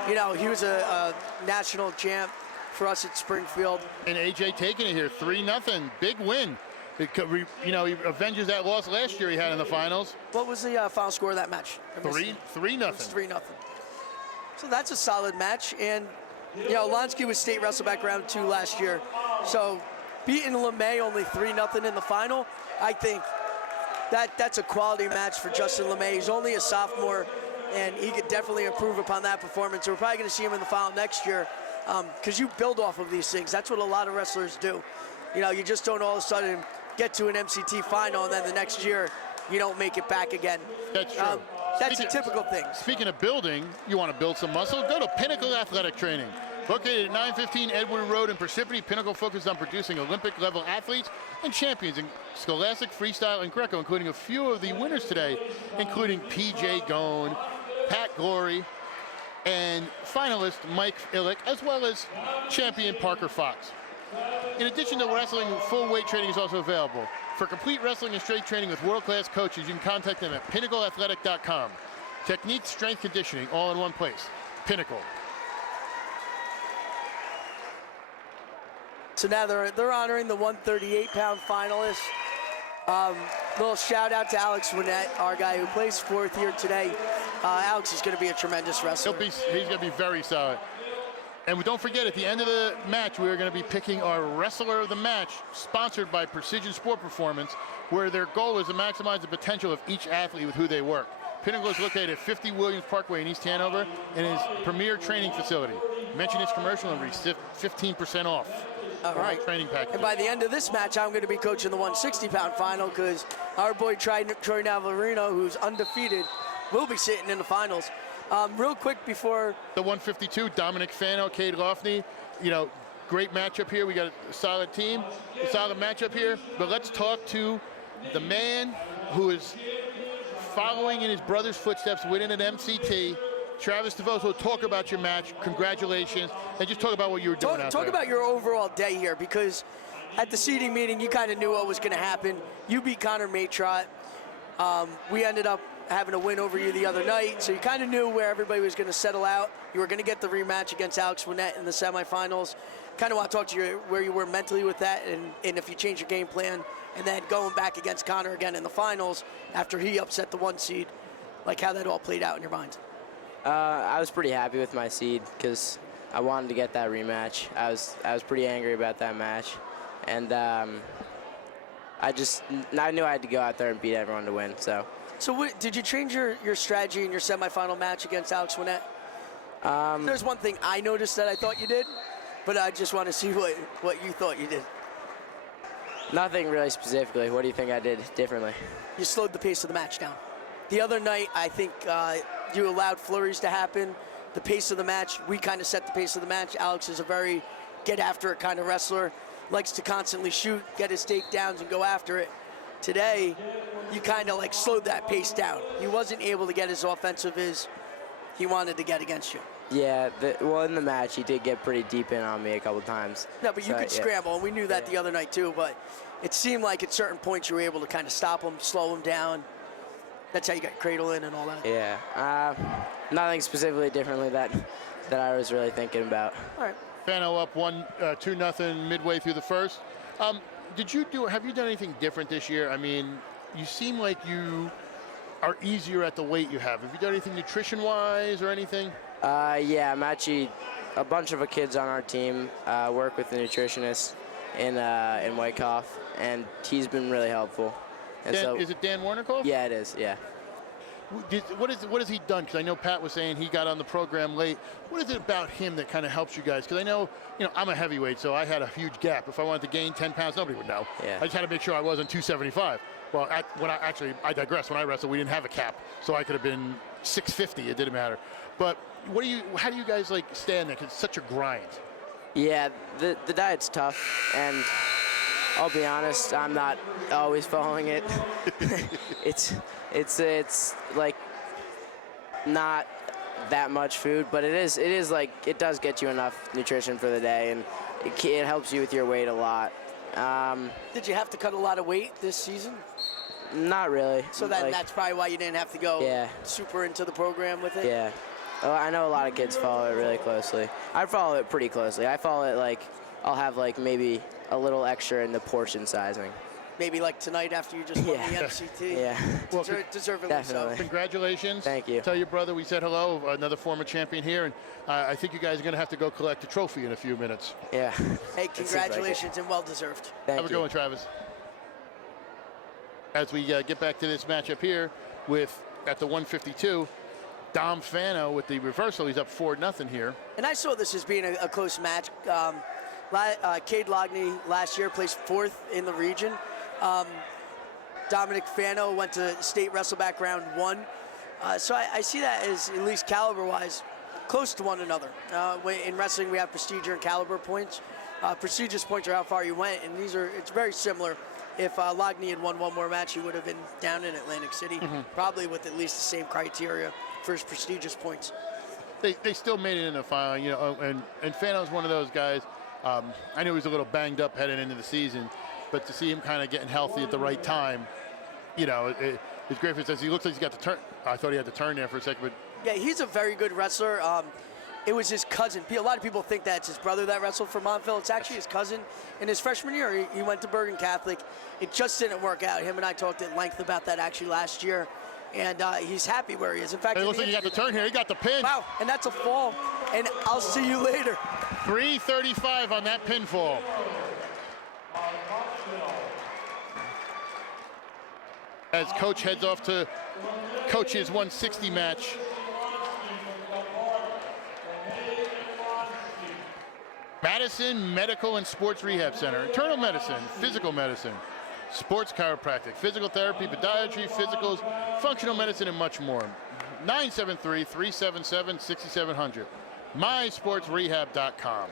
You know, he was a national champ for us at Springfield. And AJ taking it here, 3-0, big win. You know, he avenges that loss last year he had in the finals. What was the final score of that match? 3-0. It's 3-0. So that's a solid match. And, you know, Lonsky was state wrestle background 2 last year. So beating LeMay only 3-0 in the final, I think that's a quality match for Justin LeMay. He's only a sophomore, and he could definitely improve upon that performance. We're probably going to see him in the final next year because you build off of these things. That's what a lot of wrestlers do. You know, you just don't all of a sudden get to an MCT final and then the next year you don't make it back again. That's true. That's a typical thing. Speaking of building, you want to build some muscle? Go to Pinnacle Athletic Training. Located at 915 Edward Road in Parsippany, Pinnacle focused on producing Olympic-level athletes and champions in scholastic, freestyle, and Greco, including a few of the winners today, including P.J. Gone, Pat Glory, and finalist Mike Illick, as well as champion Parker Fox. In addition to wrestling, full weight training is also available. For complete wrestling and strength training with world-class coaches, you can contact them at pinnacleathletic.com. Technique, strength, conditioning, all in one place. Pinnacle. So now they're honoring the 138-pound finalists. Little shout out to Alex Winnett, our guy who plays 4th here today. Alex is going to be a tremendous wrestler. He's going to be very solid. And don't forget, at the end of the match, we are going to be picking our wrestler of the match, sponsored by Precision Sport Performance, where their goal is to maximize the potential of each athlete with who they work. Pinnacle is located at 50 Williams Parkway in East Hanover and is premier training facility. Mention this commercial and receive 15% off. All right. Training package. And by the end of this match, I'm going to be coaching the 160-pound final because our boy Troy Navarino, who's undefeated, will be sitting in the finals. Real quick before the 152, Dominic Fano, Cade Lofney, you know, great matchup here. We got a solid team, a solid matchup here. But let's talk to the man who is following in his brother's footsteps, winning an MCT. Travis DeVoso, talk about your match. Congratulations. And just talk about what you were doing out there. Talk about your overall day here, because at the seeding meeting, you kind of knew what was going to happen. You beat Connor Matrot. We ended up having a win over you the other night, so you kind of knew where everybody was going to settle out. You were going to get the rematch against Alex Winnett in the semifinals. Kind of want to talk to you where you were mentally with that, and if you change your game plan, and then going back against Connor again in the finals after he upset the 1 seed, like how that all played out in your mind. I was pretty happy with my seed because I wanted to get that rematch. I was pretty angry about that match, and I knew I had to go out there and beat everyone to win. So did you change your strategy in your semifinal match against Alex Winnett? There's one thing I noticed that I thought you did, but I just want to see what you thought you did. Nothing really specifically. What do you think I did differently? You slowed the pace of the match down. The other night, I think you allowed flurries to happen. The pace of the match, we kind of set the pace of the match. Alex is a very get-after-it kind of wrestler, likes to constantly shoot, get his takedowns, and go after it. Today, you kind of like slowed that pace down. He wasn't able to get as offensive as he wanted to get against you. Yeah, well, in the match, he did get pretty deep in on me a couple times. No, but you could scramble, and we knew that the other night too, but it seemed like at certain points you were able to kind of stop him, slow him down. That's how you got cradle in and all that. Yeah, nothing specifically differently that I was really thinking about. All right. Fano up 2-0 midway through the first. Have you done anything different this year? I mean, you seem like you are easier at the weight you have. Have you done anything nutrition-wise or anything? Yeah, I'm actually, a bunch of the kids on our team work with the nutritionist in Wyckoff, and he's been really helpful. And Is it Dan Warnikoff? Yeah, it is, yeah. What has he done? Because I know Pat was saying he got on the program late. What is it about him that kind of helps you guys? Because I know, I'm a heavyweight, so I had a huge gap. If I wanted to gain 10 pounds, nobody would know. Yeah. I just had to make sure I wasn't 275. Well, I digress. When I wrestled, we didn't have a cap, so I could have been 650. It didn't matter. But how do you guys like stand there? Because it's such a grind. Yeah, the diet's tough, and I'll be honest, I'm not always following it. It's like not that much food, but it is like it does get you enough nutrition for the day, and it helps you with your weight a lot. Did you have to cut a lot of weight this season? Not really. So that's probably why you didn't have to go super into the program with it? Yeah. Well, I know a lot of kids follow it really closely. I follow it pretty closely. I follow it like I'll have like maybe a little extra in the portion sizing. Maybe like tonight after you just won the MCT. Yeah. Well, deservedly definitely. so. Congratulations. Thank you. Tell your brother we said hello, another former champion here, and I think you guys are going to have to go collect a trophy in a few minutes. Yeah. Hey, congratulations and well deserved. Have a good one, Travis. As we get back to this matchup here at the 152, Dom Fano with the reversal. He's up 4-0 here. And I saw this as being a close match. Cade Logney last year placed 4th in the region. Dominic Fano went to state wrestle back round 1. So I see that as, at least caliber-wise, close to one another. In wrestling, we have procedure and caliber points. Prestigious points are how far you went, and it's very similar. If Logney had won one more match, he would have been down in Atlantic City, probably with at least the same criteria for his prestigious points. They still made it in the final, and Fano's one of those guys. I knew he was a little banged up heading into the season, but to see him kind of getting healthy at the right time, it's great for us. He looks like he's got the turn. I thought he had the turn there for a second, but yeah, he's a very good wrestler. It was his cousin. A lot of people think that it's his brother that wrestled for Montville. It's actually his cousin. In his freshman year, he went to Bergen Catholic. It just didn't work out. Him and I talked at length about that actually last year, and he's happy where he is. In fact, it looks like he got the turn here. He got the pin. Wow, and that's a fall. And I'll see you later. 335 on that pinfall. As coach heads off to coach his 160 match. Madison Medical and Sports Rehab Center, internal medicine, physical medicine, sports chiropractic, physical therapy, podiatry, physicals, functional medicine, and much more. 973-377-6700. MySportsRehab.com.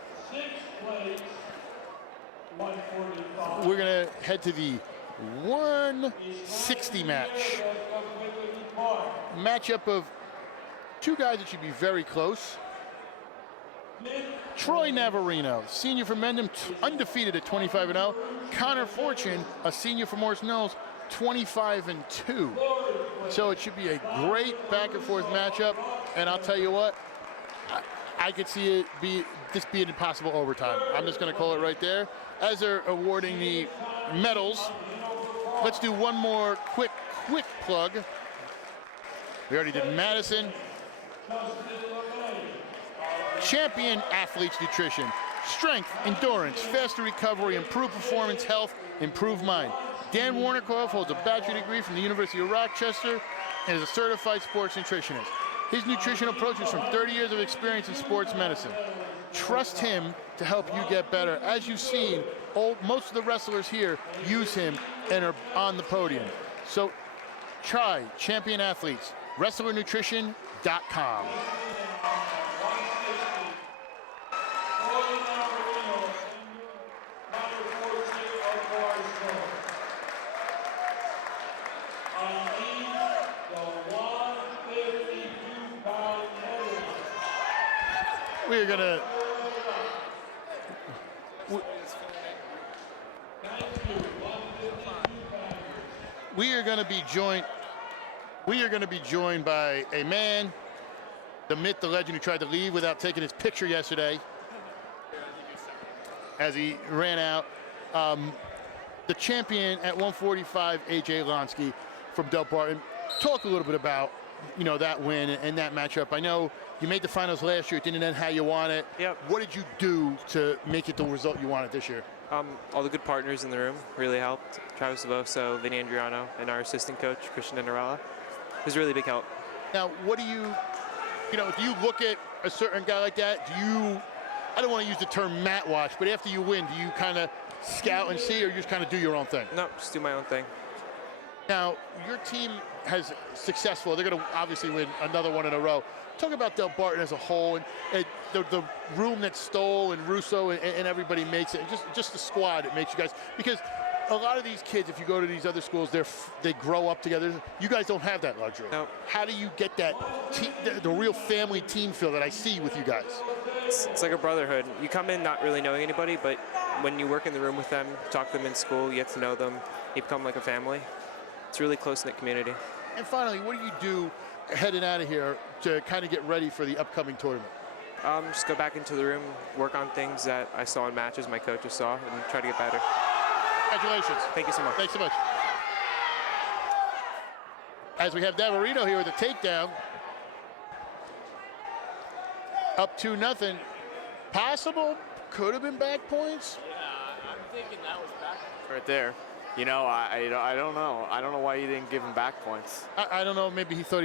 We're going to head to the 160 match. Matchup of two guys that should be very close. Troy Navarino, senior from Mendham, undefeated at 25-0. Connor Fortune, a senior from Morris Mills, 25-2. So it should be a great back-and-forth matchup. And I'll tell you what, I could see it this being impossible overtime. I'm just going to call it right there. As they're awarding the medals, let's do one more quick plug. We already did Madison. Champion Athletes Nutrition. Strength, endurance, faster recovery, improved performance, health, improved mind. Dan Warnikoff holds a bachelor's degree from the University of Rochester and is a certified sports nutritionist. His nutrition approach is from 30 years of experience in sports medicine. Trust him to help you get better. As you've seen, most of the wrestlers here use him and are on the podium. So try Champion Athletes, WrestlerNutrition.com. We're gonna we are going to be joined by a man, the myth, the legend, who tried to leave without taking his picture yesterday as he ran out. The champion at 145, AJ Lonsky from Del Barton. Talk a little bit about, that win and that matchup. I know you made the finals last year. It didn't end how you want it. Yep. What did you do to make it the result you wanted this year? All the good partners in the room really helped. Travis Devoso, Vinny Andriano, and our assistant coach, Christian Inarella. It was a really big help. Now, what do you look at a certain guy like that? I don't want to use the term mat watch, but after you win, do you kind of scout and see, or you just kind of do your own thing? No, just do my own thing. Now, your team has successful. They're going to obviously win another one in a row. Talk about Del Barton as a whole and the room that Stoll and Russo and everybody makes it, and just the squad that makes you guys. Because a lot of these kids, if you go to these other schools, they grow up together. You guys don't have that luxury. No. How do you get that the real family team feel that I see with you guys? It's like a brotherhood. You come in not really knowing anybody, but when you work in the room with them, talk to them in school, you get to know them, you become like a family. It's a really close-knit community. And finally, what do you do heading out of here to kind of get ready for the upcoming tournament? Just go back into the room, work on things that I saw in matches my coaches saw, and try to get better. Congratulations. Thank you so much. Thanks so much. As we have Navarino here with a takedown. Up 2-0. Possible, could have been back points. Yeah, I'm thinking that was back. Right there. I don't know. I don't know why you didn't give him back points. I don't know. Maybe he thought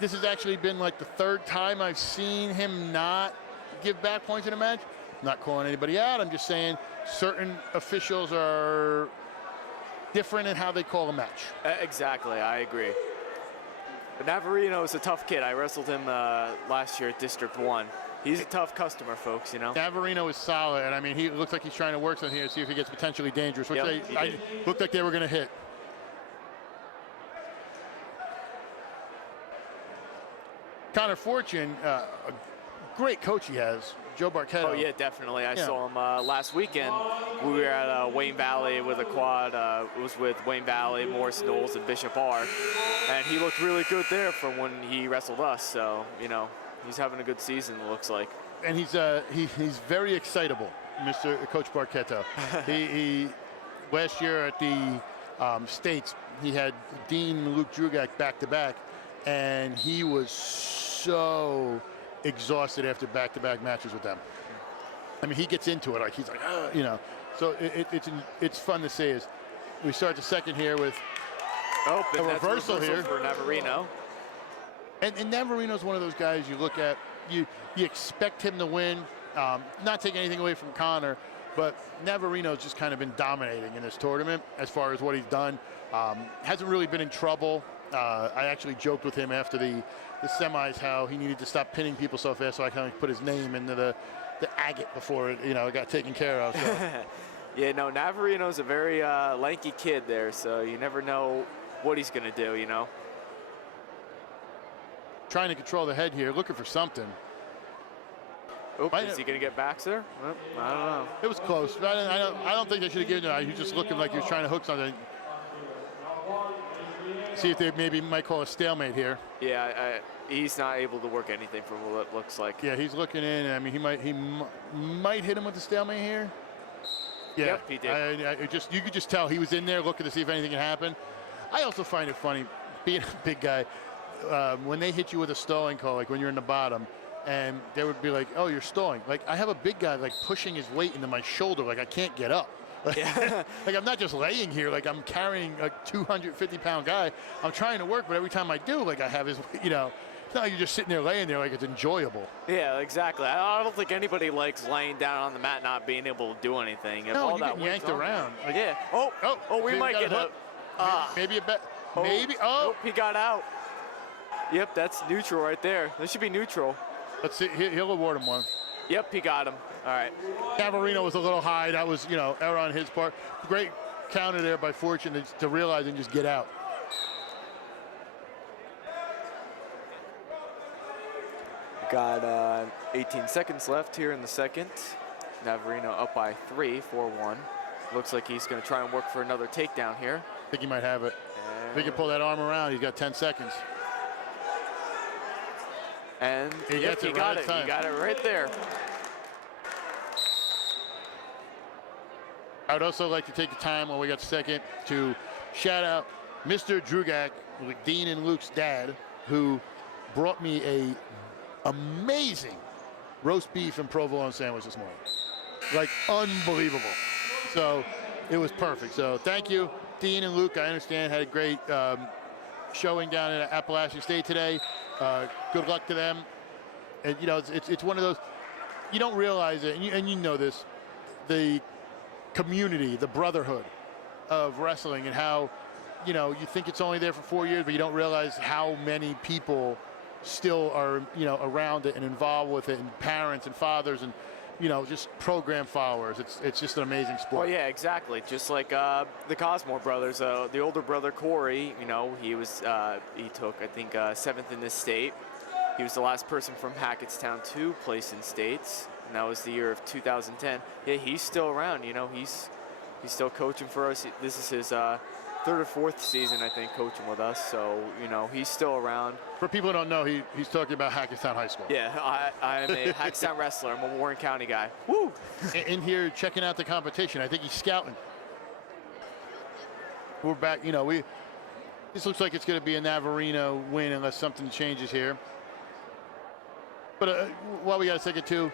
this has actually been like the third time I've seen him not give back points in a match. I'm not calling anybody out. I'm just saying certain officials are different in how they call a match. Exactly. I agree. But Navarino is a tough kid. I wrestled him last year at District 1. He's a tough customer, folks, Navarino is solid, and I mean, he looks like he's trying to work something here to see if he gets potentially dangerous, which they looked like they were going to hit. Connor Fortune, a great coach he has, Joe Barquetto. Oh, yeah, definitely. I saw him last weekend. We were at Wayne Valley with a quad. It was with Wayne Valley, Morris Knowles, and Bishop R. And he looked really good there from when he wrestled us. So, he's having a good season, it looks like. And he's very excitable, Coach Barquetto. he last year at the States, he had Dean and Luke Drugak back-to-back, and he was so exhausted after back-to-back matches with them. I mean, he gets into it, like he's like, So it's fun to see. As we start the second here with a reversal here for Navarino. And Navarino's one of those guys you look at, you expect him to win. Not taking anything away from Connor, but Navarino's just kind of been dominating in this tournament as far as what he's done. Hasn't really been in trouble. I actually joked with him after the semis how he needed to stop pinning people so fast so I kind of put his name into the agate before it got taken care of. So. Yeah, no, Navarino's a very lanky kid there, so you never know what he's going to do, Trying to control the head here, looking for something. Is he going to get back there? Well, I don't know. It was close. I don't think they should have given it. He was just looking like he was trying to hook something. See if they maybe might call a stalemate here. Yeah, he's not able to work anything from what it looks like. Yeah, he's looking in. I mean, he might hit him with the stalemate here. Yeah, yep, he did. You could just tell he was in there looking to see if anything can happen. I also find it funny, being a big guy, when they hit you with a stalling call, like when you're in the bottom, and they would be like, "Oh, you're stalling." Like I have a big guy like pushing his weight into my shoulder, like I can't get up. Yeah. Like I'm not just laying here, like I'm carrying a 250-pound guy. I'm trying to work, but every time I do, like I have his, It's not like you're just sitting there laying there like it's enjoyable. Yeah, exactly. I don't think anybody likes laying down on the mat not being able to do anything. If No, all you that get yanked weight's on around. there. Like, Yeah. We maybe might got get hook. Maybe a bet. Maybe. Nope, he got out. Yep, that's neutral right there. That should be neutral. Let's see. He'll award him one. Yep, he got him. All right. Navarino was a little high. That was, error on his part. Great counter there by Fortune to realize and just get out. Got 18 seconds left here in the second. Navarino up by 3, 4-1. Looks like he's going to try and work for another takedown here. I think he might have it. If he can pull that arm around, he's got 10 seconds. And he yep, he got it. He got it right there. I would also like to take the time while we got second to shout out Mr. Drugak, Dean and Luke's dad, who brought me a amazing roast beef and provolone sandwich this morning. Like, unbelievable. So it was perfect. So thank you, Dean and Luke. I understand had a great showing down at Appalachian State today. Good luck to them. And it's one of those, you don't realize it, and you know this, the community, the brotherhood of wrestling, and how you think it's only there for 4 years, but you don't realize how many people still are around it and involved with it, and parents and fathers and just program followers. It's just an amazing sport. Well, yeah, exactly. Just like the Cosmore brothers, the older brother Corey, he was he took I think 7th in this state. He was the last person from Hackettstown to place in states, and that was the year of 2010. Yeah, he's still around. He's still coaching for us. This is his 3rd or 4th season, I think, coaching with us. So he's still around. For people who don't know, he's talking about Hackettstown High School. Yeah, I am a Hackettstown wrestler. I'm a Warren County guy. Woo! In here checking out the competition. I think he's scouting. We're back. This looks like it's going to be a Navarino win unless something changes here. But while we got a second too,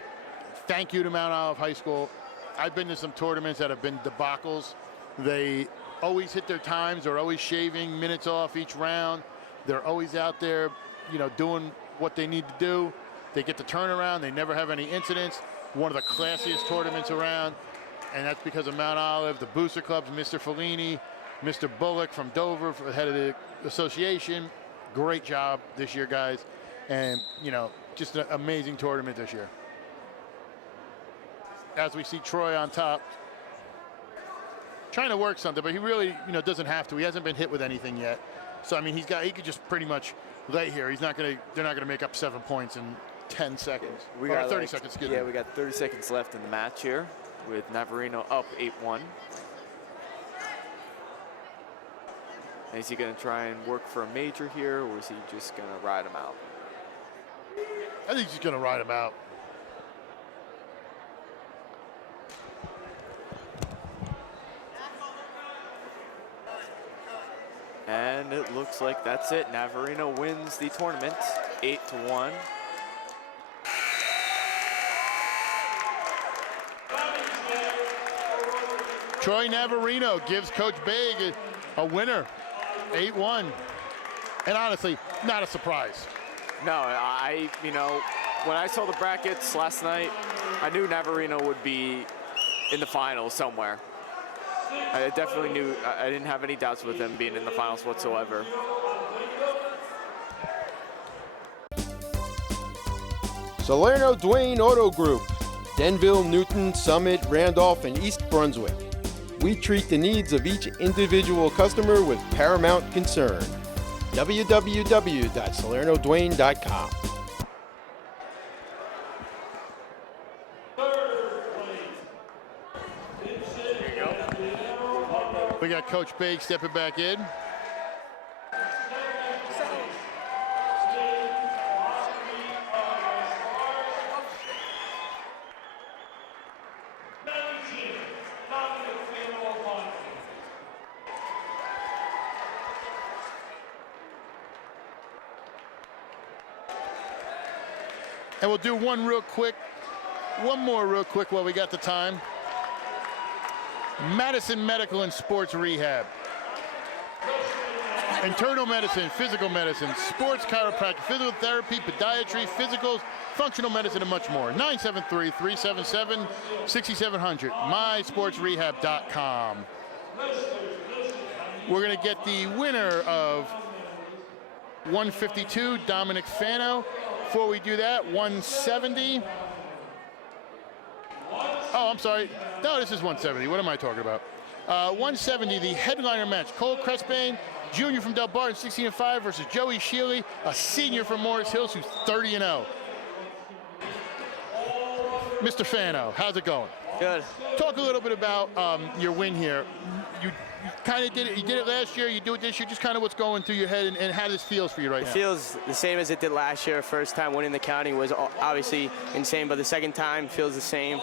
thank you to Mount Olive High School. I've been to some tournaments that have been debacles. They always hit their times. They're always shaving minutes off each round. They're always out there, doing what they need to do. They get the turnaround. They never have any incidents. One of the classiest tournaments around, and that's because of Mount Olive, the booster clubs, Mr. Fellini, Mr. Bullock from Dover, head of the association. Great job this year, guys. And, just an amazing tournament this year. As we see Troy on top, trying to work something, but he really, doesn't have to. He hasn't been hit with anything yet. So, I mean, he could just pretty much lay here. They're not going to make up 7 points in 10 seconds. We got 30 seconds, excuse me. Yeah, we got 30 seconds left in the match here with Navarino up 8-1. Is he going to try and work for a major here, or is he just going to ride him out? I think he's going to ride him out. And it looks like that's it. Navarino wins the tournament 8-1. Troy Navarino gives Coach Big a winner, 8-1. And honestly, not a surprise. No, when I saw the brackets last night, I knew Navarino would be in the finals somewhere. I definitely knew. I didn't have any doubts with him being in the finals whatsoever. Salerno Dwayne Auto Group, Denville, Newton, Summit, Randolph, and East Brunswick. We treat the needs of each individual customer with paramount concern. www.salernodwayne.com. We got Coach Big stepping back in. And we'll do one more real quick while we got the time. Madison Medical and Sports Rehab. Internal medicine, physical medicine, sports chiropractic, physical therapy, podiatry, physicals, functional medicine, and much more. 973-377-6700, mysportsrehab.com. We're going to get the winner of 152, Dominic Fano. Before we do that, 170. Oh, I'm sorry. No, this is 170. What am I talking about? 170, the headliner match. Cole Crespane, junior from Del Barton, 16-5, versus Joey Shealy, a senior from Morris Hills, who's 30-0. Mr. Fano, how's it going? Good. Talk a little bit about your win here. You kind of did it. You did it last year. You do it this year. Just kind of what's going through your head and how this feels for you right now. It feels the same as it did last year. First time winning the county was obviously insane, but the second time feels the same.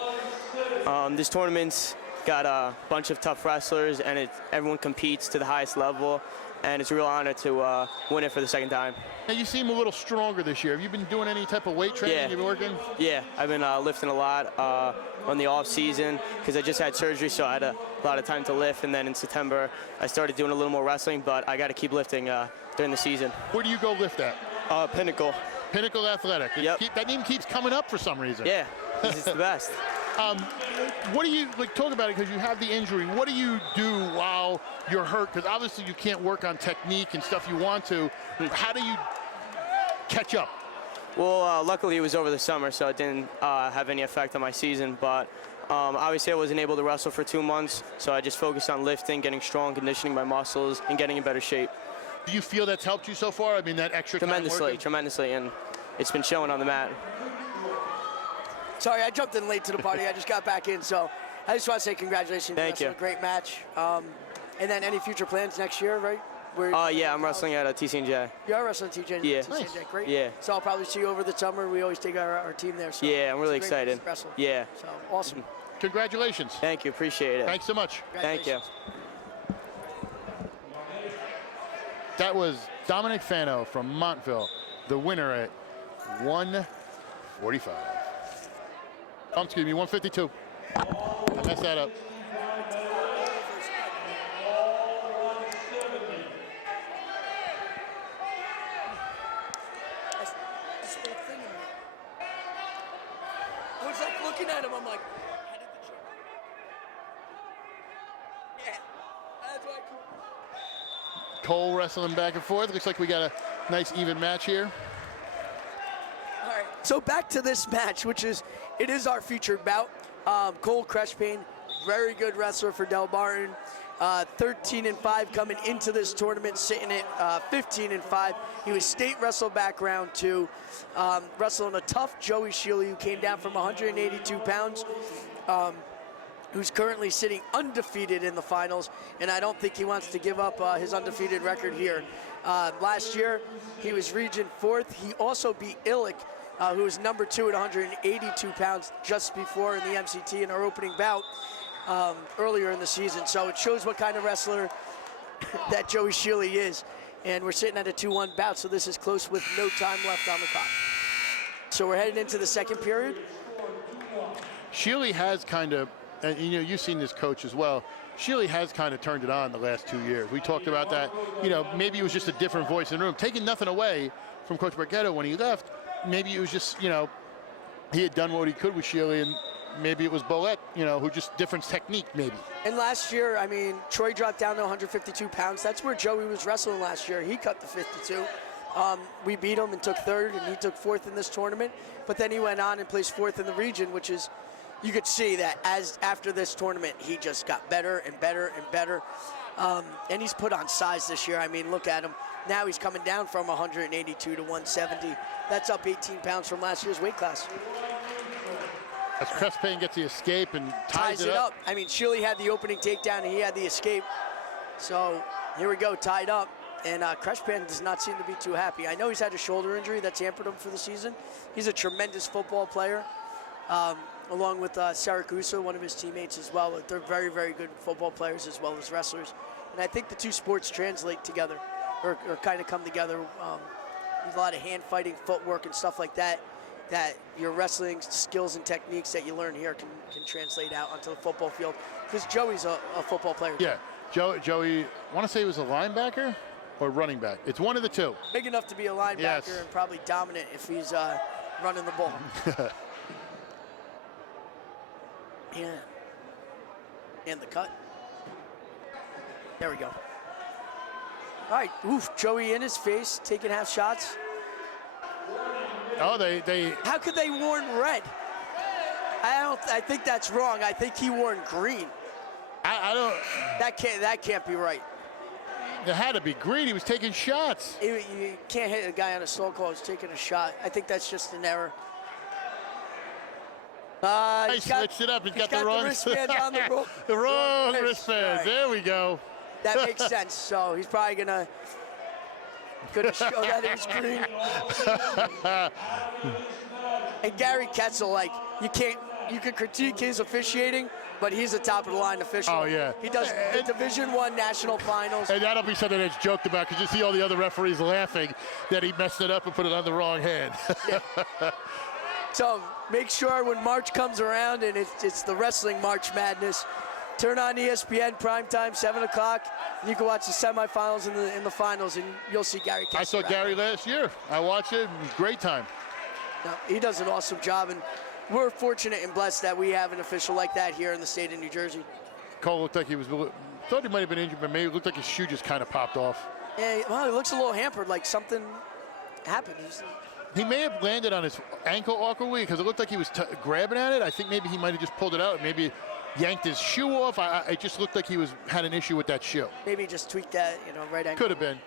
This tournament's got a bunch of tough wrestlers, and everyone competes to the highest level, and it's a real honor to win it for the second time. Now, you seem a little stronger this year. Have you been doing any type of weight training? Yeah. You've been working? Yeah, I've been lifting a lot on the off season because I just had surgery, so I had a lot of time to lift. And then in September, I started doing a little more wrestling, but I got to keep lifting during the season. Where do you go lift at? Pinnacle. Pinnacle Athletic. Yep. That name keeps coming up for some reason. Yeah, it's the best. What do you talk about it because you have the injury? What do you do while you're hurt? Because obviously you can't work on technique and stuff you want to. How do you catch up? Well, luckily it was over the summer, so it didn't have any effect on my season. But obviously I wasn't able to wrestle for 2 months, so I just focused on lifting, getting strong, conditioning my muscles, and getting in better shape. Do you feel that's helped you so far? I mean, that extra tremendously, tremendously, and it's been showing on the mat. Sorry, I jumped in late to the party. I just got back in, so I just want to say congratulations. Thank you. A great match. And then any future plans next year, right? Yeah, I'm wrestling at TCNJ. You are wrestling at TCNJ? Yeah. TCNJ, great. Yeah. So I'll probably see you over the summer. We always take our team there. So yeah, I'm really excited. Yeah. So awesome. Congratulations. Thank you, appreciate it. Thanks so much. Thank you. That was Dominic Fano from Montville, the winner at 145. Oh, excuse me, 152. I messed that up. I was like looking at him, I'm like, yeah, that's why Cole wrestling back and forth. Looks like we got a nice even match here. All right, so back to this match, which is, it is our featured bout. Cole Crespane, very good wrestler for Del Barton. 13-5 coming into this tournament, sitting at 15-5. He was state wrestle background too, wrestling a tough Joey Shealy, who came down from 182 pounds, who's currently sitting undefeated in the finals, and I don't think he wants to give up his undefeated record here. Last year, he was region 4th. He also beat Illick, who was number 2 at 182 pounds just before in the MCT in our opening bout earlier in the season. So it shows what kind of wrestler that Joey Shealy is. And we're sitting at a 2-1 bout, so this is close with no time left on the clock. So we're headed into the second period. Shealy has kind of, and you know, you've seen this coach as well, Shealy has kind of turned it on the last 2 years. We talked about that. You know, maybe it was just a different voice in the room. Taking nothing away from Coach Bargetto when he left, maybe it was just, you know, he had done what he could with Shealy, and maybe it was Bolette, you know, who just different technique maybe. And last year, I mean, Troy dropped down to 152 pounds. That's where Joey was wrestling last year. He cut to 52. We beat him and took 3rd, and he took 4th in this tournament. But then he went on and placed 4th in the region, which is, you could see that after this tournament, he just got better and better and better. And he's put on size this year. I mean, look at him. Now he's coming down from 182 to 170. That's up 18 pounds from last year's weight class. As Crespane gets the escape and ties it up. I mean, Shealy had the opening takedown and he had the escape. So here we go, tied up. And Crespane does not seem to be too happy. I know he's had a shoulder injury that's hampered him for the season. He's a tremendous football player, along with Saracusa, one of his teammates as well. They're very, very good football players as well as wrestlers. And I think the two sports translate together, or kind of come together. There's a lot of hand fighting, footwork, and stuff like that, that your wrestling skills and techniques that you learn here can translate out onto the football field. Because Joey's a football player. Yeah, Joey, I want to say he was a linebacker, or running back. It's one of the two. Big enough to be a linebacker Yes. and probably dominant if he's running the ball. Yeah. And the cut. There we go. All right, oof, Joey in his face, taking half shots. Oh, they. How could they warn red? I think that's wrong. I think he warned green. I don't. That can't be right. There had to be green. He was taking shots. You can't hit a guy on a stall call who's taking a shot. I think that's just an error. He switched it up. He's got the wrong wristband on the the wrong wrist. wristband. All right. There we go. That makes sense. So he's probably gonna show that it was green. And Gary Ketzel, like you can critique his officiating, but he's a top of the line official. Oh yeah. He does the Division I national finals. And that'll be something that's joked about because you see all the other referees laughing that he messed it up and put it on the wrong hand. So make sure when March comes around and it's the wrestling March Madness, turn on ESPN primetime, 7 o'clock. You can watch the semifinals and the finals, and you'll see Gary Ketzel. I saw Gary last year. I watched it. It was a great time. No, he does an awesome job, and we're fortunate and blessed that we have an official like that here in the state of New Jersey. Cole looked like he was, thought he might have been injured, but maybe it looked like his shoe just kind of popped off. Yeah, well, he looks a little hampered, like something happened. He may have landed on his ankle awkwardly because it looked like he was grabbing at it. I think maybe he might have just pulled it out and maybe yanked his shoe off. It just looked like he had an issue with that shoe. Maybe just tweaked that, right ankle. Could have been.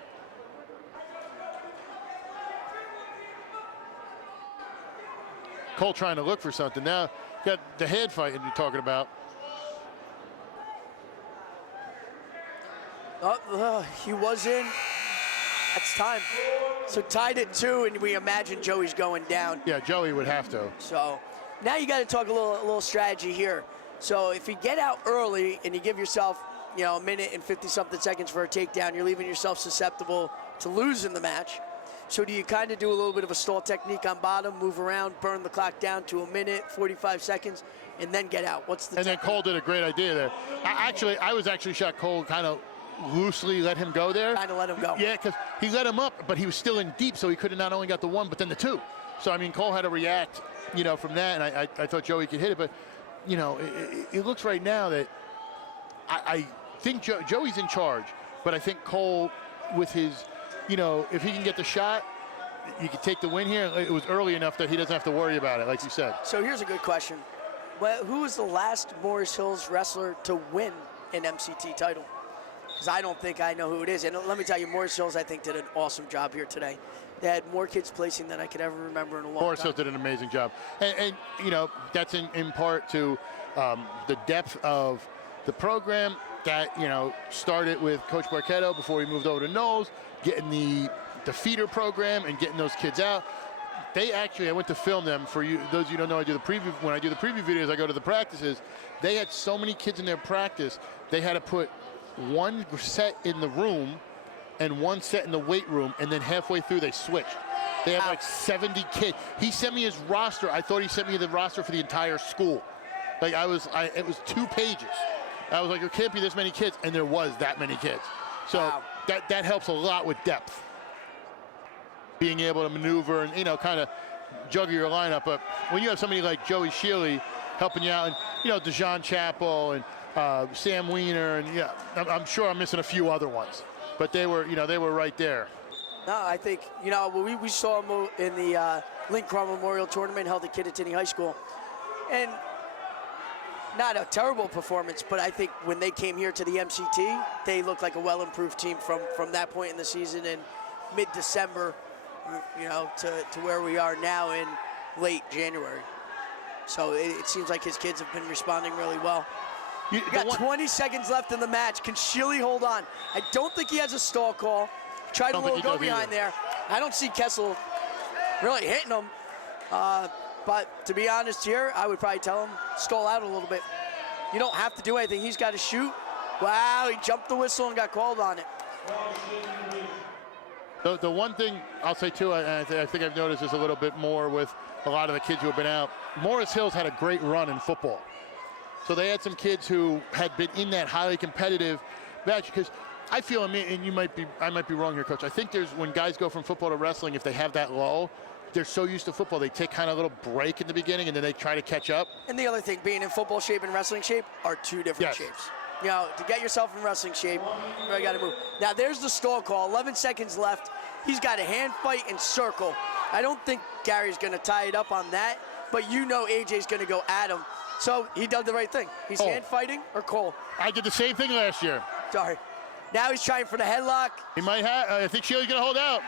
Cole trying to look for something. Now, got the head fighting you're talking about. He was in. That's time. So tied at 2, and we imagine Joey's going down. Yeah, Joey would have to. So now you got to talk a little strategy here. So if you get out early and you give yourself, a minute and 50-something seconds for a takedown, you're leaving yourself susceptible to losing the match. So do you kind of do a little bit of a stall technique on bottom, move around, burn the clock down to a minute, 45 seconds, and then get out? What's the technique? Then Cole did a great idea there. I was actually shocked Cole kind of loosely let him go there. Kind of let him go. Yeah, because he let him up, but he was still in deep, so he could have not only got the 1, but then the 2. So, I mean, Cole had to react, from that, and I thought Joey could hit it. But, it looks right now that I think Joey's in charge, but I think Cole, with his, if he can get the shot, you can take the win here. It was early enough that he doesn't have to worry about it, like you said. So here's a good question. Who was the last Morris Hills wrestler to win an MCT title? Because I don't think I know who it is. And let me tell you, Morris Hills, I think, did an awesome job here today. They had more kids placing than I could ever remember in a long Morris time. Hills did an amazing job. And that's in part to the depth of the program that, started with Coach Barchetto before he moved over to Knowles, getting the feeder program and getting those kids out. They actually, I went to film them for you. Those of you who don't know, when I do the preview videos, I go to the practices. They had so many kids in their practice, they had to put one set in the room and one set in the weight room, and then halfway through they switched. They have like 70 kids. He sent me his roster. I thought he sent me the roster for the entire school. Like it was 2 pages. I was like, there can't be this many kids, and there was that many kids. So that helps a lot with depth. Being able to maneuver and, kind of juggle your lineup. But when you have somebody like Joey Shealy helping you out, and, DeJean Chappell and Sam Weiner, and I'm sure I'm missing a few other ones. But they were right there. No, I think, we saw him in the Link Crawl Memorial Tournament held at Kittatinny High School. And not a terrible performance, but I think when they came here to the MCT, they looked like a well-improved team from that point in the season in mid-December, to where we are now in late January. So it seems like his kids have been responding really well. You got 20 seconds left in the match. Can Shealy hold on? I don't think he has a stall call. Tried a little go behind there. I don't see Ketzel really hitting him. But to be honest here, I would probably tell him, stall out a little bit. You don't have to do anything. He's got to shoot. Wow, he jumped the whistle and got called on it. The one thing I'll say, too, and I think I've noticed this a little bit more with a lot of the kids who have been out, Morris Hills had a great run in football. So they had some kids who had been in that highly competitive match because I feel, I mean, and I might be wrong here, Coach. I think there's, when guys go from football to wrestling, if they have that lull, they're so used to football, they take kind of a little break in the beginning and then they try to catch up. And the other thing, being in football shape and wrestling shape are two different shapes. You know, to get yourself in wrestling shape, you really got to move. Now, there's the stall call. 11 seconds left. He's got a hand fight and circle. I don't think Gary's going to tie it up on that, but you know AJ's going to go at him. So he did the right thing. He's hand fighting or Cole. I did the same thing last year. Sorry. Now he's trying for the headlock. He might have. I think Shealy's going to hold out.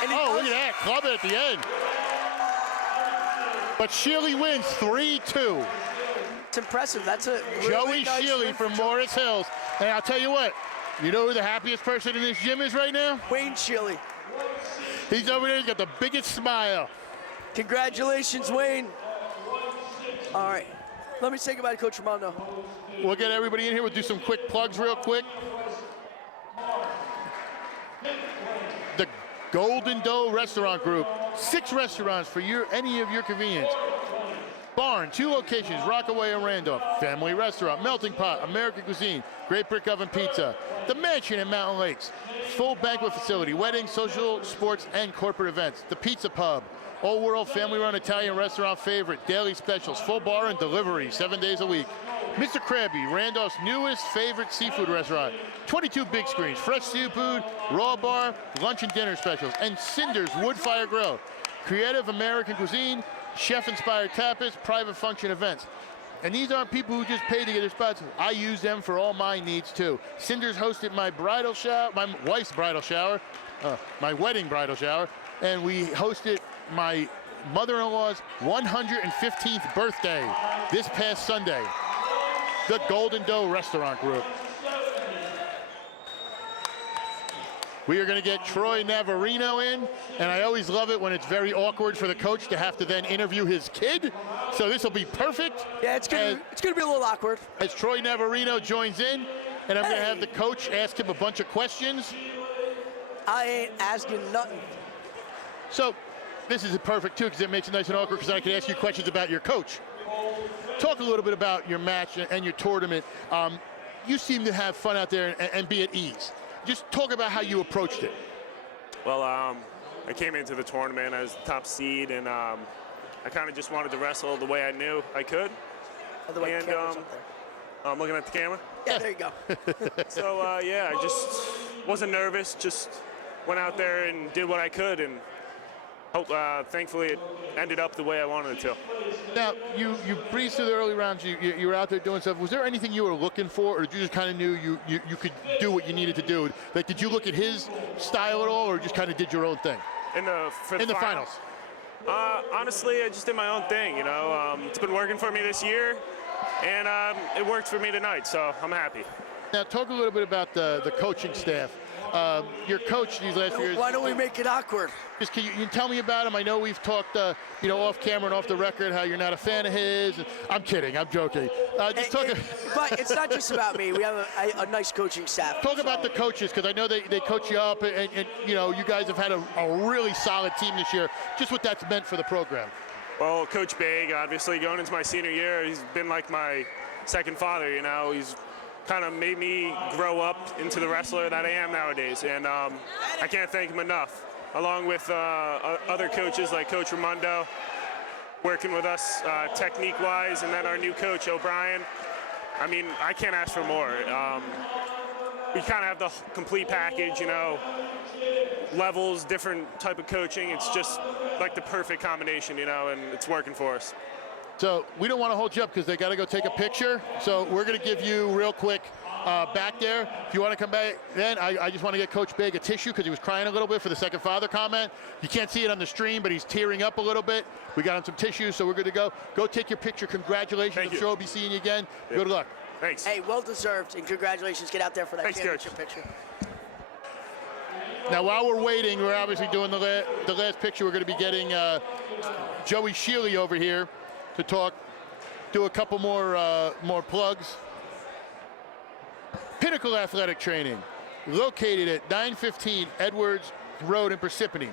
And look at that. Club it at the end. But Shealy wins 3-2. It's impressive. That's a really Joey nice Shealy win from for Morris Hills. And I'll tell you what, you know who the happiest person in this gym is right now? Wayne Shealy. He's over there, he's got the biggest smile. Congratulations, Wayne. All right, let me say goodbye to Coach Ramondo. We'll get everybody in here. We'll do some quick plugs real quick. The Golden Doe Restaurant Group, 6 restaurants for any of your convenience. Barn, 2 locations, Rockaway and Randolph. Family Restaurant, Melting Pot, American Cuisine, Great Brick Oven Pizza. The Mansion in Mountain Lakes, full banquet facility, weddings, social, sports, and corporate events. The Pizza Pub, Old World family-run Italian restaurant favorite, daily specials, full bar and delivery, 7 days a week. Mr. Krabby, Randolph's newest favorite seafood restaurant. 22 big screens, fresh seafood, raw bar, lunch and dinner specials, and Cinder's Wood Fire Grill. Creative American cuisine, chef-inspired tapas, private function events. And these aren't people who just pay to get their spots. I use them for all my needs too. Cinder's hosted my bridal shower, my wife's bridal shower, my wedding bridal shower, and we hosted my mother-in-law's 115th birthday this past Sunday. The Golden Doe Restaurant Group. We are going to get Troy Navarino in, and I always love it when it's very awkward for the coach to have to then interview his kid. So this will be perfect. Yeah, it's gonna be a little awkward. As Troy Navarino joins in, and I'm going to have the coach ask him a bunch of questions. I ain't asking nothing. So this is perfect too, because it makes it nice and awkward, because I can ask you questions about your coach. Talk a little bit about your match and your tournament. You seem to have fun out there and be at ease. Just talk about how you approached it. Well, I came into the tournament as the top seed, and I kind of just wanted to wrestle the way I knew I could. The way the camera's up there. I'm looking at the camera? Yeah, there you go. So, yeah, I just wasn't nervous, just went out there and did what I could, and thankfully it ended up the way I wanted it to. Now, you breezed through the early rounds, you were out there doing stuff. Was there anything you were looking for, or did you just kind of knew you could do what you needed to do? Like, did you look at his style at all, or just kind of did your own thing? In the finals? Honestly, I just did my own thing, you know. It's been working for me this year, and it worked for me tonight, so I'm happy. Now, talk a little bit about the coaching staff. Your coach these last years. Why don't we make it awkward? Just can you tell me about him? I know we've talked, off camera and off the record, how you're not a fan of his. I'm kidding. I'm joking. But it's not just about me. We have a nice coaching staff. Talk about the coaches, because I know they coach you up, and you guys have had a really solid team this year. Just what that's meant for the program. Well, Coach Big, obviously, going into my senior year, he's been like my second father, you know. He's kind of made me grow up into the wrestler that I am nowadays, and I can't thank him enough. Along with other coaches like Coach Ramondo, working with us technique-wise, and then our new coach, O'Brien. I mean, I can't ask for more. We kind of have the complete package, you know, levels, different type of coaching. It's just like the perfect combination, you know, and it's working for us. So we don't want to hold you up because they got to go take a picture. So we're going to give you real quick back there. If you want to come back, then I just want to get Coach Big a tissue because he was crying a little bit for the second father comment. You can't see it on the stream, but he's tearing up a little bit. We got him some tissue, so we're good to go. Go take your picture. Congratulations. Thank I'm you. sure we'll be seeing you again. Yeah. Good luck. Thanks. Hey, well deserved, and congratulations. Get out there for that Thanks, championship Coach. picture. Now, while we're waiting, we're obviously doing the last picture. We're going to be getting Joey Shealy over here to talk. Do a couple more plugs. Pinnacle Athletic Training, located at 915 Edwards Road in Parsippany.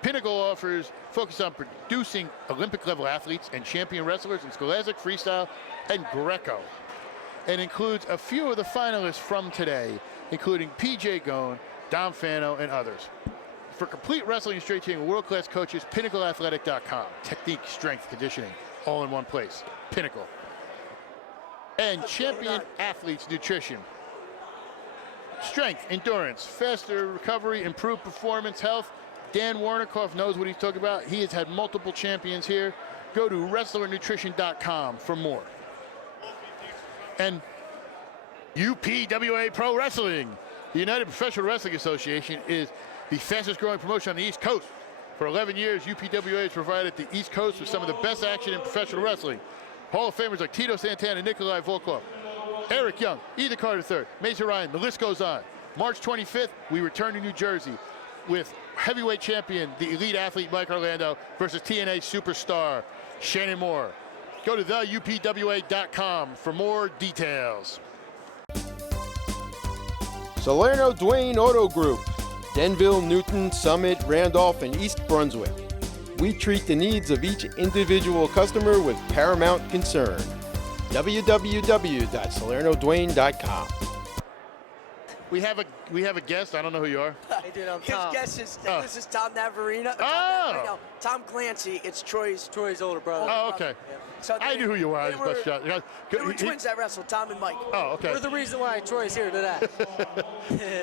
Pinnacle offers focus on producing Olympic-level athletes and champion wrestlers in Scholastic, Freestyle, and Greco. And includes a few of the finalists from today. including PJ Gone, Dom Fano, and others. For complete wrestling and straight training, world-class coaches, PinnacleAthletic.com. Technique, strength, conditioning, all in one place. Pinnacle. And Champion Athletes Nutrition. Strength, endurance, faster recovery, improved performance, health. Dan Warnikoff knows what he's talking about. He has had multiple champions here. Go to WrestlerNutrition.com for more. And UPWA Pro Wrestling. The United Professional Wrestling Association is the fastest growing promotion on the East Coast. For 11 years, UPWA has provided the East Coast with some of the best action in professional wrestling. Hall of Famers like Tito Santana, Nikolai Volkov, Eric Young, Ethan Carter III, Mason Ryan, the list goes on. March 25th, we return to New Jersey with heavyweight champion, the elite athlete Mike Orlando versus TNA superstar Shannon Moore. Go to theupwa.com for more details. Salerno Dwayne Auto Group, Denville, Newton, Summit, Randolph, and East Brunswick. We treat the needs of each individual customer with paramount concern. www.salernodwayne.com. We have a guest. I don't know who you are. Hey, dude, I'm Tom. His guest is, this is Tom Navarino. Oh. Tom Clancy. It's Troy's older brother. Oh, okay. Yeah. So I knew who you were. They were twins that wrestled, Tom and Mike. Oh, okay. We're the reason why Troy's here today.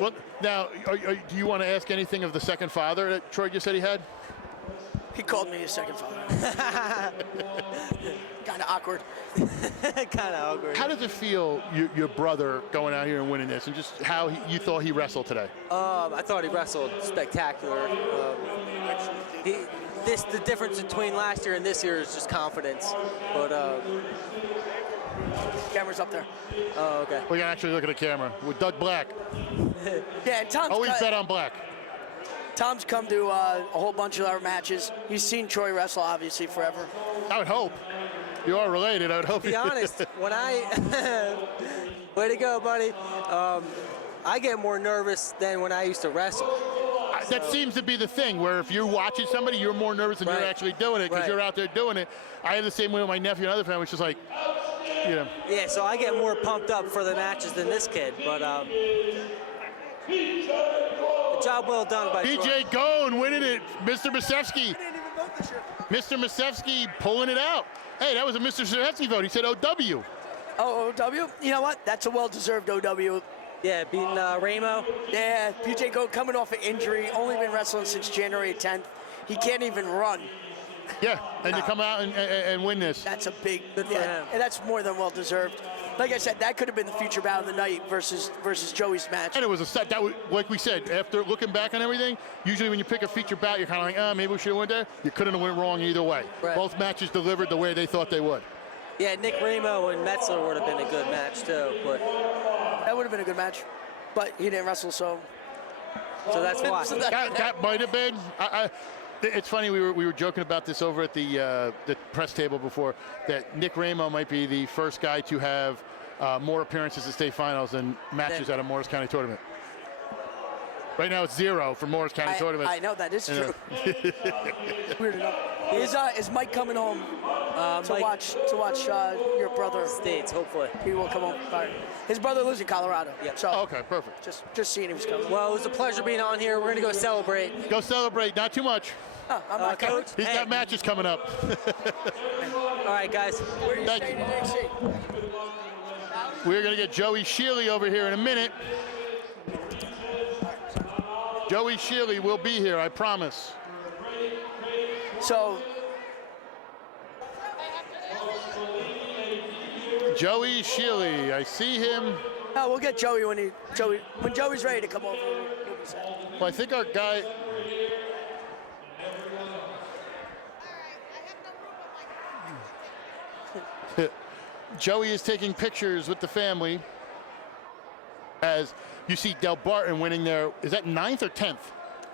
Well, now, do you want to ask anything of the second father that Troy just said he had? He called me his second father. Kind of awkward. Kind of awkward. How does it feel, your brother going out here and winning this, and just how you thought he wrestled today? I thought he wrestled spectacular. The difference between last year and this year is just confidence. But camera's up there. Oh, okay. We can actually look at the camera with Doug Black. Yeah, and Tom's always bet on Black. Tom's come to a whole bunch of our matches. He's seen Troy wrestle, obviously, forever. I would hope. You are related. I would hope. To be honest, when I way to go, buddy. I get more nervous than when I used to wrestle. That seems to be the thing, where if you're watching somebody, you're more nervous than you're actually doing it, because you're out there doing it. I have the same way with my nephew and other family, which is like, you know. Yeah, so I get more pumped up for the matches than this kid, but job well done by PJ Gone winning it, Mr. Masevsky. Mr. Masevsky pulling it out. Hey, that was a Mr. Masevsky vote. He said OW. Oh, OW? You know what? That's a well-deserved OW. Yeah, beating Ramo. Yeah, PJ Gone coming off an injury, only been wrestling since January 10th. He can't even run. Yeah, and to come out and win this. That's a big, and that's more than well-deserved. Like I said, that could have been the future battle of the night versus Joey's match. And it was a set that, like we said, after looking back on everything, usually when you pick a feature bout, you're kind of like, maybe we should have went there. You couldn't have went wrong either way. Right. Both matches delivered the way they thought they would. Yeah, Nick Ramo and Metzler would have been a good match too, but that would have been a good match. But he didn't wrestle, so that's why. that might have been. It's funny, we were joking about this over at the press table before, that Nick Ramo might be the first guy to have more appearances at state finals than matches at a Morris County tournament. Right now it's 0 for Morris County tournament. I know, that is true. Weird enough. Is Mike coming home to watch your brother? States, hopefully. He will come home. All right. His brother lives in Colorado. Yep. So okay, perfect. Just seeing him coming. Well, it was a pleasure being on here. We're gonna go celebrate. Go celebrate, not too much. Oh, I'm not Coach. He's got matches coming up. All right, guys. Where do you stay in AC? We're gonna get Joey Shealy over here in a minute. Joey Shealy will be here, I promise. So, Joey Shealy, I see him. No, we'll get Joey when Joey's ready to come over. Well, I think our guy. Joey is taking pictures with the family as you see Del Barton winning their, is that 9th or 10th?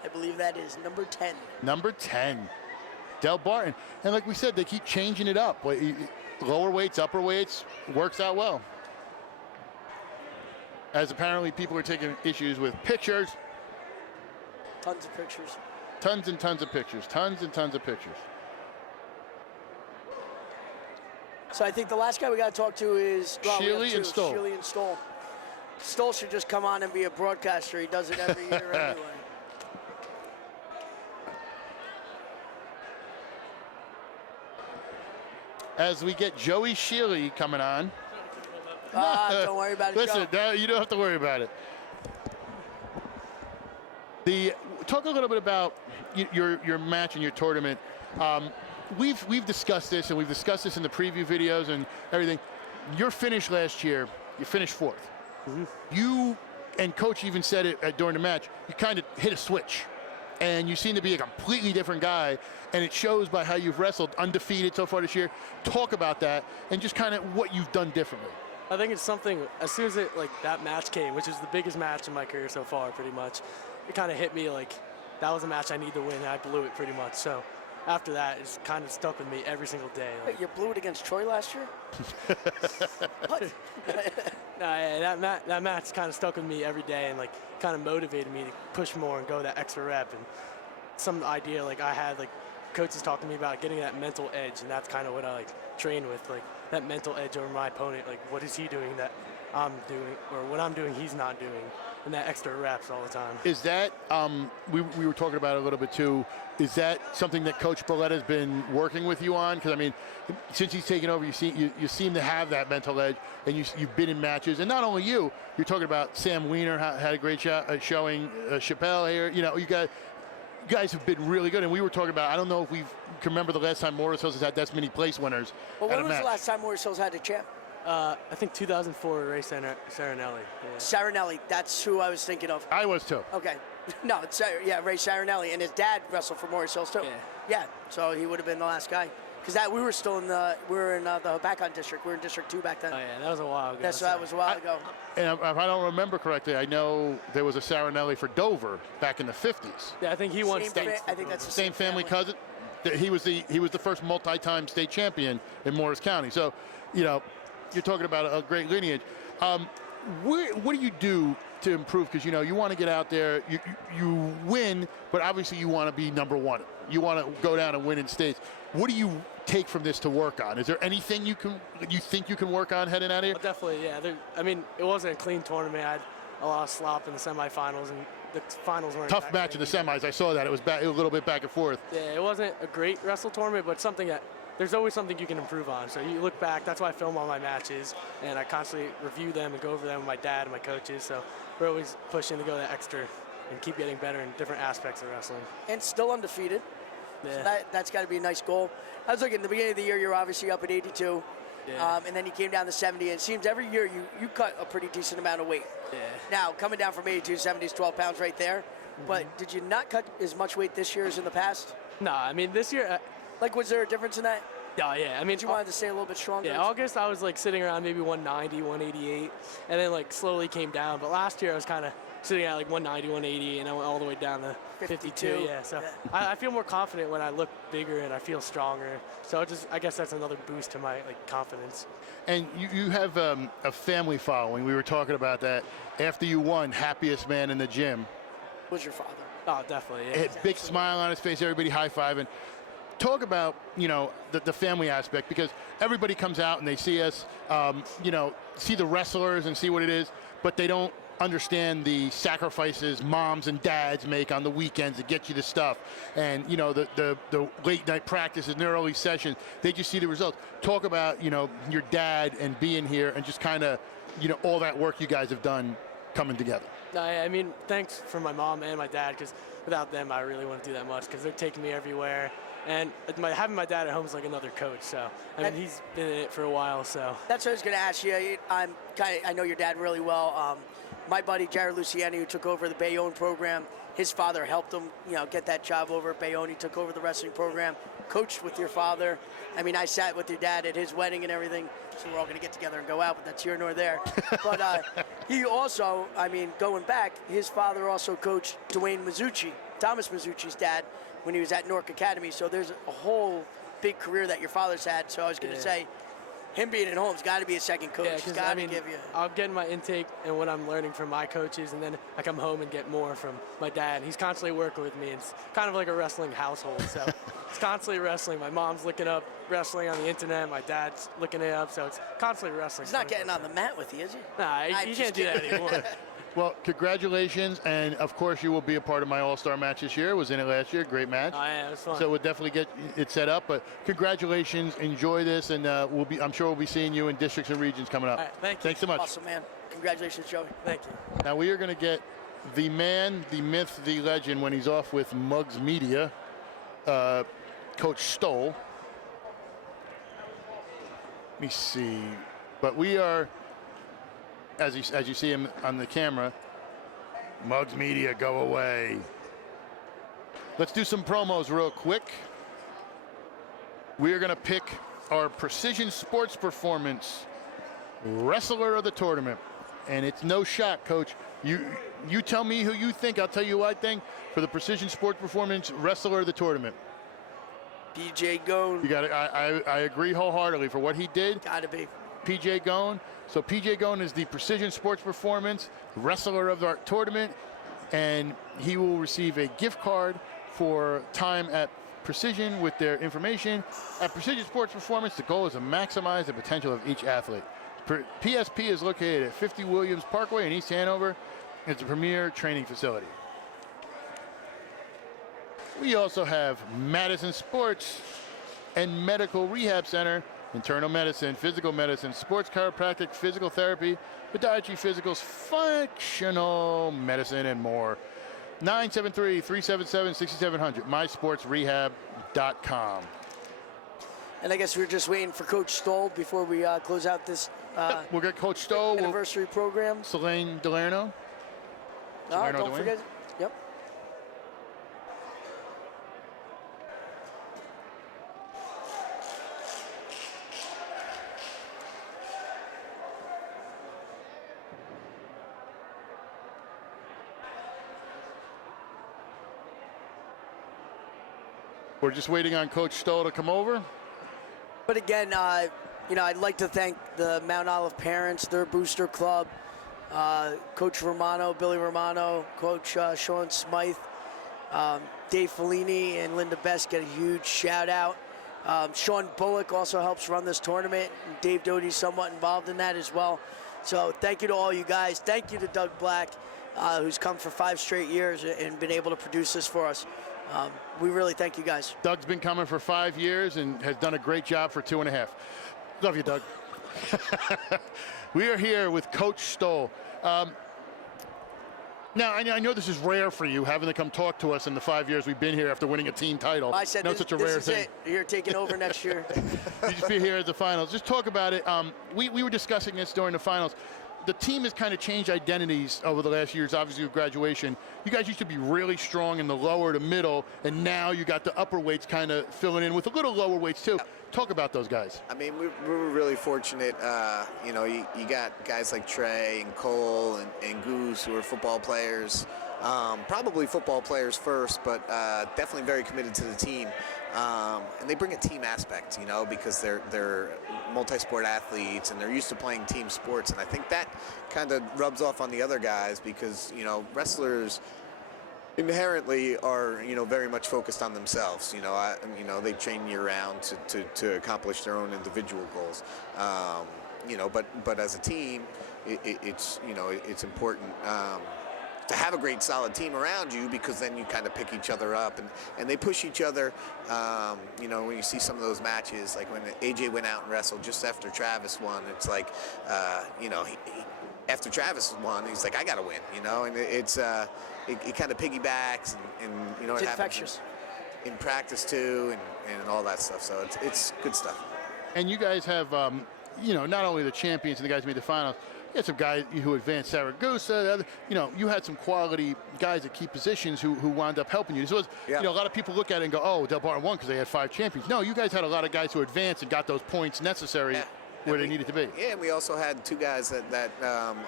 I believe that is number 10. Number 10, Del Barton. And like we said, they keep changing it up. Lower weights, upper weights, works out well. As apparently people are taking issues with pictures. Tons of pictures. Tons and tons of pictures. Tons and tons of pictures. So I think the last guy we got to talk to is Shealy and Stoll. Shealy and Stoll. Stoll should just come on and be a broadcaster. He does it every year anyway. As we get Joey Shealy coming on. Don't worry about it, Listen, Joe. no, you don't have to worry about it. Talk a little bit about your match and your tournament. We've discussed this, and we've discussed this in the preview videos and everything. Your finish last year, you finished fourth. You and Coach even said it during the match. You kind of hit a switch, and you seem to be a completely different guy. And it shows by how you've wrestled, undefeated so far this year. Talk about that and just kind of what you've done differently. I think it's something, as soon as that match came, which is the biggest match in my career so far, pretty much, it kind of hit me like that was a match I need to win, and I blew it pretty much. So after that, it's kind of stuck with me every single day. Wait, you blew it against Troy last year? What? That match kind of stuck with me every day and kind of motivated me to push more and go that extra rep. And some idea I had coaches talking to me about getting that mental edge, and that's kind of what I train with, that mental edge over my opponent. What is he doing that I'm doing, or what I'm doing he's not doing, and that extra reps all the time. Is that we were talking about it a little bit too? Is that something that Coach Barletta has been working with you on? Because I mean, since he's taken over, you seem to have that mental edge, and you've been in matches, and not only you're talking about Sam Weiner had a great showing, Chappelle here. You guys have been really good, and we were talking about, I don't know if we can remember the last time Morris Hills has had that many place winners. Well, when was the last time Morris Hills had a champ? I think 2004, Ray Sarinelli. Yeah. Sarinelli, that's who I was thinking of. I was too. Okay. No, it's, Ray Sarinelli, and his dad wrestled for Morris Hills too. Yeah, so he would have been the last guy. Because we were still in the Habakon district. We were in District 2 back then. Oh yeah, that was a while ago. That was a while ago. And if I don't remember correctly, I know there was a Sarinelli for Dover back in the 50s. Yeah, I think he won state. I think that's the same family cousin. He was the first multi-time state champion in Morris County. So, you're talking about a great lineage. What do you do to improve? Because you want to get out there, you win, but obviously you want to be number one. You want to go down and win in states. What do you take from this to work on? Is there anything you think you can work on heading out of here? Oh, definitely, yeah. It wasn't a clean tournament. I had a lot of slop in the semifinals, and the finals weren't tough match in the semis. I saw that it was a little bit back and forth. Yeah, it wasn't a great wrestle tournament, but something that there's always something you can improve on. So you look back. That's why I film all my matches, and I constantly review them and go over them with my dad and my coaches. So we're always pushing to go that extra and keep getting better in different aspects of wrestling. And still undefeated. Yeah. So that's got to be a nice goal. I was looking at the beginning of the year, you're obviously up at 82. Yeah. And then you came down to 70. And it seems every year you cut a pretty decent amount of weight. Yeah. Now, coming down from 82 to 70 is 12 pounds right there. But did you not cut as much weight this year as in the past? No, I mean, this year... was there a difference in that? Yeah. I mean, you wanted to stay a little bit stronger? Yeah, August I was sitting around maybe 190, 188, and then slowly came down. But last year I was kind of sitting at 190, 180, and I went all the way down to 52. Yeah, so I feel more confident when I look bigger and I feel stronger. So I guess that's another boost to my confidence. And you have a family following. We were talking about that. After you won, happiest man in the gym was your father. Oh, definitely. Yeah. Big smile on his face. Everybody high-fiving. Talk about, the family aspect, because everybody comes out and they see us, see the wrestlers and see what it is, but they don't understand the sacrifices moms and dads make on the weekends to get you the stuff. And, the late night practices and the early sessions, they just see the results. Talk about, your dad and being here and just kind of, all that work you guys have done coming together. I mean, thanks for my mom and my dad, because without them, I really wouldn't do that much, because they're taking me everywhere. And having my dad at home is like another coach. So, I mean, he's been in it for a while, so. That's what I was going to ask you. I know your dad really well. My buddy, Jared Luciani, who took over the Bayonne program, his father helped him, get that job over at Bayonne. He took over the wrestling program, coached with your father. I mean, I sat with your dad at his wedding and everything, so we're all going to get together and go out, but that's here nor there. But he also, going back, his father also coached Dwayne Mizuchi, Thomas Mizuchi's dad, when he was at Newark Academy. So there's a whole big career that your father's had. So I was going to say, him being at home's got to be a second coach. Yeah, He's 'cause, got I to mean, give you. I'm getting my intake and what I'm learning from my coaches, and then I come home and get more from my dad. He's constantly working with me. It's kind of like a wrestling household, so it's constantly wrestling. My mom's looking up wrestling on the internet. My dad's looking it up, so it's constantly wrestling. He's not getting on the mat with you, is he? Nah, you can't do that anymore. Well, congratulations, and of course you will be a part of my All-Star match this year. Was in it last year, great match. Oh, yeah, it was fun. So we'll definitely get it set up. But congratulations, enjoy this, and I'm sure we'll be seeing you in districts and regions coming up. All right, thank you. Thanks so much. Awesome, man. Congratulations, Joey. Thank you. Now we are going to get the man, the myth, the legend when he's off with Muggs Media, Coach Stoll. Let me see, but we are. As you see him on the camera, Muggs Media, go away. Let's do some promos real quick. We are going to pick our Precision Sports Performance Wrestler of the Tournament. And it's no shot, Coach. You tell me who you think, I'll tell you who I think for the Precision Sports Performance Wrestler of the Tournament. PJ Gone. You got it. I agree wholeheartedly for what he did. Got to be. PJ Gone. So PJ Gone is the Precision Sports Performance Wrestler of the Tournament, and he will receive a gift card for time at Precision with their information. At Precision Sports Performance, the goal is to maximize the potential of each athlete. PSP is located at 50 Williams Parkway in East Hanover. It's a premier training facility. We also have Madison Sports and Medical Rehab Center, internal medicine, physical medicine, sports chiropractic, physical therapy, podiatry, physicals, functional medicine, and more. 973-377-6700, mysportsrehab.com. And I guess we're just waiting for Coach Stoll before we close out this we'll get Coach Stoll. anniversary program. Selene Delerno. No, don't forget. Yep. We're just waiting on Coach Stoll to come over. But again, I'd like to thank the Mount Olive parents, their booster club, Coach Romano, Billy Romano, Coach Sean Smythe, Dave Fellini, and Linda Best get a huge shout out. Sean Bullock also helps run this tournament, and Dave Doty's somewhat involved in that as well. So thank you to all you guys. Thank you to Doug Black, who's come for 5 straight years and been able to produce this for us. We really thank you guys. Doug's been coming for 5 years and has done a great job for 2.5. Love you, Doug. We are here with Coach Stoll. Now, I know this is rare for you, having to come talk to us in the 5 years we've been here after winning a team title. I said such a rare thing. It. You're taking over next year. You just be here at the finals. Just talk about it. We were discussing this during the finals. The team has kind of changed identities over the last years, obviously with graduation. You guys used to be really strong in the lower to middle, and now you got the upper weights kind of filling in with a little lower weights too. Talk about those guys. I mean, we were really fortunate. You got guys like Trey and Cole and Goose who are football players. Probably football players first, but definitely very committed to the team. And they bring a team aspect, because they're multi-sport athletes and they're used to playing team sports. And I think that kind of rubs off on the other guys because, wrestlers inherently are, very much focused on themselves. They train year-round to accomplish their own individual goals. But as a team, it's important to have a great solid team around you because then you kind of pick each other up and they push each other. When you see some of those matches, like when AJ went out and wrestled just after Travis won, it's like, after Travis won, he's like, I got to win, and it kind of piggybacks and it's it infectious. In practice too and all that stuff. So it's good stuff. And you guys have, not only the champions and the guys who made the finals, you had some guys who advanced Saragossa. You had some quality guys at key positions who wound up helping you. So a lot of people look at it and go, oh, Del Barton won because they had 5 champions. No, you guys had a lot of guys who advanced and got those points necessary where they needed to be. Yeah, and we also had 2 guys that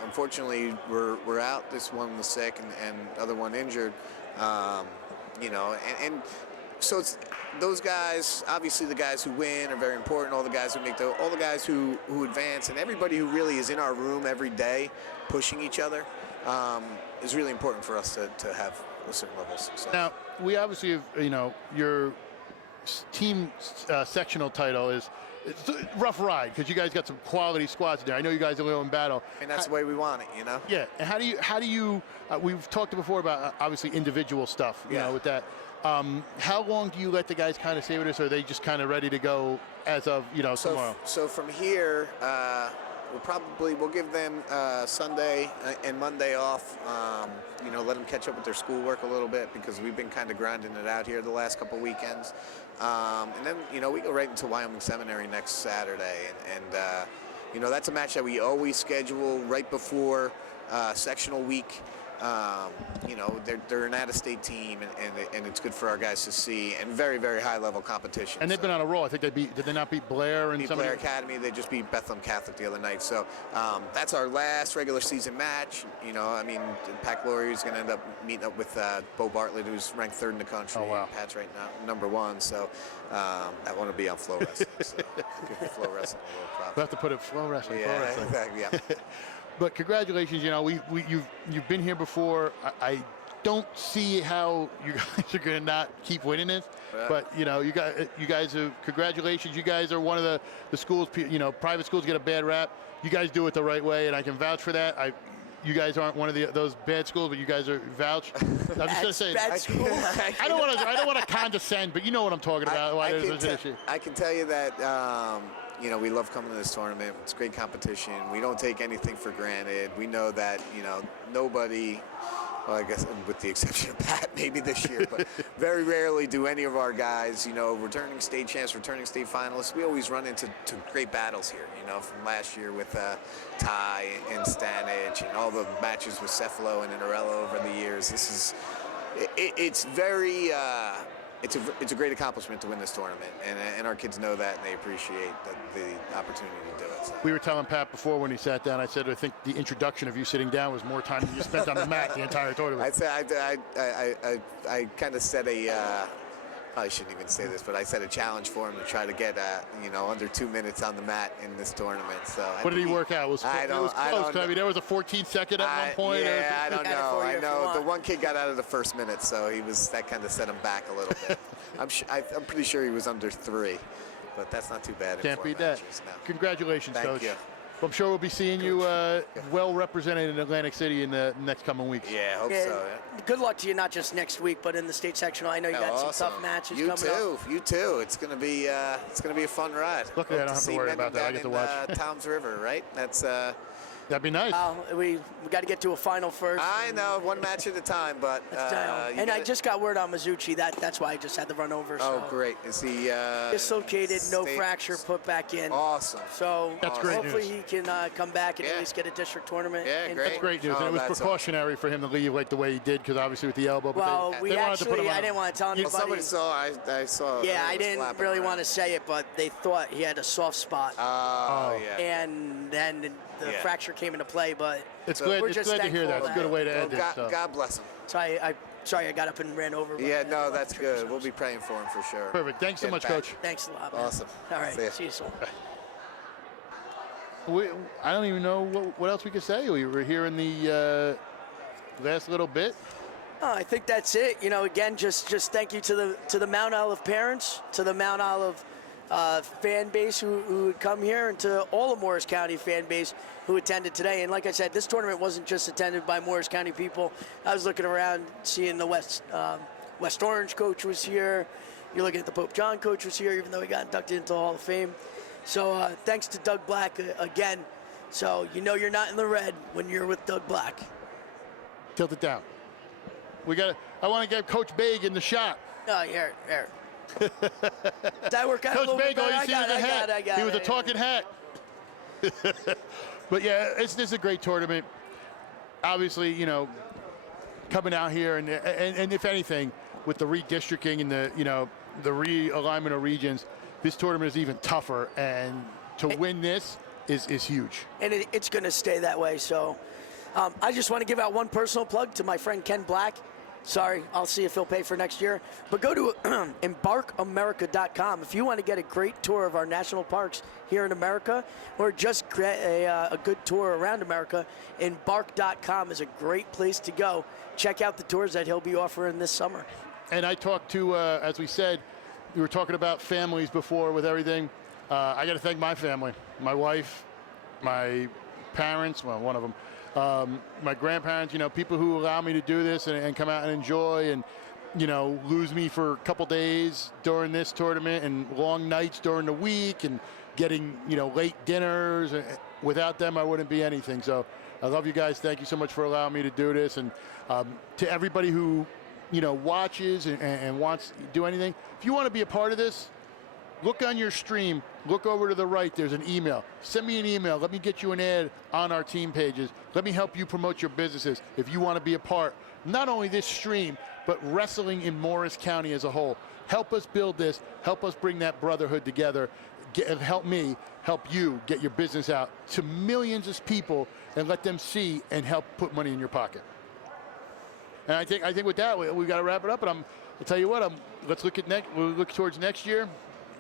unfortunately were out. This one was sick and the other one injured. And so it's those guys. Obviously, the guys who win are very important. All the guys who make all the guys who advance, and everybody who really is in our room every day, pushing each other, is really important for us to have a certain level of success. Now, we obviously have, your team sectional title is it's a rough ride because you guys got some quality squads there. I know you guys are a little in battle. And that's the way we want it, Yeah. And how do you? We've talked before about obviously individual stuff. With that. How long do you let the guys kind of stay with us, or are they just kind of ready to go as of tomorrow? So from here, we'll give them Sunday and Monday off. Let them catch up with their schoolwork a little bit because we've been kind of grinding it out here the last couple weekends. And then we go right into Wyoming Seminary next Saturday, and that's a match that we always schedule right before sectional week. They're an out-of-state team, and it's good for our guys to see, and very, very high-level competition. And they've been on a roll. I think did they not beat Blair? And Blair Academy. They just beat Bethlehem Catholic the other night. So that's our last regular season match. Pac Glory is going to end up meeting up with Bo Bartlett, who's ranked 3rd in the country. Oh, wow. Pat's right now #1. So I want to be on Flow Wrestling. So give Flow Wrestling a little props. We'll have to put it Flow Wrestling. Yeah, Flow Wrestling. exactly. Yeah. But congratulations, you've been here before. I don't see how you guys are going to not keep winning this. Right. But you guys are congratulations. You guys are one of the schools. Private schools get a bad rap. You guys do it the right way, and I can vouch for that. You guys aren't one of those bad schools, but you guys are vouched. I'm just going to say, bad school. I don't want to condescend, but you know what I'm talking about. I can tell you that. We love coming to this tournament. It's great competition. We don't take anything for granted. We know that, nobody, well, I guess with the exception of Pat, maybe this year, but very rarely do any of our guys, returning state champs, returning state finalists, we always run into great battles here, from last year with Ty and Stanich and all the matches with Cefalo and Inarello over the years. It's very... It's a great accomplishment to win this tournament, and our kids know that, and they appreciate the opportunity to do it. So. We were telling Pat before when he sat down, I said, I think the introduction of you sitting down was more time than you spent on the mat the entire tournament. I kind of set I shouldn't even say this, but I set a challenge for him to try to get, under 2 minutes on the mat in this tournament. So what did he work out? It was close. I mean, there was a 14-second at one point. Yeah, I don't know. I know the one kid got out of the first minute, so that kind of set him back a little bit. I'm pretty sure he was under 3, but that's not too bad. Can't beat that. No. Congratulations, Thank Coach. you. Well, I'm sure we'll be seeing you well represented in Atlantic City in the next coming weeks. Yeah, I hope so. Yeah. Good luck to you, not just next week, but in the state sectional. I know you got some tough matches coming up. You too. It's gonna be a fun ride. Luckily, I don't have to worry about that. I get to watch. Toms River, right? That's. That'd be nice. We got to get to a final first. I know, one match at a time, but. I just got word on Mizuchi. That's why I just had to run over. Oh, great! Is he dislocated? No fracture. Put back in. Awesome. So that's great hopefully news. he can come back and at least get a district tournament. Yeah, great. That's great news. And it was precautionary for him to leave like the way he did, because obviously with the elbow. Well, they wanted to put him on. I didn't want to tell anybody. Somebody saw. I saw. Yeah, I didn't really want to say it, but they thought he had a soft spot. Oh, yeah. And then the fracture came into play, but it's glad to hear that. It's a good way to end it. God bless him. So sorry I got up and ran over. Yeah, no, that's good. We'll be praying for him for sure. Perfect. Thanks so much, Coach. Thanks a lot, man. Awesome. All right. See you soon. I don't even know what else we could say. We were here in the last little bit. Oh, I think that's it. Again, just thank you to the Mount Olive parents, to the Mount Olive fan base who would come here, and to all of Morris County fan base who attended today. And like I said, this tournament wasn't just attended by Morris County people. I was looking around, seeing the West Orange coach was here. You're looking at the Pope John coach was here, even though he got inducted into the Hall of Fame. So thanks to Doug Black again. So you're not in the red when you're with Doug Black. Tilt it down. I want to get Coach Baig in the shot. Oh, here. Did that work out? Coach Baig, all you see was a hat. I got he was a talking hat. But yeah, this is a great tournament. Obviously, coming out here and if anything, with the redistricting and the realignment of regions, this tournament is even tougher. And to win this is huge. And it's going to stay that way. So I just want to give out one personal plug to my friend Ken Black. Sorry, I'll see if he'll pay for next year. But go to embarkamerica.com if you want to get a great tour of our national parks here in America, or just get a good tour around America. Embark.com is a great place to go. Check out the tours that he'll be offering this summer. And I talked to, as we said, we were talking about families before with everything. I got to thank my family, my wife, my parents, well, one of them, my grandparents, people who allow me to do this and come out and enjoy and, lose me for a couple days during this tournament and long nights during the week and getting, late dinners. Without them, I wouldn't be anything. So I love you guys. Thank you so much for allowing me to do this. And to everybody who, watches and wants to do anything, if you want to be a part of this, look on your stream, look over to the right, there's an email. Send me an email. Let me get you an ad on our team pages. Let me help you promote your businesses if you want to be a part, not only this stream, but wrestling in Morris County as a whole. Help us build this. Help us bring that brotherhood together. Help me help you get your business out to millions of people and let them see and help put money in your pocket. And I think with that, we got to wrap it up. And I'll tell you what, let's look at we'll look towards next year.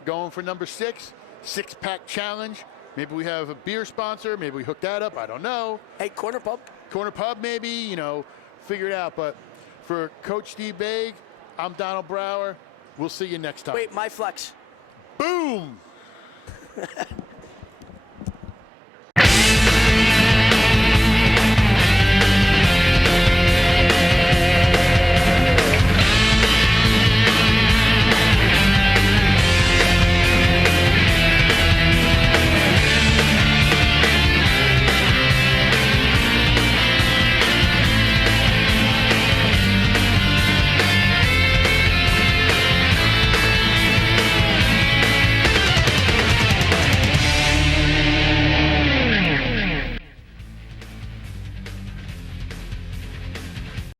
Going for number 6, 6-pack challenge. Maybe we have a beer sponsor. Maybe we hook that up. I don't know. Hey, Corner Pub, maybe. Figure it out. But for Coach Steve Baig, I'm Donald Brower. We'll see you next time. Wait, my flex. Boom.